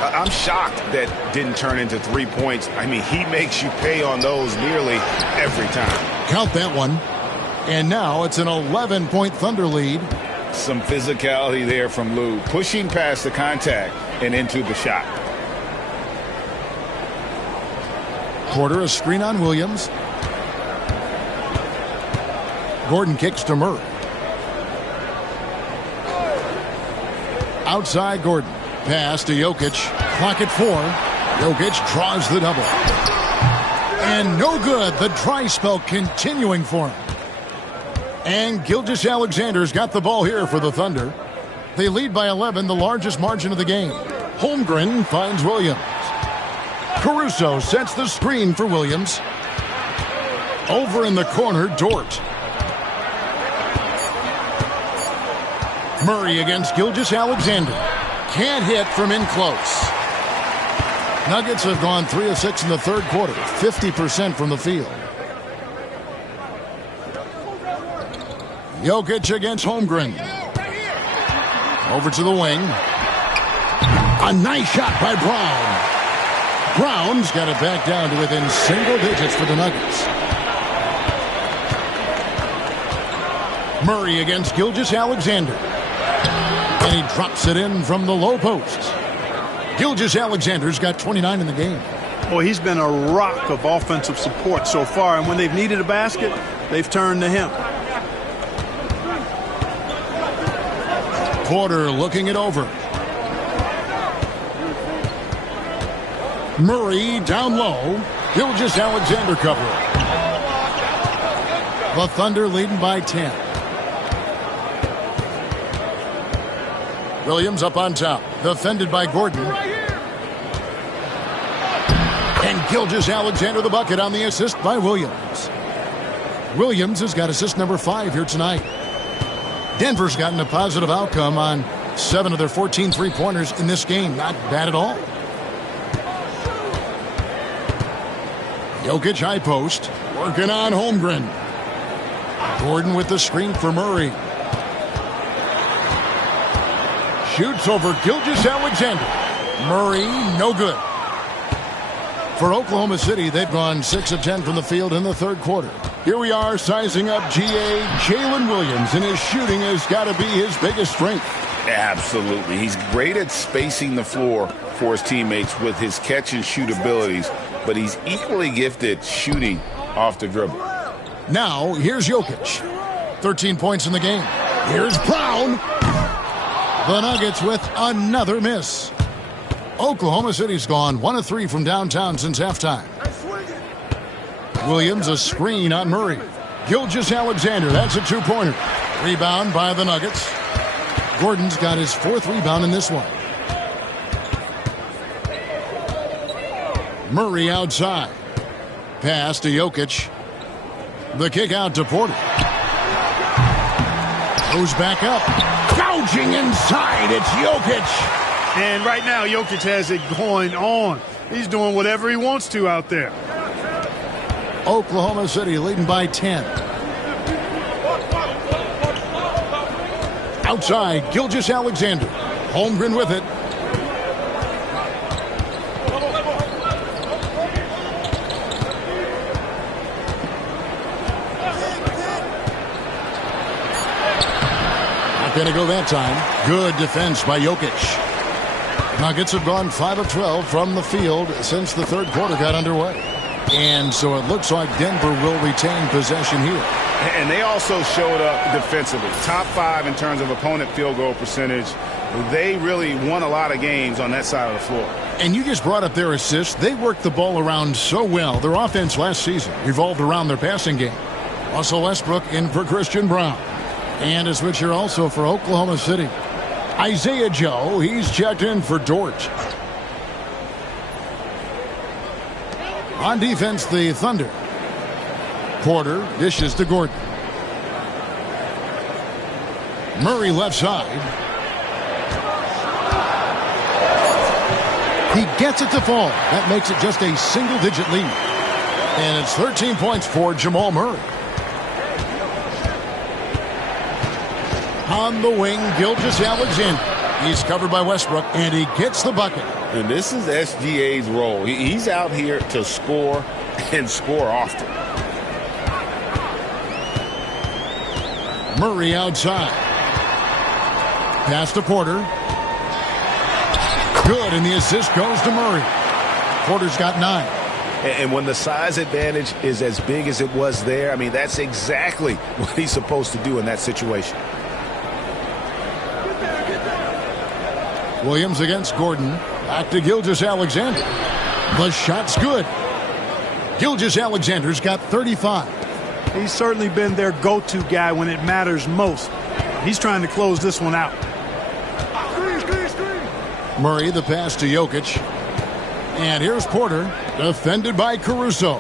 I'm shocked that didn't turn into 3 points. I mean, he makes you pay on those nearly every time. Count that one. And now it's an 11-point Thunder lead. Some physicality there from Lou, pushing past the contact and into the shot. Porter, a screen on Williams. Gordon kicks to Murray. Outside Gordon. Pass to Jokic. Clock at 4. Jokic draws the double. And no good. The dry spell continuing for him. And Gilgeous-Alexander's got the ball here for the Thunder. They lead by 11, the largest margin of the game. Holmgren finds Williams. Caruso sets the screen for Williams. Over in the corner, Dort. Murray against Gilgeous-Alexander. Can't hit from in close. Nuggets have gone 3 of 6 in the third quarter, 50% from the field. Jokic against Holmgren. Over to the wing. A nice shot by Brown. Brown's got it back down to within single digits for the Nuggets. Murray against Gilgeous-Alexander. And he drops it in from the low post. Gilgeous-Alexander's got 29 in the game. Well, he's been a rock of offensive support so far, and when they've needed a basket, they've turned to him. Porter looking it over. Murray down low. Gilgeous-Alexander covering. The Thunder leading by 10. Williams up on top. Defended by Gordon. And Gilgeous-Alexander the bucket on the assist by Williams. Williams has got assist number 5 here tonight. Denver's gotten a positive outcome on 7 of their 14 three-pointers in this game. Not bad at all. Jokic high post. Working on Holmgren. Gordon with the screen for Murray. Shoots over Gilgeous-Alexander. Murray, no good. For Oklahoma City, they've gone 6 of 10 from the field in the third quarter. Here we are sizing up GA Jalen Williams, and his shooting has got to be his biggest strength. Absolutely. He's great at spacing the floor for his teammates with his catch and shoot abilities, but he's equally gifted shooting off the dribble. Now, here's Jokic. 13 points in the game. Here's Brown. The Nuggets with another miss. Oklahoma City's gone 1 of 3 from downtown since halftime. Williams a screen on Murray. Gilgeous-Alexander, that's a 2-pointer. Rebound by the Nuggets. Gordon's got his 4th rebound in this one. Murray outside. Pass to Jokic. The kick out to Porter. Goes back up. Gouging inside. It's Jokic. And right now, Jokic has it going on. He's doing whatever he wants to out there. Oklahoma City leading by 10. Outside, Gilgeous-Alexander. Holmgren with it. Not going to go that time. Good defense by Jokic. Nuggets have gone 5 of 12 from the field since the third quarter got underway. And so it looks like Denver will retain possession here. And they also showed up defensively. Top 5 in terms of opponent field goal percentage. They really won a lot of games on that side of the floor. And you just brought up their assists. They worked the ball around so well. Their offense last season revolved around their passing game. Russell Westbrook in for Christian Brown. And a switch here also for Oklahoma City. Isaiah Joe, he's checked in for Dort. On defense, the Thunder. Porter dishes to Gordon. Murray left side. He gets it to fall. That makes it just a single-digit lead. And it's 13 points for Jamal Murray. On the wing, Gilgeous-Alexander. He's covered by Westbrook, and he gets the bucket. And this is SGA's role. He's out here to score and score often. Murray outside. Pass to Porter. Good, and the assist goes to Murray. Porter's got 9. And when the size advantage is as big as it was there, I mean, that's exactly what he's supposed to do in that situation. Williams against Gordon. Back to Gilgeous-Alexander. The shot's good. Gilgeous-Alexander's got 35. He's certainly been their go-to guy when it matters most. He's trying to close this one out. Murray, the pass to Jokic. And here's Porter, defended by Caruso.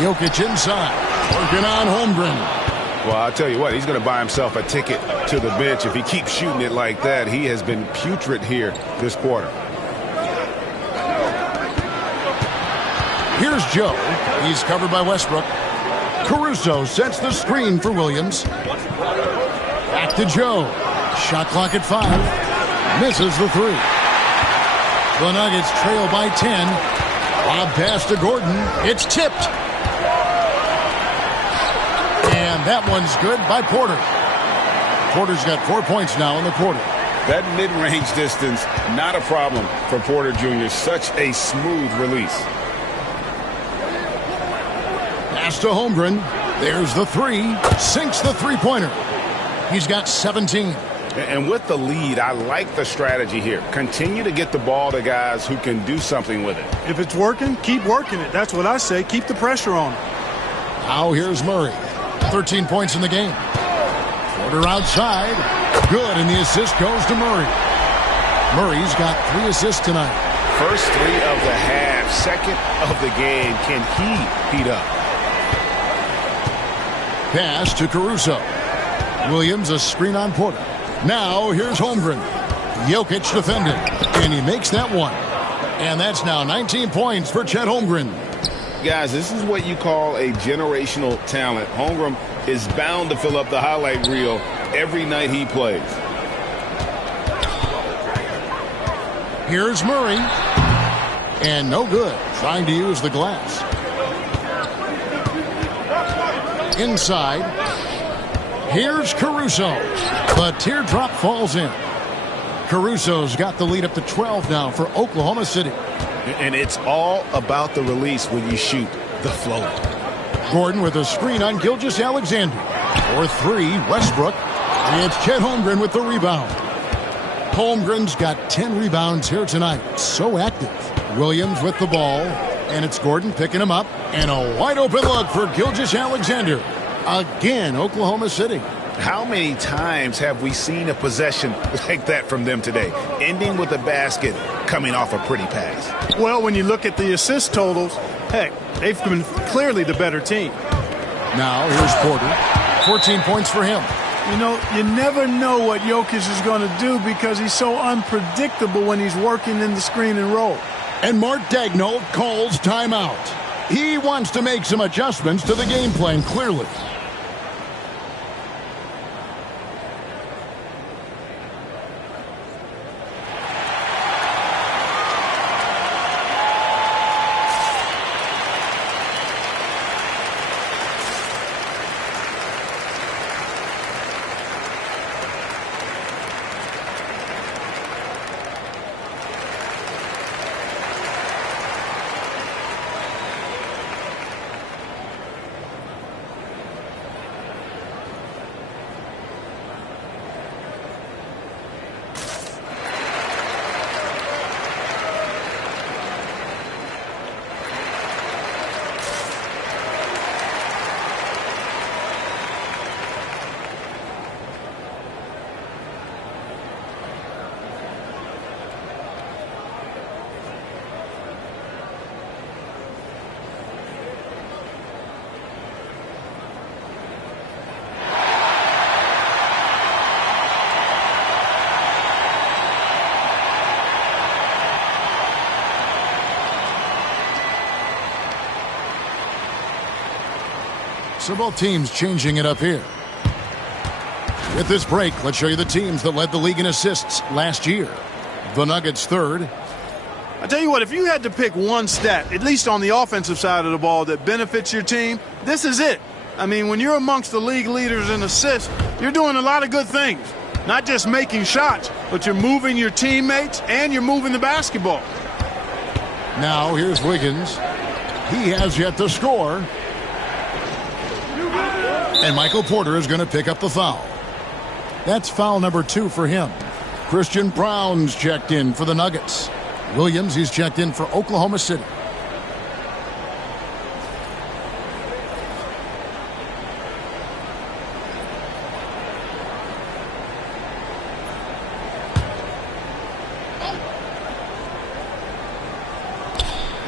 Jokic inside, working on Holmgren. Well, I'll tell you what, he's going to buy himself a ticket to the bench. If he keeps shooting it like that, he has been putrid here this quarter. Here's Joe. He's covered by Westbrook. Caruso sets the screen for Williams. Back to Joe. Shot clock at 5. Misses the 3. The Nuggets trail by 10. Lob pass to Gordon. It's tipped. And that one's good by Porter. Porter's got 4 points now in the quarter. That mid-range distance, not a problem for Porter Jr. Such a smooth release. Pass to Holmgren. There's the 3. Sinks the three-pointer. He's got 17. And with the lead, I like the strategy here. Continue to get the ball to guys who can do something with it. If it's working, keep working it. That's what I say. Keep the pressure on him. Now here's Murray. 13 points in the game. Porter outside. Good, and the assist goes to Murray. Murray's got 3 assists tonight. First 3 of the half, second of the game. Can he heat up? Pass to Caruso. Williams, a screen on Porter. Now here's Holmgren. Jokic defended, and he makes that one. And that's now 19 points for Chet Holmgren. Guys, this is what you call a generational talent. Holmgren is bound to fill up the highlight reel every night he plays. Here's Murray. And no good. Trying to use the glass. Inside. Here's Caruso. The teardrop falls in. Caruso's got the lead up to 12 now for Oklahoma City. And it's all about the release when you shoot the float. Gordon with a screen on Gilgeous-Alexander. For 3, Westbrook. It's Chet Holmgren with the rebound. Holmgren's got 10 rebounds here tonight. So active. Williams with the ball. And it's Gordon picking him up. And a wide open look for Gilgeous-Alexander. Again, Oklahoma City. How many times have we seen a possession like that from them today, ending with a basket coming off a pretty pass? Well, when you look at the assist totals, heck, they've been clearly the better team. Now, here's Porter. 14 points for him. You know, you never know what Jokic is going to do because he's so unpredictable when he's working in the screen and roll. And Mark Daigneault calls timeout. He wants to make some adjustments to the game plan, clearly. So both teams changing it up here. With this break, let's show you the teams that led the league in assists last year. The Nuggets third. I tell you what, if you had to pick one stat, at least on the offensive side of the ball, that benefits your team, this is it. I mean, when you're amongst the league leaders in assists, you're doing a lot of good things. Not just making shots, but you're moving your teammates and you're moving the basketball. Now here's Wiggins. He has yet to score. And Michael Porter is going to pick up the foul. That's foul number 2 for him. Christian Brown's checked in for the Nuggets. Williams, he's checked in for Oklahoma City.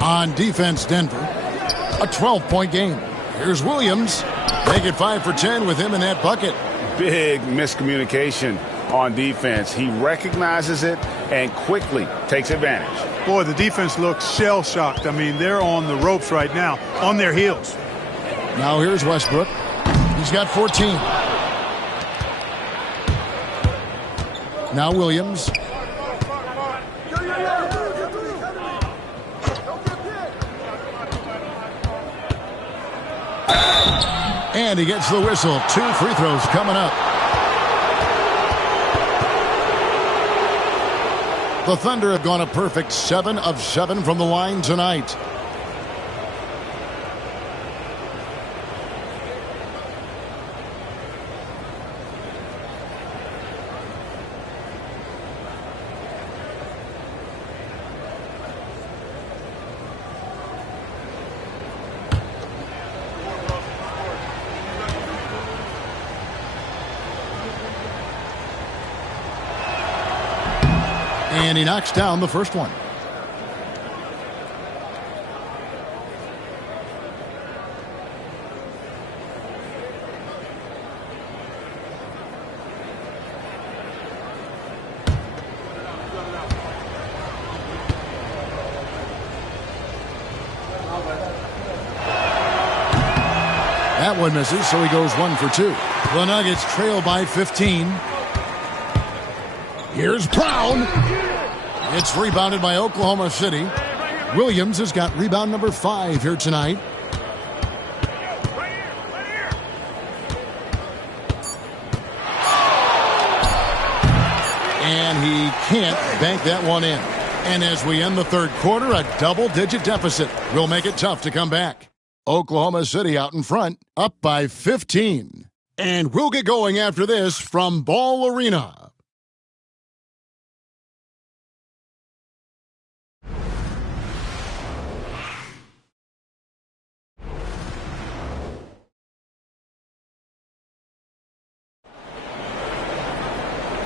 On defense, Denver. A 12-point game. Here's Williams. Make it 5 for 10 with him in that bucket. Big miscommunication on defense. He recognizes it and quickly takes advantage. Boy, the defense looks shell-shocked. I mean, they're on the ropes right now, on their heels. Now here's Westbrook. He's got 14. Now Williams. And he gets the whistle. 2 free throws coming up. The Thunder have gone a perfect 7 of 7 from the line tonight. And he knocks down the first one. That one misses, so he goes 1 for 2. The Nuggets trail by 15. Here's Brown. It's rebounded by Oklahoma City. Williams has got rebound number 5 here tonight. And he can't bank that one in. And as we end the third quarter, a double-digit deficit will make it tough to come back. Oklahoma City out in front, up by 15. And we'll get going after this from Ball Arena.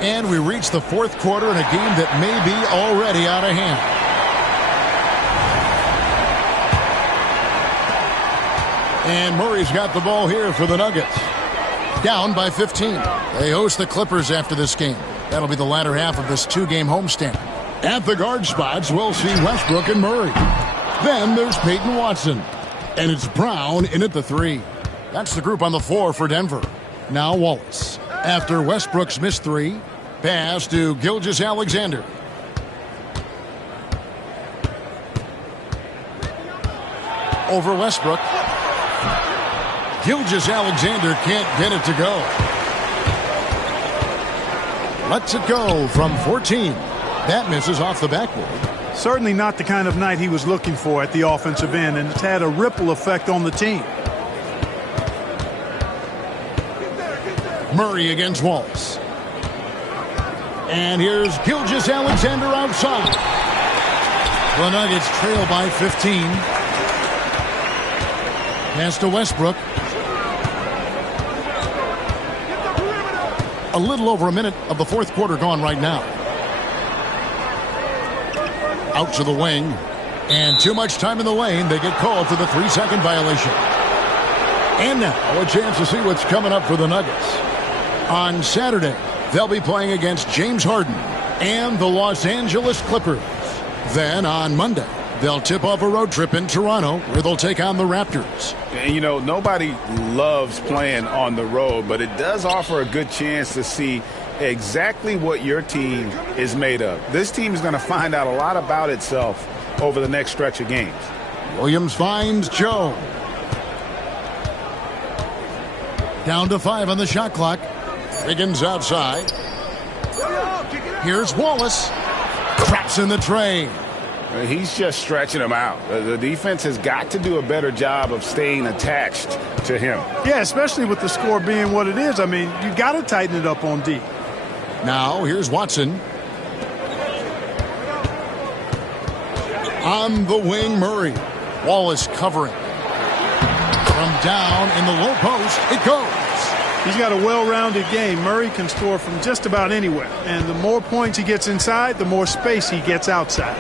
And we reach the fourth quarter in a game that may be already out of hand. And Murray's got the ball here for the Nuggets. Down by 15. They host the Clippers after this game. That'll be the latter half of this two-game homestand. At the guard spots, we'll see Westbrook and Murray. Then there's Peyton Watson. And it's Brown in at the 3. That's the group on the floor for Denver. Now Wallace. After Westbrook's missed 3, pass to Gilgeous-Alexander. Over Westbrook. Gilgeous-Alexander can't get it to go. Lets it go from 14. That misses off the backboard. Certainly not the kind of night he was looking for at the offensive end, and it's had a ripple effect on the team. Murray against Wallace. And here's Gilgeous-Alexander outside. The Nuggets trail by 15. Pass to Westbrook. A little over a minute of the fourth quarter gone right now. Out to the wing. And too much time in the lane. They get called for the 3-second violation. And now a chance to see what's coming up for the Nuggets. On Saturday, they'll be playing against James Harden and the Los Angeles Clippers. Then on Monday, they'll tip off a road trip in Toronto where they'll take on the Raptors. And, you know, nobody loves playing on the road, but it does offer a good chance to see exactly what your team is made of. This team is going to find out a lot about itself over the next stretch of games. Williams finds Joe. Down to 5 on the shot clock. Wiggins outside. Here's Wallace. Traps in the tray. He's just stretching him out. The defense has got to do a better job of staying attached to him. Yeah, especially with the score being what it is. I mean, you got to tighten it up on D. Now, here's Watson. On the wing, Murray. Wallace covering. From down in the low post, it goes. He's got a well-rounded game. Murray can score from just about anywhere. And the more points he gets inside, the more space he gets outside.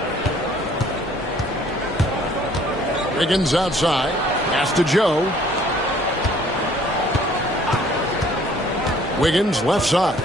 Wiggins outside. Pass to Joe. Wiggins left side.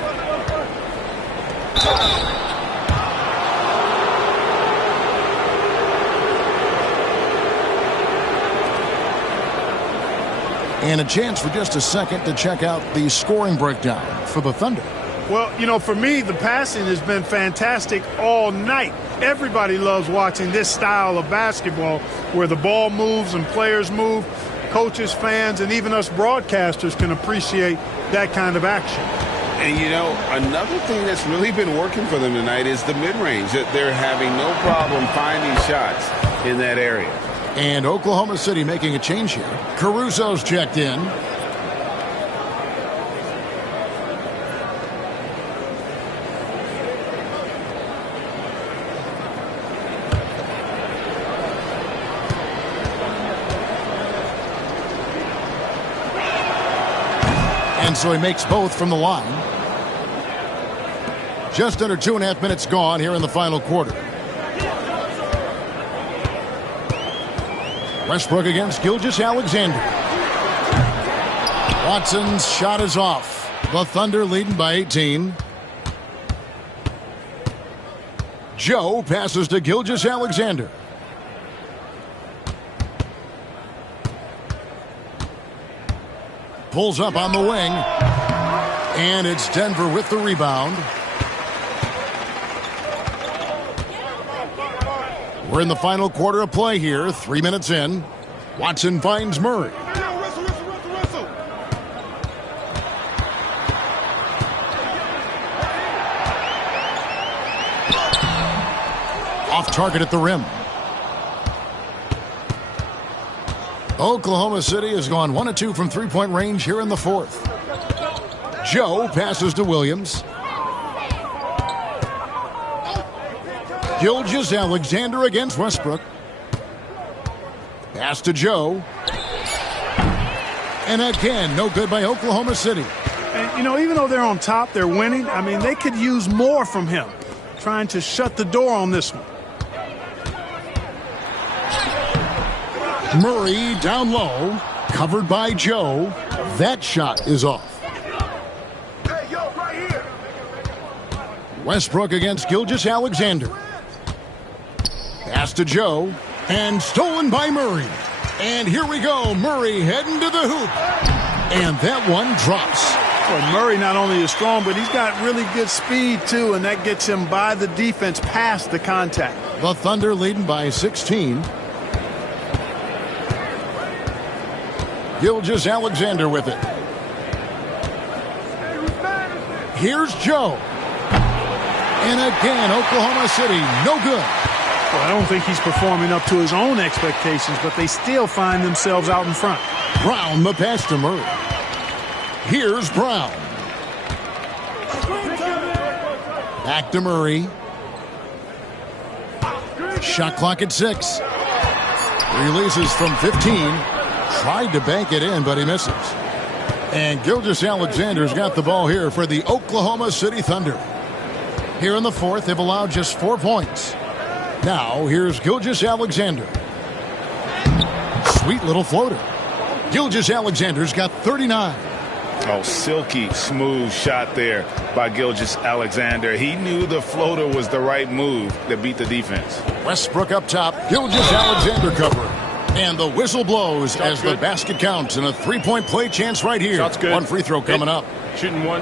And a chance for just a second to check out the scoring breakdown for the Thunder. Well, you know, for me, the passing has been fantastic all night. Everybody loves watching this style of basketball where the ball moves and players move. Coaches, fans, and even us broadcasters can appreciate that kind of action. And, you know, another thing that's really been working for them tonight is the mid-range. They're having no problem finding shots in that area. And Oklahoma City making a change here. Caruso's checked in. And so he makes both from the line. Just under 2.5 minutes gone here in the final quarter. Westbrook against Gilgeous-Alexander. Watson's shot is off. The Thunder leading by 18. Joe passes to Gilgeous-Alexander. Pulls up on the wing. And it's Denver with the rebound. We're in the final quarter of play here. 3 minutes in. Watson finds Murray. Off target at the rim. Oklahoma City has gone 1 of 2 from three-point range here in the fourth. Joe passes to Williams. Gilgeous-Alexander against Westbrook. Pass to Joe. And again, no good by Oklahoma City. And, you know, even though they're on top, they're winning. I mean, they could use more from him, trying to shut the door on this one. Murray down low, covered by Joe. That shot is off. Westbrook against Gilgeous-Alexander. Pass to Joe, and stolen by Murray. And here we go, Murray heading to the hoop. And that one drops. Well, Murray not only is strong, but he's got really good speed, too, and that gets him by the defense past the contact. The Thunder leading by 16. Gilgeous-Alexander with it. Here's Joe. And again, Oklahoma City, no good. Well, I don't think he's performing up to his own expectations, but they still find themselves out in front. Brown, the pass to Murray. Here's Brown. Back to Murray. Shot clock at 6. Releases from 15. Tried to bank it in, but he misses. And Gilgeous-Alexander's got the ball here for the Oklahoma City Thunder. Here in the fourth, they've allowed just 4 points. Now, here's Gilgeous-Alexander. Sweet little floater. Gilgeous-Alexander's got 39. Oh, silky smooth shot there by Gilgeous-Alexander. He knew the floater was the right move to beat the defense. Westbrook up top. Gilgeous-Alexander covering. And the whistle blows as the basket counts, and a 3-point play chance right here. Shot's good. One free throw coming up. Shooting one.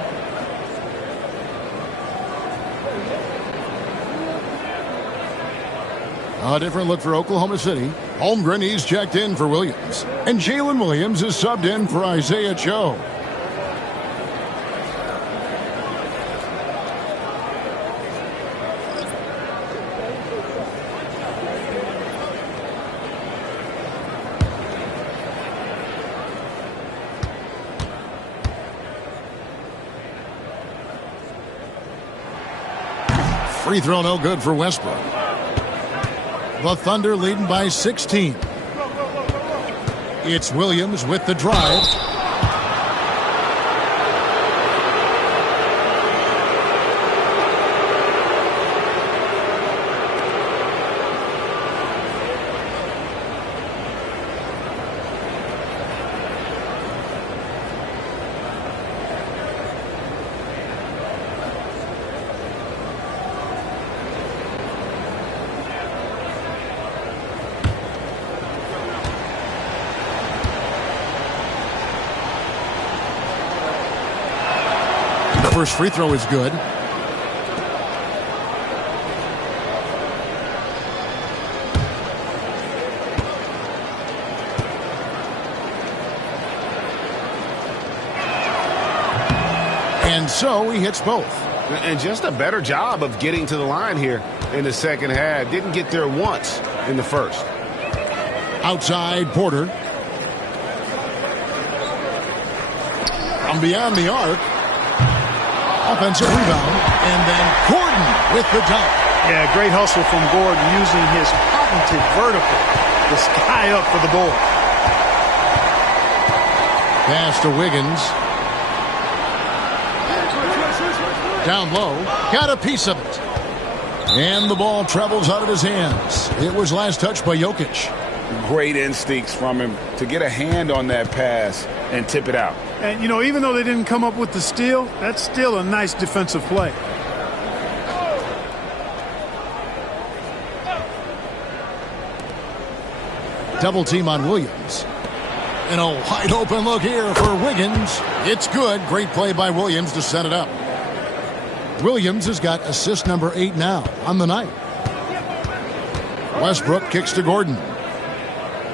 A different look for Oklahoma City. Holmgren, he's checked in for Williams. And Jalen Williams is subbed in for Isaiah Joe. Free throw no good for Westbrook. The Thunder leading by 16. It's Williams with the drive. First free throw is good. And so he hits both. And just a better job of getting to the line here in the second half. Didn't get there once in the first. Outside Porter. From beyond the arc. Offensive rebound, and then Gordon with the dunk. Yeah, great hustle from Gordon using his patented vertical to sky up for the board. Pass to Wiggins. Down low, got a piece of it. And the ball travels out of his hands. It was last touched by Jokic. Great instincts from him to get a hand on that pass and tip it out. And, you know, even though they didn't come up with the steal, that's still a nice defensive play. Double team on Williams. And a wide open look here for Wiggins. It's good. Great play by Williams to set it up. Williams has got assist number 8 now on the night. Westbrook kicks to Gordon.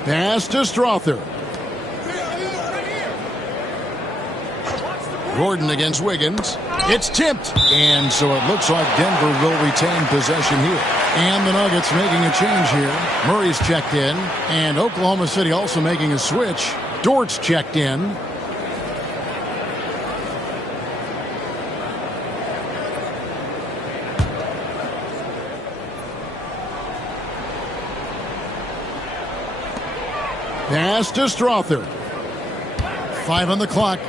Pass to Strother. Gordon against Wiggins. It's tipped. And so it looks like Denver will retain possession here. And the Nuggets making a change here. Murray's checked in. And Oklahoma City also making a switch. Dort's checked in. Pass to Strother. 5 on the clock.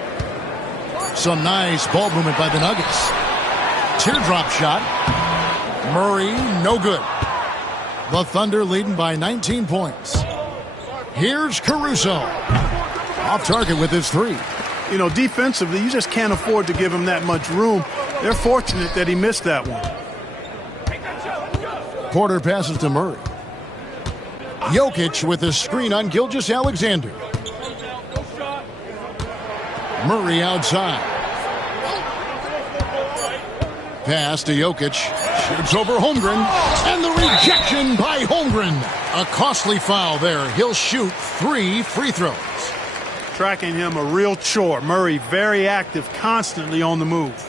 Some nice ball movement by the Nuggets. Teardrop shot. Murray, no good. The Thunder leading by 19 points. Here's Caruso. Off target with his three. You know, defensively, you just can't afford to give him that much room. They're fortunate that he missed that one. Porter passes to Murray. Jokic with a screen on Gilgeous-Alexander. Murray outside. Pass to Jokic. Shoots over Holmgren. And the rejection by Holmgren. A costly foul there. He'll shoot 3 free throws. Tracking him a real chore. Murray very active, constantly on the move.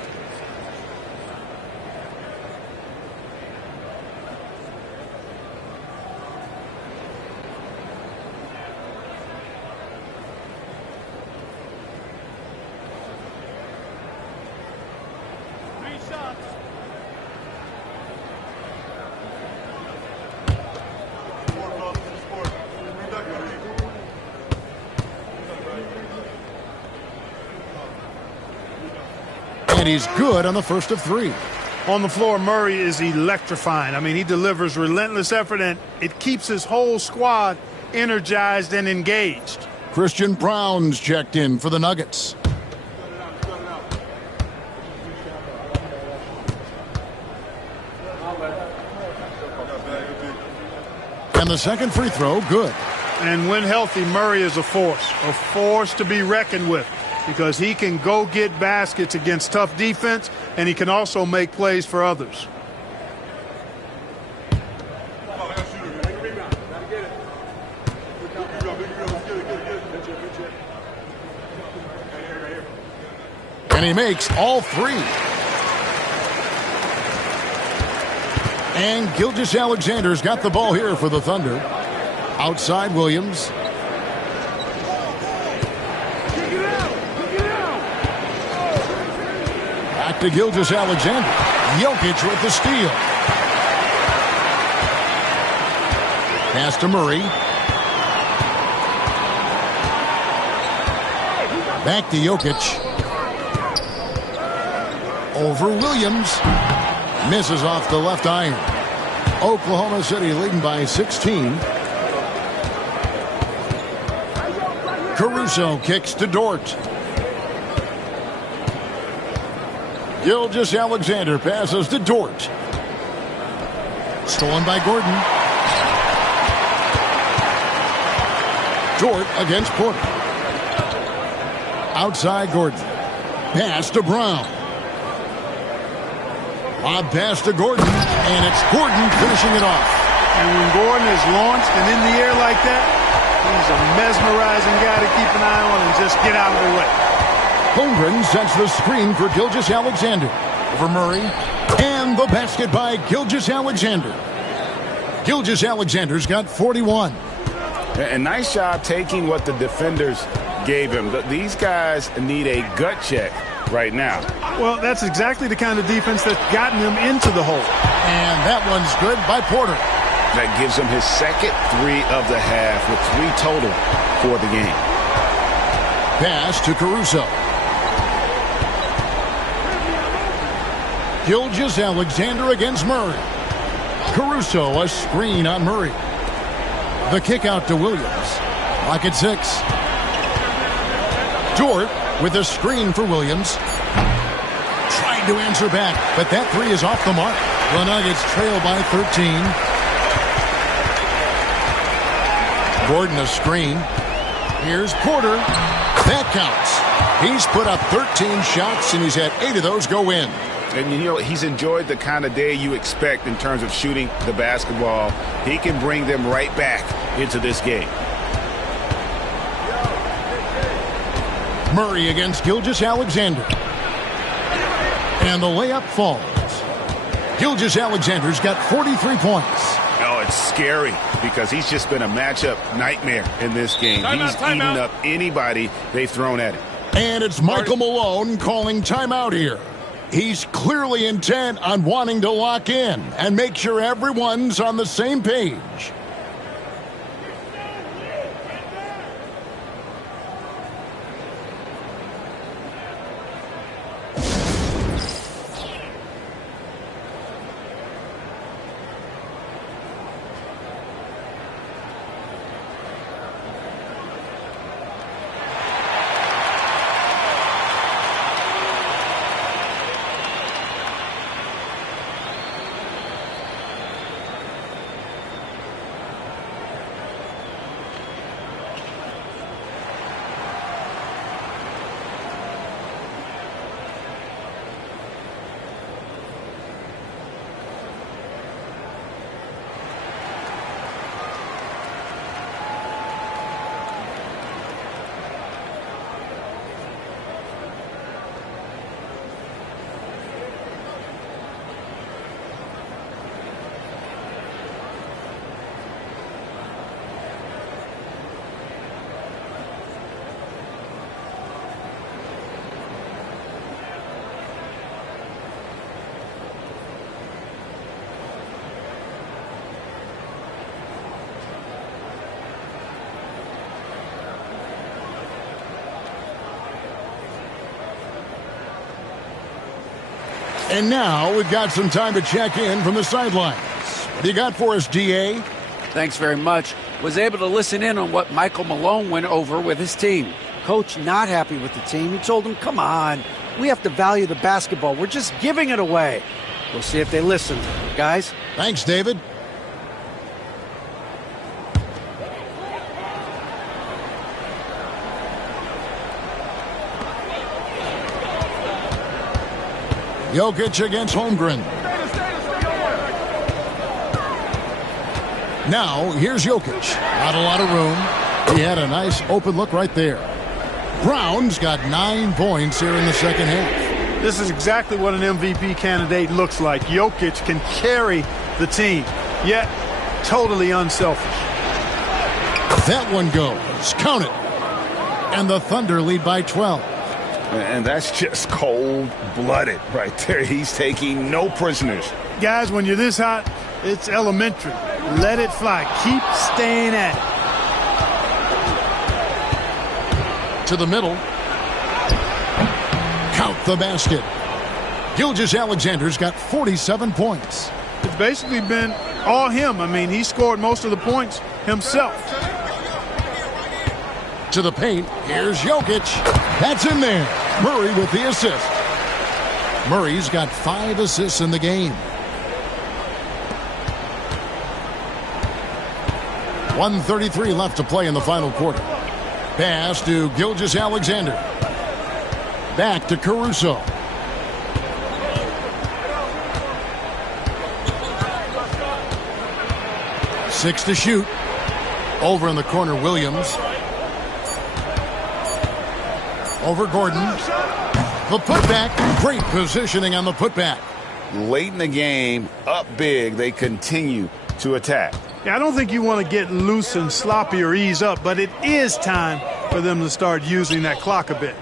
And he's good on the first of 3. On the floor, Murray is electrifying. I mean, he delivers relentless effort, and it keeps his whole squad energized and engaged. Christian Brown's checked in for the Nuggets. And the second free throw, good. And when healthy, Murray is a force to be reckoned with, because he can go get baskets against tough defense, and he can also make plays for others. And he makes all 3. And Gilgeous-Alexander's got the ball here for the Thunder. Outside Williams. Back to Gilgeous-Alexander. Jokic with the steal. Pass to Murray. Back to Jokic. Over Williams. Misses off the left iron. Oklahoma City leading by 16. Caruso kicks to Dort. Gilgeous-Alexander passes to Dort. Stolen by Gordon. Dort against Porter. Outside Gordon. Pass to Brown. Lob pass to Gordon, and it's Gordon finishing it off. And when Gordon is launched and in the air like that, he's a mesmerizing guy to keep an eye on and just get out of the way. Holmgren sets the screen for Gilgeous-Alexander. Over Murray, and the basket by Gilgeous-Alexander. Gilgeous-Alexander's got 41. And nice job taking what the defenders gave him. These guys need a gut check right now. Well, that's exactly the kind of defense that's gotten them into the hole. And that one's good by Porter. That gives him his second 3 of the half with 3 total for the game. Pass to Caruso. Gilgeous-Alexander against Murray. Caruso, a screen on Murray. The kick out to Williams. Lock at 6. Dort with a screen for Williams. Tried to answer back, but that 3 is off the mark. The Nuggets trail by 13. Gordon a screen. Here's Porter. That counts. He's put up 13 shots, and he's had 8 of those go in. And, you know, he's enjoyed the kind of day you expect in terms of shooting the basketball. He can bring them right back into this game. Murray against Gilgeous-Alexander. And the layup falls. Gilgeous-Alexander's got 43 points. Oh, it's scary because he's just been a matchup nightmare in this game. He's eaten up anybody they've thrown at him. And it's Michael Malone calling timeout here. He's clearly intent on wanting to lock in and make sure everyone's on the same page. And now we've got some time to check in from the sidelines. What do you got for us, DA? Thanks very much. Was able to listen in on what Michael Malone went over with his team. Coach not happy with the team. He told them, come on, we have to value the basketball. We're just giving it away. We'll see if they listen. Guys? Thanks, David. Jokic against Holmgren. Now, here's Jokic. Not a lot of room. He had a nice open look right there. Brown's got 9 points here in the second half. This is exactly what an MVP candidate looks like. Jokic can carry the team, yet totally unselfish. That one goes. Count it. And the Thunder lead by 12. And that's just cold-blooded right there. He's taking no prisoners. Guys, when you're this hot, it's elementary. Let it fly. Keep staying at it. To the middle. Count the basket. Gilgeous-Alexander's got 47 points. It's basically been all him. I mean, he scored most of the points himself. To the paint. Here's Jokic. That's in there. Murray with the assist. Murray's got 5 assists in the game. 1:33 left to play in the final quarter. Pass to Gilgeous-Alexander. Back to Caruso. Six to shoot. Over in the corner, Williams. Over Gordon. The putback. Great positioning on the putback. Late in the game, up big, they continue to attack. Yeah, I don't think you want to get loose and sloppy or ease up, but it is time for them to start using that clock a bit.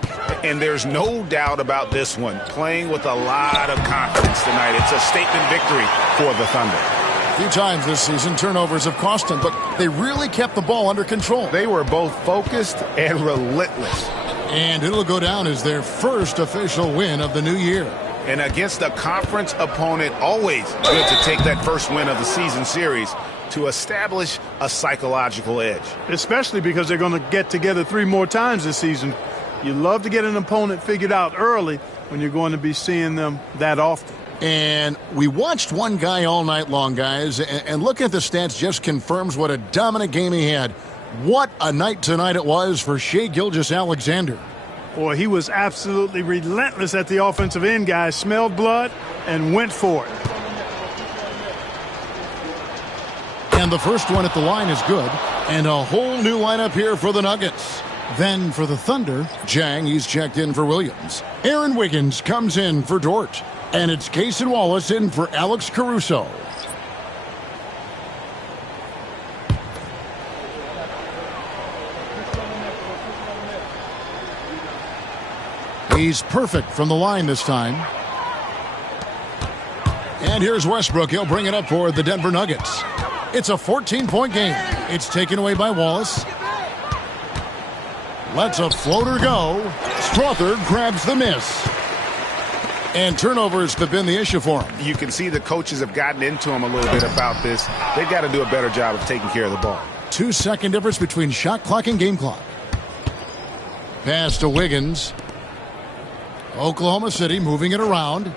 And there's no doubt about this one. Playing with a lot of confidence tonight. It's a statement victory for the Thunder. A few times this season, turnovers have cost them, but they really kept the ball under control. They were both focused and relentless. And it'll go down as their first official win of the new year. And against a conference opponent, always good to take that first win of the season series to establish a psychological edge. Especially because they're going to get together 3 more times this season. You love to get an opponent figured out early when you're going to be seeing them that often. And we watched one guy all night long, guys, and looking at the stats just confirms what a dominant game he had. What a night tonight it was for Shai Gilgeous-Alexander. Boy, he was absolutely relentless at the offensive end, guys. Smelled blood and went for it. And the first one at the line is good. And a whole new lineup here for the Nuggets. Then for the Thunder, Jang, he's checked in for Williams. Aaron Wiggins comes in for Dort. And it's Cason Wallace in for Alex Caruso. He's perfect from the line this time. And here's Westbrook. He'll bring it up for the Denver Nuggets. It's a 14-point game. It's taken away by Wallace. Lets a floater go. Strother grabs the miss. And turnovers have been the issue for him. You can see the coaches have gotten into him a little bit about this. They've got to do a better job of taking care of the ball. 2-second difference between shot clock and game clock. Pass to Wiggins. Oklahoma City moving it around.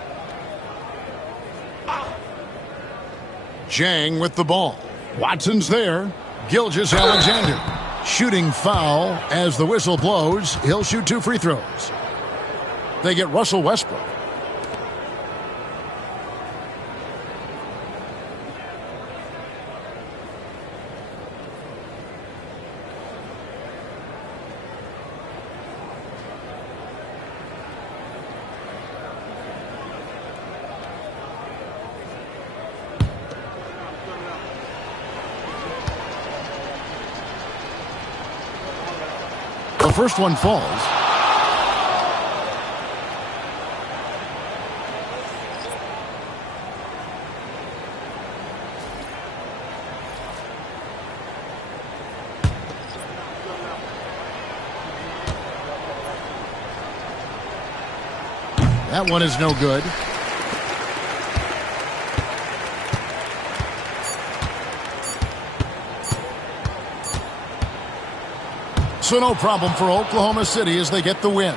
Jang with the ball. Watson's there. Gilgeous-Alexander. Shooting foul as the whistle blows. He'll shoot 2 free throws. They get Russell Westbrook. The first one falls. That one is no good. So no problem for Oklahoma City as they get the win.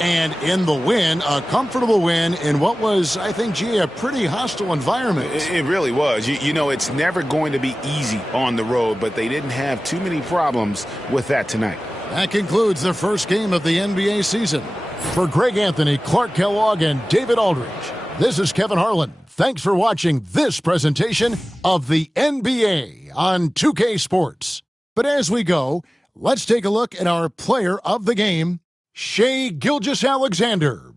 And in the win, a comfortable win in what was, I think, G, a pretty hostile environment. It really was. You know, it's never going to be easy on the road, but they didn't have too many problems with that tonight. That concludes the first game of the NBA season. For Greg Anthony, Clark Kellogg, and David Aldridge, this is Kevin Harlan. Thanks for watching this presentation of the NBA on 2K Sports. But as we go, let's take a look at our player of the game, Shai Gilgeous-Alexander.